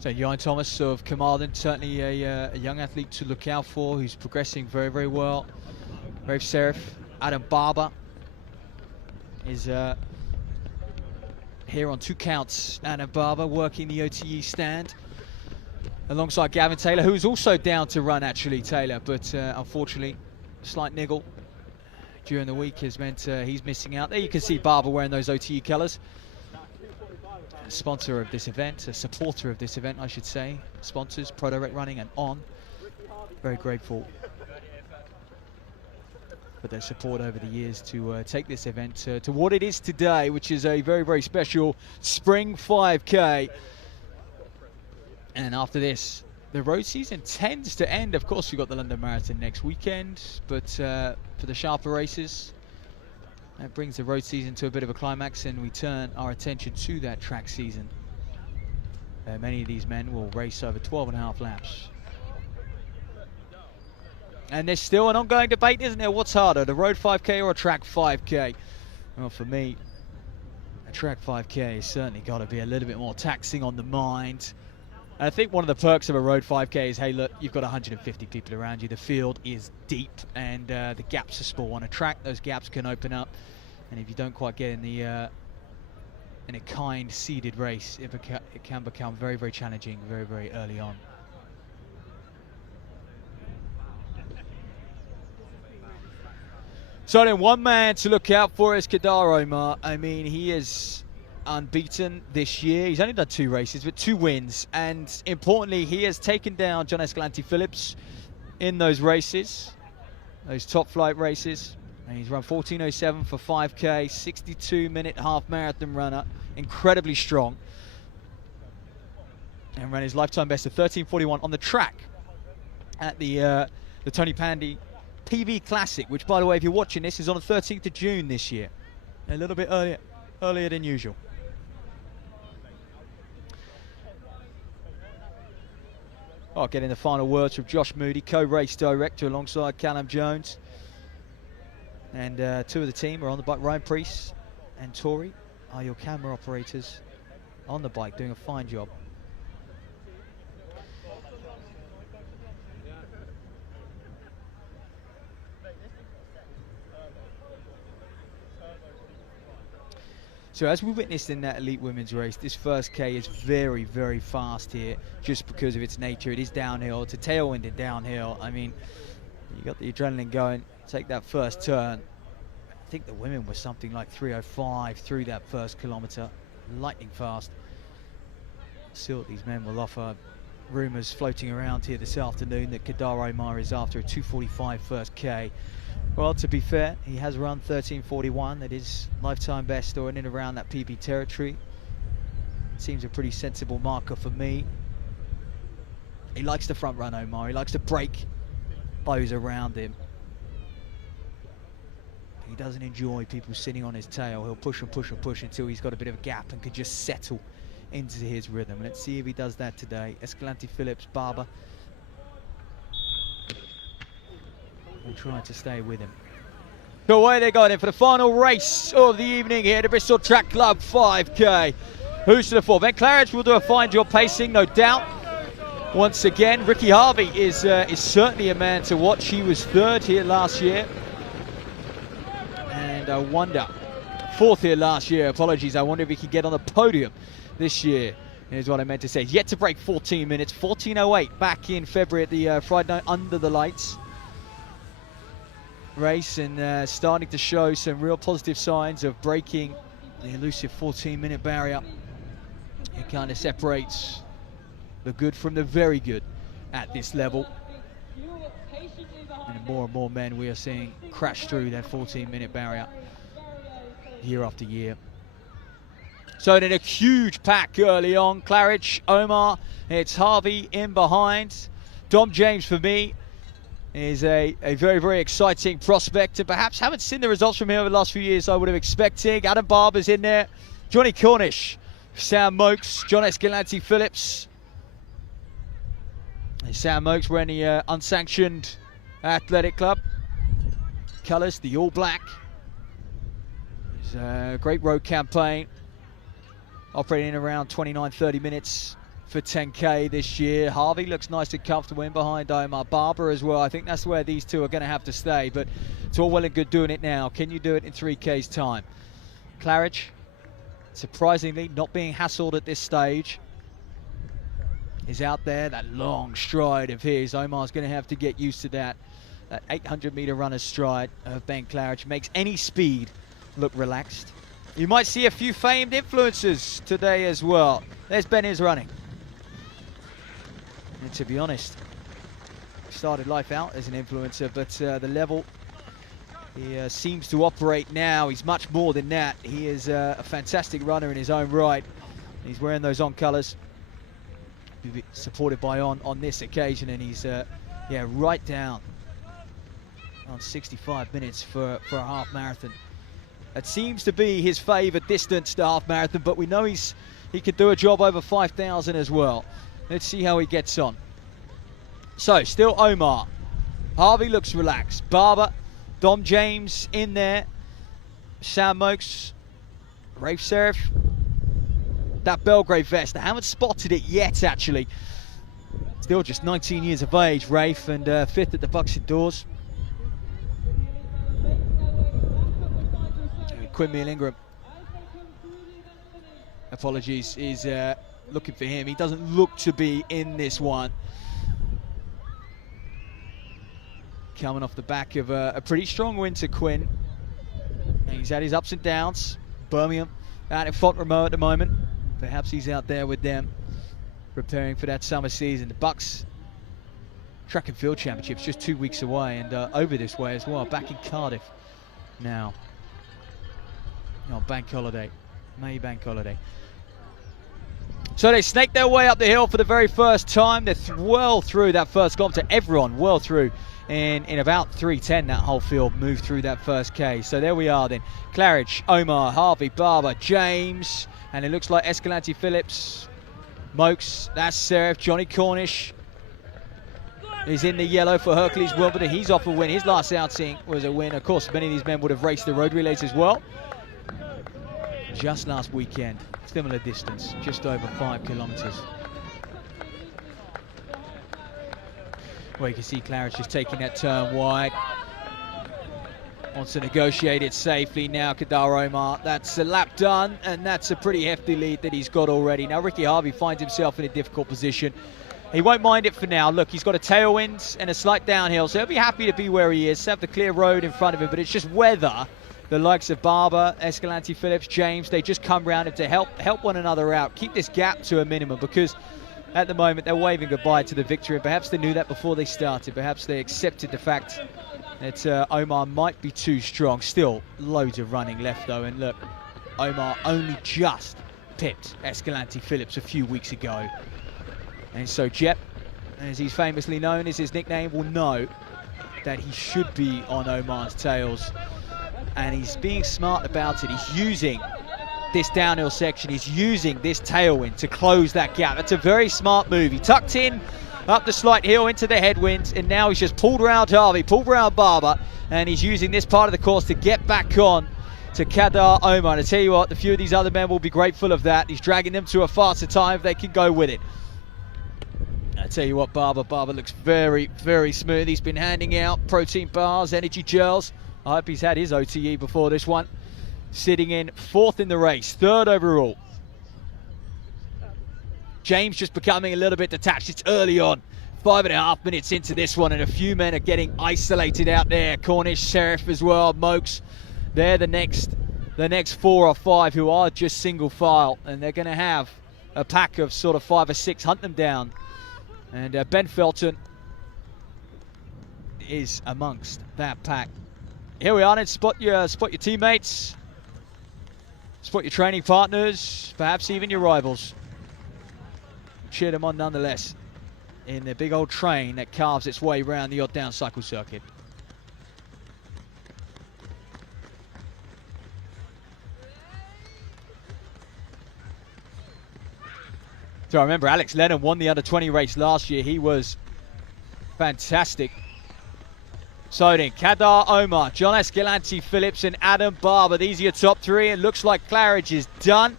So Johan Thomas of Carmarthen, certainly a young athlete to look out for, who's progressing very, very well. Rafe Serif, Adam Barber is here on 2 counts. Adam Barber working the OTE stand alongside Gavin Taylor, who's also down to run actually, Taylor, but unfortunately a slight niggle during the week has meant he's missing out. There you can see Barber wearing those OTE colours. Sponsor of this event, a supporter of this event, I should say. Sponsors, Pro Direct Running and On. Very grateful for their support over the years to take this event to what it is today, which is a very, very special Spring 5K. And after this, the road season tends to end. Of course, we've got the London Marathon next weekend, but for the sharper races, that brings the road season to a bit of a climax, and we turn our attention to that track season. Many of these men will race over 12.5 laps. And there's still an ongoing debate, isn't there? What's harder, the road 5K or a track 5K? Well, for me, a track 5K has certainly got to be a little bit more taxing on the mind. And I think one of the perks of a road 5K is, hey, look, you've got 150 people around you. The field is deep, and the gaps are small. On a track, those gaps can open up. And if you don't quite get in a kind seeded race, it can become very, very challenging very, very early on. So then one man to look out for is Kedar Omar. I mean, he is unbeaten this year. He's only done 2 races, but 2 wins. And importantly, he has taken down John Escalante Phillips in those races, those top flight races. And he's run 14:07 for 5K, 62-minute half marathon runner, incredibly strong. And ran his lifetime best of 13:41 on the track at the Tony Pandy PB Classic, which, by the way, if you're watching this, is on the 13th of June this year. A little bit earlier than usual. Oh, getting the final words from Josh Moody, co-race director alongside Callum Jones. And two of the team are on the bike. Ryan Priest and Tori are your camera operators on the bike, doing a fine job. So as we witnessed in that elite women's race, this first K is very, very fast here, just because of its nature. It is downhill, it's a tailwind and downhill. I mean, you got the adrenaline going, take that first turn. I think the women were something like 3:05 through that first kilometre, lightning fast. See what these men will offer. Rumours floating around here this afternoon that Kadar Omar is after a 2:45 first K. Well, to be fair, he has run 13:41. That is lifetime best, or in and around that PB territory. Seems a pretty sensible marker for me. He likes to front run, Omar. He likes to break those around him. He doesn't enjoy people sitting on his tail. He'll push and push and push until he's got a bit of a gap and can just settle into his rhythm. Let's see if he does that today. Escalante, Phillips, Barber. We'll try to stay with him. So away they go then for the final race of the evening here at the Bristol Track Club 5K. Who's to the fore? Ben Claridge will do a fine job pacing, no doubt. Once again, Ricky Harvey is certainly a man to watch. He was third here last year. And I wonder, fourth here last year, apologies. I wonder if he could get on the podium this year. Here's what I meant to say. He's yet to break 14 minutes, 14:08 back in February at the Friday night under the lights race, and starting to show some real positive signs of breaking the elusive 14-minute barrier. It kind of separates the good from the very good at this level. And more men we are seeing crash through that 14-minute barrier year after year. So then a huge pack early on. Claridge, Omar, it's Harvey in behind. Dom James, for me, is a very, very exciting prospect, and perhaps haven't seen the results from him over the last few years I would have expected. Adam Barber's in there. Johnny Cornish, Sam Mokes, John Escalante Phillips. And Sam Mokes wearing the unsanctioned athletic club colours, the all black. It's a great road campaign, operating around 29-30 minutes for 10K this year. Harvey looks nice and comfortable in behind Omar. Barber as well. I think that's where these two are going to have to stay, but it's all well and good doing it now. Can you do it in 3K's time? Claridge, surprisingly, not being hassled at this stage, is out there. That long stride of his, Omar's going to have to get used to that. That 800-meter runner's stride of Ben Claridge makes any speed look relaxed. You might see a few famed influencers today as well. There's Ben is running. And to be honest, started life out as an influencer, but the level he seems to operate now, he's much more than that. He is a fantastic runner in his own right. He's wearing those on colours, supported by on this occasion, and he's right down on 65 minutes for a half marathon. That seems to be his favoured distance to half marathon, but we know he could do a job over 5,000 as well. Let's see how he gets on. So, still Omar. Harvey looks relaxed. Barber, Dom James in there. Sam Mokes, Rafe Serif. That Belgrade vest, I haven't spotted it yet, actually. Still just 19 years of age, Rafe, and fifth at the Bucks indoors. Quinn Ingram, apologies, is looking for him. He doesn't look to be in this one. Coming off the back of a pretty strong winter, Quinn. And he's had his ups and downs. Birmingham out in Font-Romeu at the moment. Perhaps he's out there with them, preparing for that summer season. The Bucks Track and Field Championships just 2 weeks away, and over this way as well, back in Cardiff now. Oh, bank holiday, May bank holiday. So they snake their way up the hill for the very first time. They're well through that first kilometre. Everyone well through in about 3:10. That whole field moved through that first K. So there we are then. Claridge, Omar, Harvey, Barber, James, and it looks like Escalante Phillips, Mokes, that's Serif, Johnny Cornish is in the yellow for Hercules Wimbledon. He's off a win. His last outing was a win. Of course, many of these men would have raced the road relays as well. Just last weekend, similar distance, just over 5 kilometres. Well, you can see Claridge just taking that turn wide. Wants to negotiate it safely now, Kadar Omar. That's a lap done, and that's a pretty hefty lead that he's got already. Now, Ricky Harvey finds himself in a difficult position. He won't mind it for now. Look, he's got a tailwind and a slight downhill, so he'll be happy to be where he is, have the clear road in front of him, but it's just whether the likes of Barber, Escalante Phillips, James, they just come round him to help one another out, keep this gap to a minimum, because at the moment they're waving goodbye to the victory, and perhaps they knew that before they started. Perhaps they accepted the fact that Omar might be too strong. Still, loads of running left though, and look, Omar only just pipped Escalante Phillips a few weeks ago. And so Jep, as he's famously known as his nickname, will know that he should be on Omar's tails. And he's being smart about it. He's using this downhill section, he's using this tailwind to close that gap. That's a very smart move. He tucked in up the slight hill into the headwinds, and now he's just pulled around Harvey, pulled around Barber, and he's using this part of the course to get back on to Kadar Omar. And I tell you what, a few of these other men will be grateful of that. He's dragging them to a faster time if they can go with it. I tell you what, Barber looks very, very smooth. He's been handing out protein bars, energy gels. I hope he's had his OTE before this one. Sitting in 4th in the race, 3rd overall. James just becoming a little bit detached. It's early on, 5.5 minutes into this one, and a few men are getting isolated out there. Cornish, Serif as well, Mokes. They're the next 4 or 5 who are just single file, and they're going to have a pack of sort of 5 or 6 hunt them down. And Ben Felton is amongst that pack. Here we are, then. Spot your teammates, spot your training partners, perhaps even your rivals. Cheer them on nonetheless in the big old train that carves its way around the odd down cycle circuit. So I remember Alex Lennon won the under-20 race last year. He was fantastic. So then, Kadar Omar, John Escalante Phillips, and Adam Barber. These are your top 3. It looks like Claridge is done.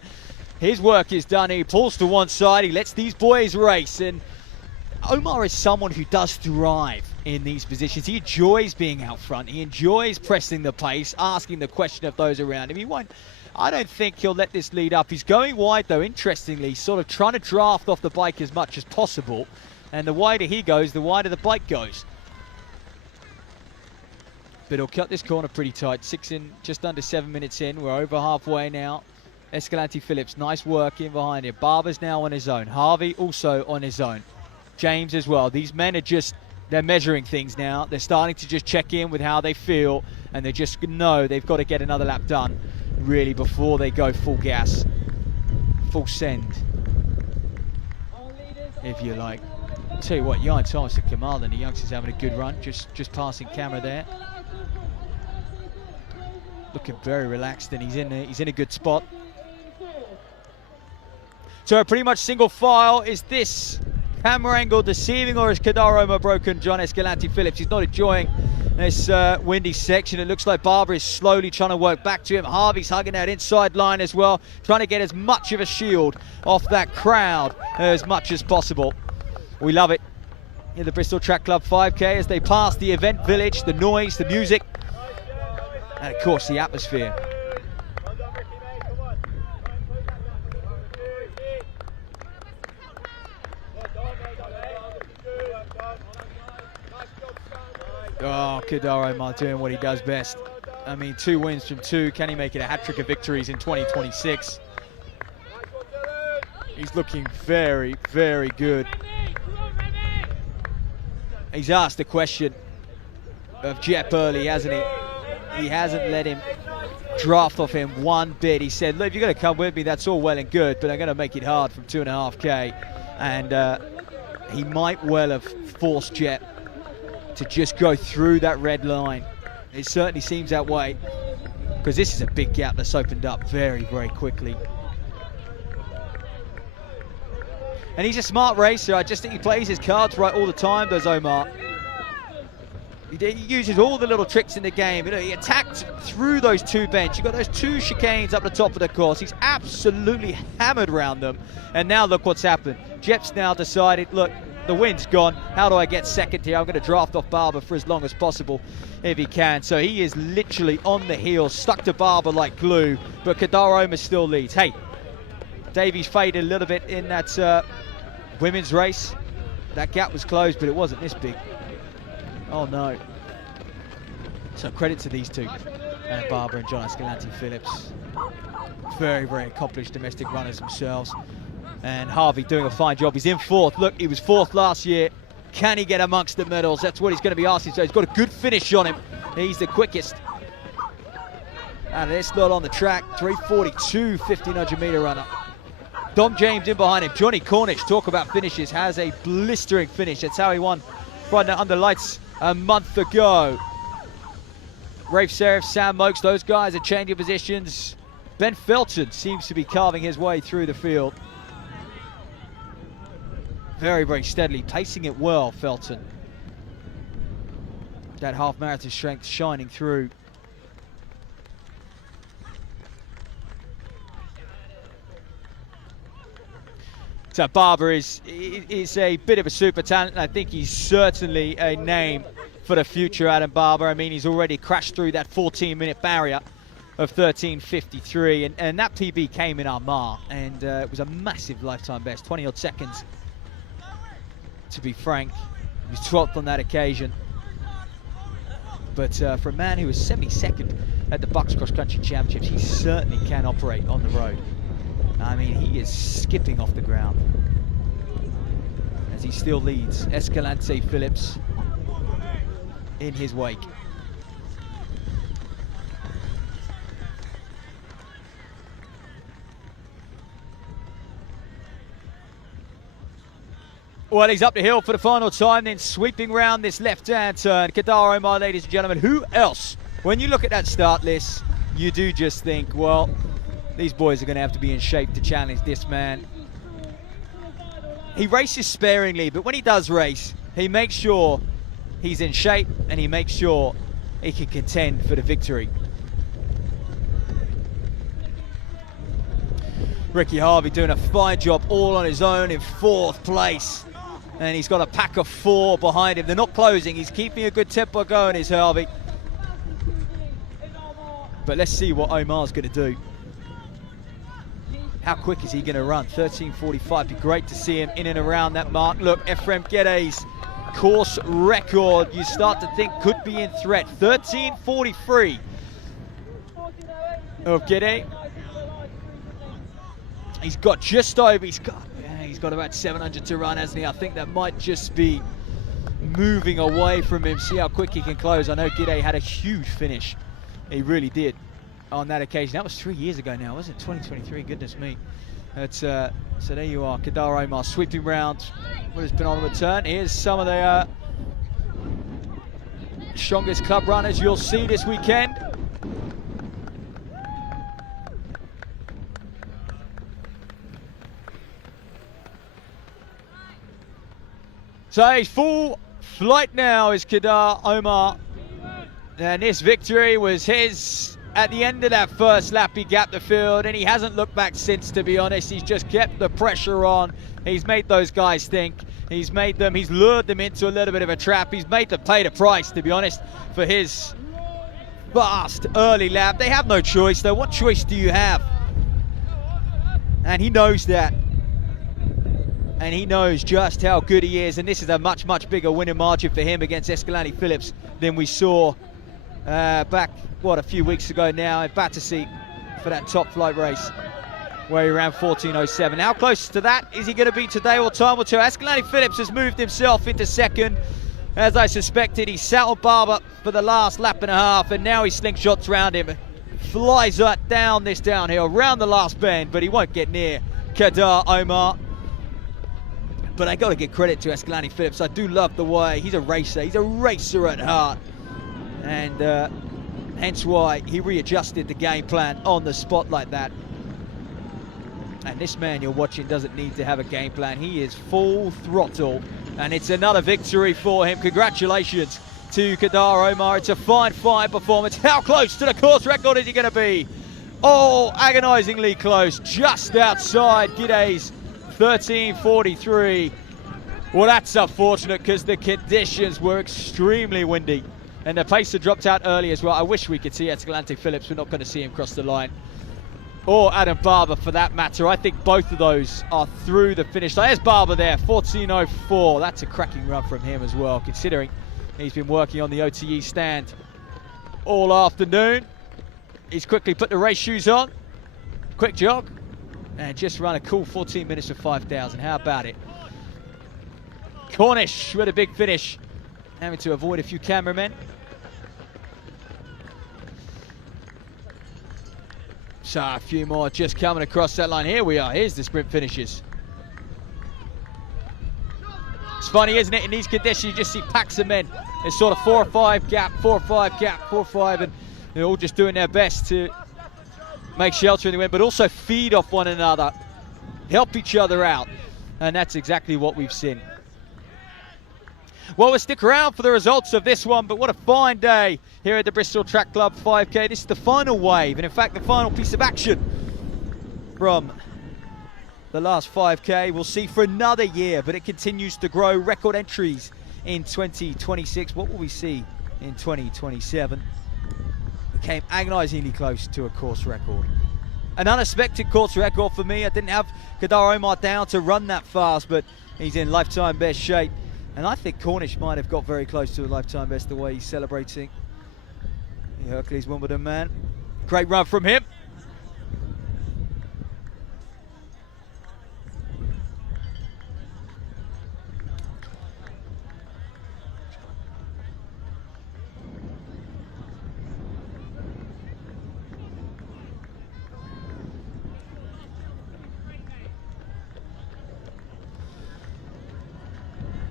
His work is done. He pulls to one side. He lets these boys race. And Omar is someone who does thrive in these positions. He enjoys being out front. He enjoys pressing the pace, asking the question of those around him. He won't. I don't think he'll let this lead up. He's going wide, though, interestingly, sort of trying to draft off the bike as much as possible. And the wider he goes, the wider the bike goes. But he'll cut this corner pretty tight. Just under 7 minutes in. We're over halfway now. Escalante Phillips, nice work in behind him. Barber's now on his own. Harvey also on his own. James as well. These men are they're measuring things now. They're starting to just check in with how they feel, and they just know they've got to get another lap done, really, before they go full gas, full send, if you like. I'll tell you what, Jan Thomas and Kamal and the youngsters having a good run, just passing camera there. Looking very relaxed, and he's in a good spot. So pretty much single file. Is this camera angle deceiving, or is Kadar Omar broken John Escalante Phillips? He's not enjoying this windy section. It looks like Barber is slowly trying to work back to him. Harvey's hugging that inside line as well, trying to get as much of a shield off that crowd as much as possible. We love it in the Bristol Track Club 5K as they pass the event village, the noise, the music, and of course the atmosphere. Oh, Kadar Omar doing what he does best. I mean, 2 wins from 2. Can he make it a hat-trick of victories in 2026? He's looking very, very good. He's asked the question of Jep early, hasn't he? he hasn't let him draft off him one bit. He said, look, if you're going to come with me, that's all well and good, but I'm going to make it hard from 2.5K. And he might well have forced Jet to just go through that red line. It certainly seems that way, because this is a big gap that's opened up very, very quickly. And he's a smart racer. I just think he plays his cards right all the time, does Omar. He uses all the little tricks in the game. You know, he attacked through those two bends. You've got those two chicanes up the top of the course. He's absolutely hammered around them. And now look what's happened. Jet's now decided, look, the wind's gone. How do I get second here? I'm going to draft off Barber for as long as possible if he can. So he is literally on the heels, stuck to Barber like glue. But Kedar Omar still leads. Hey, Davies faded a little bit in that women's race. That gap was closed, but it wasn't this big. Oh no. So credit to these two, Barber and John Escalante Phillips. Very, very accomplished domestic runners themselves. And Harvey doing a fine job. He's in fourth. Look, he was fourth last year. Can he get amongst the medals? That's what he's going to be asking. So he's got a good finish on him. He's the quickest out of this lot on the track. 3:42, 1500 meter runner. Dom James in behind him. Johnny Cornish, talk about finishes, has a blistering finish. That's how he won Friday Night Under Lights a month ago. Rafe Serif, Sam Mokes, those guys are changing positions. Ben Felton seems to be carving his way through the field. Very, very steadily, pacing it well, Felton. That half marathon strength shining through. So Barber is a bit of a super talent, and I think he's certainly a name for the future, Adam Barber. I mean, he's already crashed through that 14-minute barrier of 13:53, and that PB came in Armagh, and it was a massive lifetime best, 20-odd seconds, to be frank. He was 12th on that occasion. But for a man who was 72nd at the Bucks Cross Country Championships, he certainly can operate on the road. I mean, he is skipping off the ground as he still leads Escalante Phillips in his wake. Well, he's up the hill for the final time, then sweeping round this left-hand turn. Kedar Omar, ladies and gentlemen. Who else? When you look at that start list, you do just think, well, these boys are going to have to be in shape to challenge this man. He races sparingly, but when he does race, he makes sure he's in shape and he makes sure he can contend for the victory. Ricky Harvey doing a fine job all on his own in fourth place. And he's got a pack of 4 behind him. They're not closing. He's keeping a good tempo going, is Harvey. But let's see what Omar's going to do. How quick is he going to run? 13:45. Be great to see him in and around that mark. Look, Efrem Gidey's course record, you start to think could be in threat. 13:43 of Gidey. He's got just over. He's got about 700 to run, hasn't he? I think that might just be moving away from him. See how quick he can close. I know Gidey had a huge finish. He really did on that occasion. That was 3 years ago now, wasn't it? 2023, goodness me. So there you are, Kedar Omar sweeping round what has been on the return. Here's some of the strongest club runners you'll see this weekend. So he's full flight now is Kedar Omar. And this victory was his at the end of that first lap. He gapped the field and he hasn't looked back since, to be honest. He's just kept the pressure on. He's made those guys think. He's lured them into a little bit of a trap. He's made them pay the price, to be honest, for his fast early lap. They have no choice though. What choice do you have? And he knows that. And he knows just how good he is. And this is a much, much bigger winning margin for him against Escalante Phillips than we saw back, a few weeks ago now at Battersea for that top flight race where he ran 14:07. How close to that is he going to be today, or time or two? Escalante Phillips has moved himself into second. As I suspected, he sat on Barber for the last lap and a half, and now he slingshots round him. Flies that down this downhill, round the last bend, but he won't get near Kedar Omar. But I got to give credit to Escalante Phillips. I do love the way he's a racer. He's a racer at heart. And hence why he readjusted the game plan on the spot like that. And this man you're watching doesn't need to have a game plan. He is full throttle. And it's another victory for him. Congratulations to Kedar Omar. It's a fine performance. How close to the course record is he going to be? Oh, agonisingly close. Just outside Gidey's 13:43. Well, that's unfortunate because the conditions were extremely windy. And the pacer dropped out early as well. I wish we could see Escalante Phillips. We're not going to see him cross the line. Or Adam Barber for that matter. I think both of those are through the finish line. There's Barber there, 14:04. That's a cracking run from him as well, considering he's been working on the OTE stand all afternoon. He's quickly put the race shoes on. Quick jog. And just run a cool 14 minutes of 5,000. How about it? Cornish with a big finish. Having to avoid a few cameramen. So a few more just coming across that line. Here we are. Here's the sprint finishes. It's funny, isn't it? In these conditions, you just see packs of men. It's sort of 4 or 5 gap, 4 or 5 gap, 4 or 5, and they're all just doing their best to make shelter in the wind, but also feed off one another, help each other out, and that's exactly what we've seen. Well, we'll stick around for the results of this one, but what a fine day here at the Bristol Track Club 5K. This is the final wave, and in fact the final piece of action from the last 5K. We'll see for another year, but it continues to grow. Record entries in 2026. What will we see in 2027? Came agonisingly close to a course record. An unexpected course record for me. I didn't have Kedar Omar down to run that fast, but he's in lifetime best shape. And I think Cornish might have got very close to a lifetime best the way he's celebrating. The Hercules Wimbledon man. Great run from him.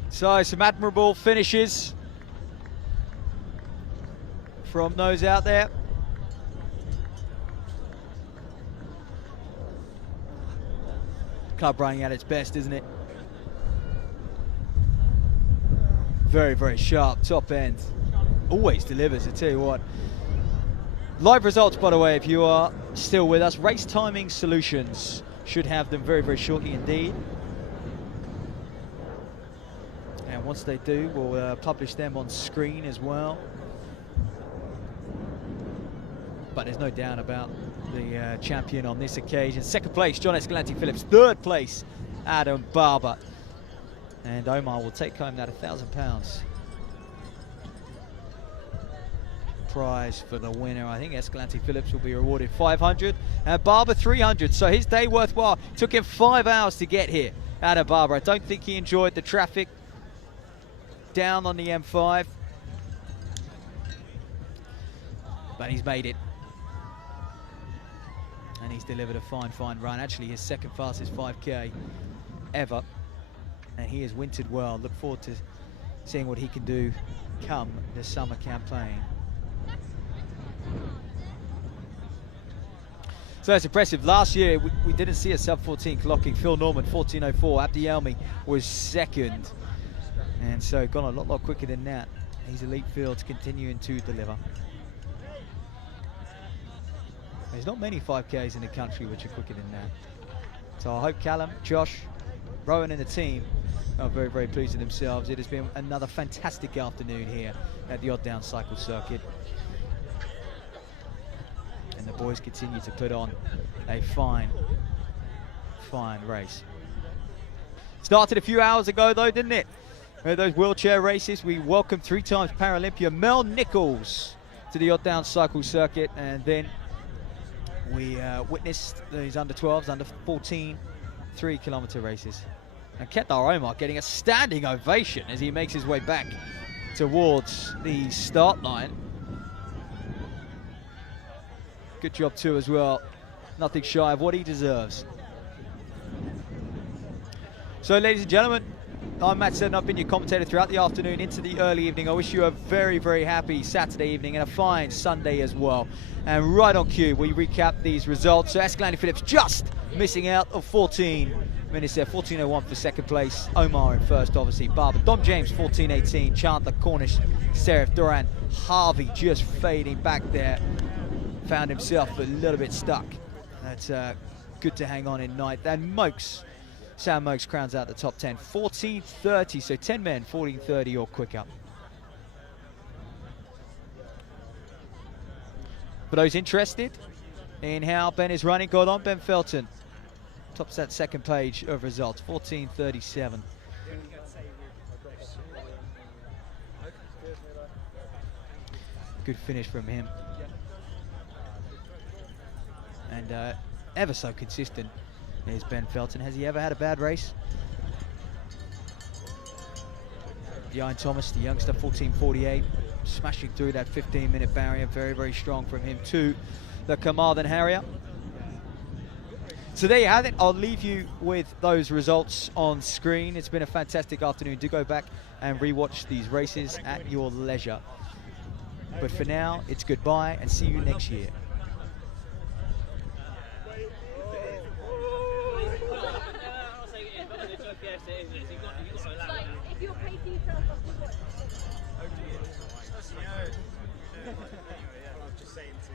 So some admirable finishes from those out there. Club running at its best, isn't it? Very, very sharp top end. Always delivers, I tell you what. Live results, by the way, if you are still with us. Race Timing Solutions should have them very, very shortly indeed. And once they do, we'll publish them on screen as well. But there's no doubt about the champion on this occasion. Second place, John Escalante Phillips. Third place, Adam Barber. And Omar will take home that £1,000 prize for the winner. I think Escalante Phillips will be rewarded 500 and Barber 300. So his day worthwhile. Took him 5 hours to get here. Adam Barber. I don't think he enjoyed the traffic down on the M5, but he's made it, and he's delivered a fine run. Actually his second fastest 5K ever, and he has wintered well. Look forward to seeing what he can do come the summer campaign. So that's impressive. Last year we didn't see a sub 14 clocking. Phil Norman 14:04. Abdi Elmi was second. And so gone a lot quicker than that. These elite fields continuing to deliver. There's not many 5Ks in the country which are quicker than that. So I hope Callum, Josh, Rowan and the team are very, very pleased with themselves. It has been another fantastic afternoon here at the Odd Down Cycle Circuit. And the boys continue to put on a fine race. Started a few hours ago though, didn't it? Those wheelchair races. We welcomed 3 times Paralympian Mel Nichols to the Odd Down Cycle Circuit, and then we witnessed these under 12s, under 14 3-kilometer races. And Kedar Omar getting a standing ovation as he makes his way back towards the start line. Good job too as well. Nothing shy of what he deserves. So ladies and gentlemen, I'm Matt Seddon. I've been your commentator throughout the afternoon into the early evening. I wish you a very, very happy Saturday evening and a fine Sunday as well. And right on cue, we recap these results. So Escalante Phillips just missing out of 14 minutes there. 14.01 for second place. Omar in first, obviously. Barber. Dom James, 14.18. Chandler, Cornish, Serif, Duran. Harvey just fading back there. Found himself a little bit stuck. That's good to hang on in ninth. And Mokes. Sam Mokes crowns out the top 10. 14.30, so 10 men, 14.30 or quicker. For those interested in how Ben is running, got on Ben Felton. Tops that second page of results, 14.37. Good finish from him. And ever so consistent is Ben Felton. Has he ever had a bad race? Ian Thomas, the youngster, 14.48, smashing through that 15-minute barrier. Very, very strong from him too. The Carmarthen Harrier. So there you have it. I'll leave you with those results on screen. It's been a fantastic afternoon. Do go back and rewatch these races at your leisure. But for now, it's goodbye and see you next year. If you're paid details, I'll do it. I was just saying to